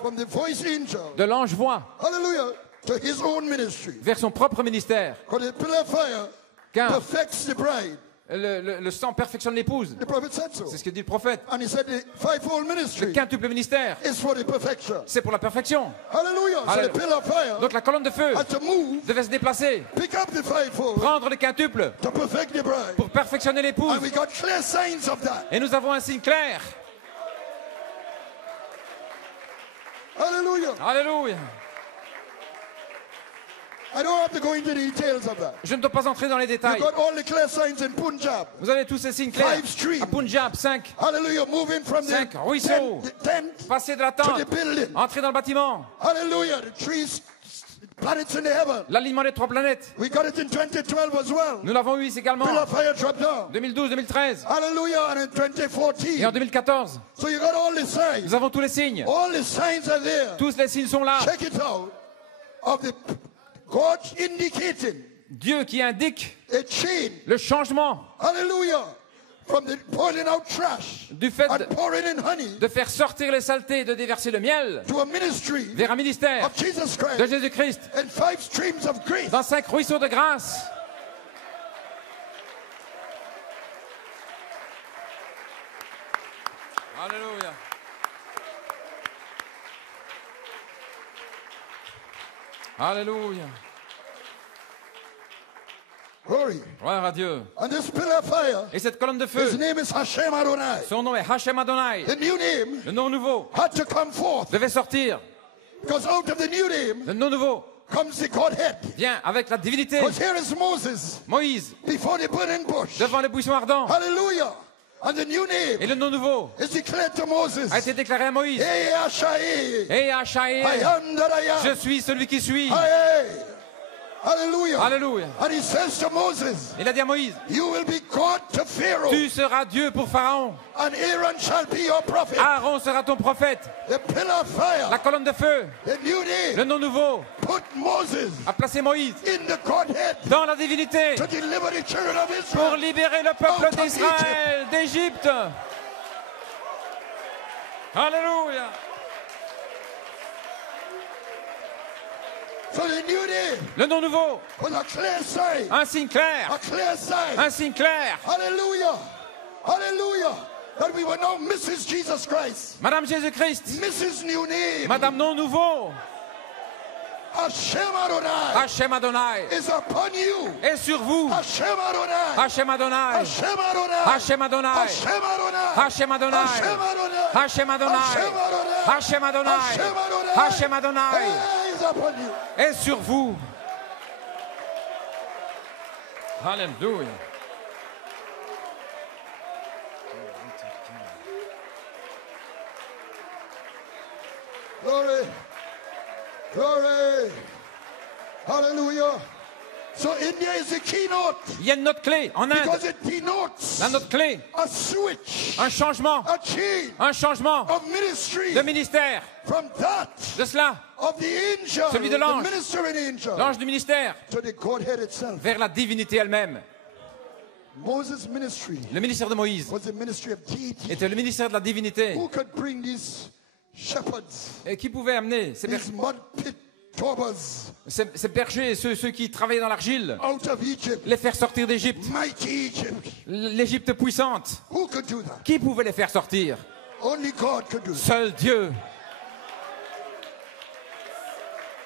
From the voice angel. de l'ange voix Hallelujah. To his own ministry. vers son propre ministère. Because the pillar of fire Car perfects the bride. le sang perfectionne l'épouse. The prophet said so. C'est ce que dit le prophète. And he said the fivefold Le ministry quintuple ministère, is for the perfection. c'est pour la perfection. Hallelujah. So the Hallelujah. pillar of fire Donc la colonne de feu had to move, devait se déplacer, pick up the fivefold prendre le quintuple to perfect the bride. pour perfectionner l'épouse. And we got clear signs of that. Et nous avons un signe clair. Hallelujah. Alléluia. I don't have to go into the details of that. Je ne dois pas entrer dans les You détails. got all the clear signs in Punjab. Vous avez tous ces signes clairs. 5 streams. À Punjab, 5. Hallelujah. Moving from the 5 ruisseaux. tent Passer de la to tente, the building. entrer dans le bâtiment. Hallelujah. The trees, planets in the heaven. L'alignement des 3 planètes. We got it in 2012 as well. Nous l'avons eu ici également. Pillar of fire dropped down. 2012, 2013 Hallelujah. And in et 2014. en 2014. So you got all the signs. Nous avons tous les signes. All the signs are there. Tous les signes sont là. Check it out. Of the God indicating Dieu qui indique a change. le changement Hallelujah. From the pouring out trash du fait and pouring in honey de faire sortir les saletés, de déverser le miel to a ministry vers un ministère of Jesus de Christ Jésus-Christ and 5 streams of grace. dans 5 ruisseaux de grâce. Alléluia. Alléluia. Glory. Gloire à Dieu. And this pillar of fire, Et cette colonne de his feu, name is Hashem Adonai. son nom est Hashem Adonai. The new name Le nom nouveau had to come forth devait sortir. because out of the new name Le nom nouveau comes the Godhead. vient avec la divinité. Because here is Moses Moïse, before the burning bush. devant les buissons ardents. Hallelujah. And the new Et name le nom nouveau is declared to Moses. a été déclaré à Moïse. Hey, Ashai. Et Hachaï, I am that I am. je suis celui qui suis. Hey. Hallelujah. Alléluia. And he says to Moses, Il a dit à Moïse, you will be God to Pharaoh, tu seras Dieu pour Pharaon. and Aaron shall be your prophet. Aaron sera ton prophète. The pillar of fire, La colonne de feu, the new le name, nom nouveau, put Moses a placé Moïse in the Godhead dans la divinité to deliver the children of pour Israel. libérer le peuple d'Israël d'Égypte. Alléluia. So the new name Le nom nouveau, was a clear sign. un signe clair, A clear sign. un signe clair. Hallelujah. Hallelujah. That we were now Mrs. Jesus Christ. Madame Jésus-Christ, Mrs. New name. Madame nom nouveau. Hashem Adonai Hashem Adonai is upon you. est sur vous. Hashem Adonai. Hashem Adonai. Hashem Adonai. Hashem Adonai. Hashem Adonai. Hashem Adonai. Hashem Adonai. Hashem Adonai. Hashem Adonai. Hashem Adonai Is upon you. est sur vous. Alléluia. Glory. Glory. Hallelujah. So India is the keynote Il y a une note clé en Inde. because it denotes La note clé, a switch, un changement, a change un changement of ministry de ministère. from that De cela, of the angel, Celui de the l'ange. ministering angel, l'ange du ministère to the Godhead itself. vers la divinité elle-même. Moses' ministry Le ministère de Moïse was the ministry of deity. était le ministère de la divinité. Who could bring these shepherds, Et qui pouvait amener these mud pit robbers ces bergers, ceux qui travaillaient dans l'argile, out of Egypt, les faire sortir d'Égypte, mighty Egypt? l'Égypte puissante? Who could do that? Qui pouvait les faire sortir? Only God could do that. Seul Dieu.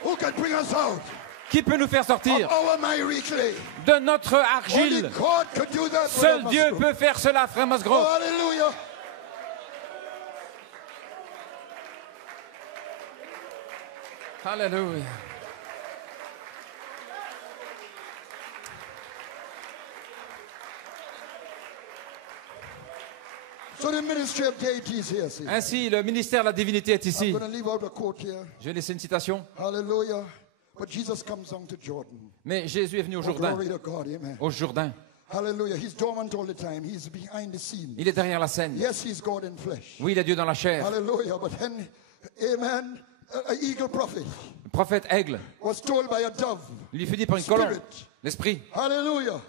Who could bring us out Qui peut nous faire sortir of our miry clay? de notre Only argile? God could do that. Seul Brother Dieu Musgrove. peut faire cela, frère Oh, Musgrove. hallelujah. Alléluia. So the ministry of deity is here. See, Ainsi, le ministère de la divinité est I'm ici. going to leave out a quote here. Je vais laisser une citation. Hallelujah. But Jesus comes down to Jordan. Mais Jésus est venu au Oh, Jourdain. glory to God. Amen. Au Jourdain. Hallelujah. He's dormant all the time. He's behind the scene. Il est derrière la scène. Yes, he's God in flesh. Oui, il est Dieu dans la chair. Hallelujah. But then, amen, an eagle prophet Le prophète Aigle was told by a dove, lui fut dit par une colombe, l'Esprit, hallelujah,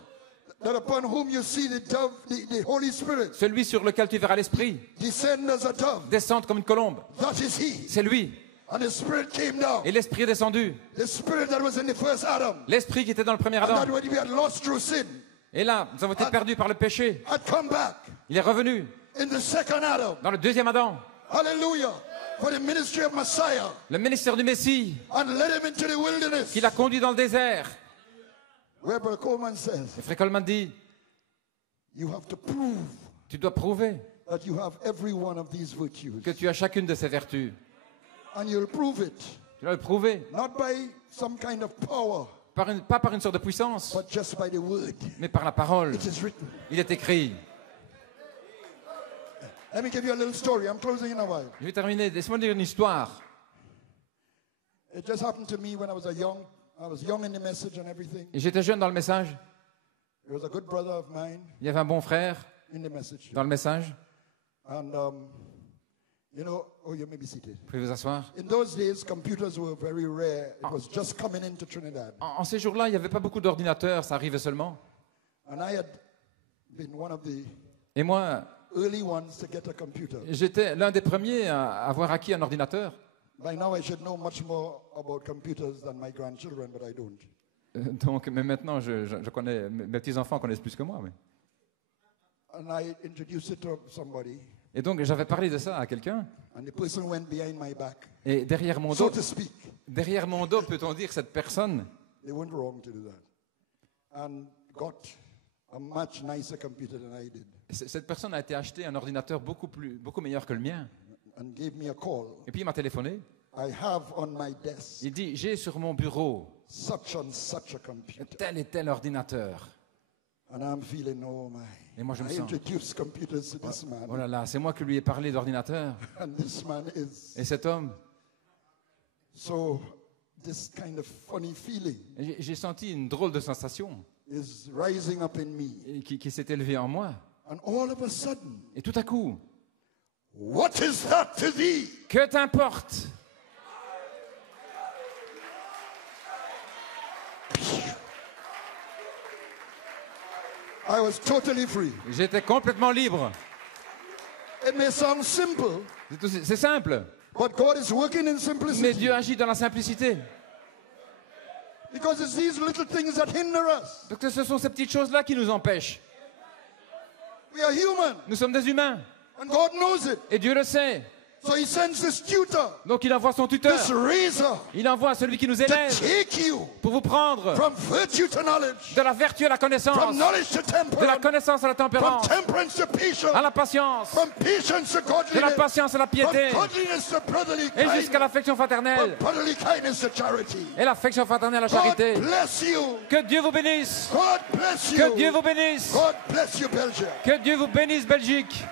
that upon whom you see the dove, the Holy Spirit, celui sur lequel tu verras l'Esprit descend as a dove. descendre comme une colombe, That is he. c'est lui. And the Spirit came down. Et l'Esprit est descendu. The Spirit that was in the first Adam. L'Esprit qui était dans le premier And that Adam. when we had lost through sin, Et là, nous avons été perdus par le péché. had come back Il est revenu in the second Adam. dans le deuxième Adam, Hallelujah. For the ministry of Messiah. le ministère du Messie, And led him into the wilderness. qui l'a conduit dans le désert. Where Brother Coleman says, Et frère Coleman dit, you have to prove tu dois prouver that you have every one of these virtues. que tu as chacune de ces vertus. And you'll prove it. Tu dois le prouver, Not by some kind of power, pas par une sorte de puissance, but just by the word. mais par la parole. It is written. Il est écrit. Let me give you a little story. I'm closing in a while. Je vais terminer. Laisse-moi dire une histoire. It just happened to me when I was young in the message and everything. Et j'étais jeune dans le message. There was a good brother of mine Il y avait un bon frère in the message. dans le message. And, you know, oh, you may be seated. Vous pouvez vous asseoir. In those days, computers were very rare. It was just coming into Trinidad. En ces jours-là, il n'y avait pas beaucoup d'ordinateurs, ça arrivait seulement. And I had been one of the Et moi, early ones to get a computer. j'étais l'un des premiers à avoir acquis un ordinateur. By now, I should know much more about computers than my grandchildren, but I don't. Donc, mais maintenant, je connais, mes petits-enfants connaissent plus que moi. Mais. And I introduced it to somebody, Et donc, j'avais parlé de ça à quelqu'un. and the person went behind my back, Et derrière mon so dos, to speak. peut-on dire, cette personne They weren't wrong to do that. And got a much nicer computer than I did, Cette personne a été acheté un ordinateur beaucoup meilleur que le mien. and gave me a call. Et puis il m'a téléphoné. I have on my desk Il dit, j'ai sur mon bureau such and such a computer. tel et tel ordinateur. And I'm feeling, oh my. Et moi, je me I sens, introduced computers to this man. oh là là, c'est moi qui lui ai parlé d'ordinateur. And this man is. Et cet homme, So, this kind of funny feeling j'ai senti une drôle de sensation is rising up in me. qui s'est élevée en moi. And all of a sudden, Et tout à coup, what is that to thee? que t'importe? I was totally free. J'étais complètement libre. It may sound simple, C'est simple, but God is working in mais simplicity. Dieu agit dans la simplicité. Because it's these little things that hinder us. Parce que ce sont ces petites choses-là qui nous empêchent. We are human, Nous sommes des humains, and God knows it. et Dieu le sait. So he sends this tutor, Donc il envoie son tuteur, this raiser, il envoie celui qui nous to élève take you pour vous prendre from virtue to knowledge, de la vertu à la connaissance, from knowledge to de la temperance, connaissance à la from tempérance, temperance to patience, à la patience, from patience to de la godliness, patience à la piété, from godliness to brotherly et jusqu'à kindness, l'affection from fraternelle, brotherly kindness to charity. et l'affection fraternelle à la God charité. bless you. Que Dieu vous bénisse, God bless you. que Dieu vous bénisse, God bless you, Belgium. que Dieu vous bénisse, Belgique.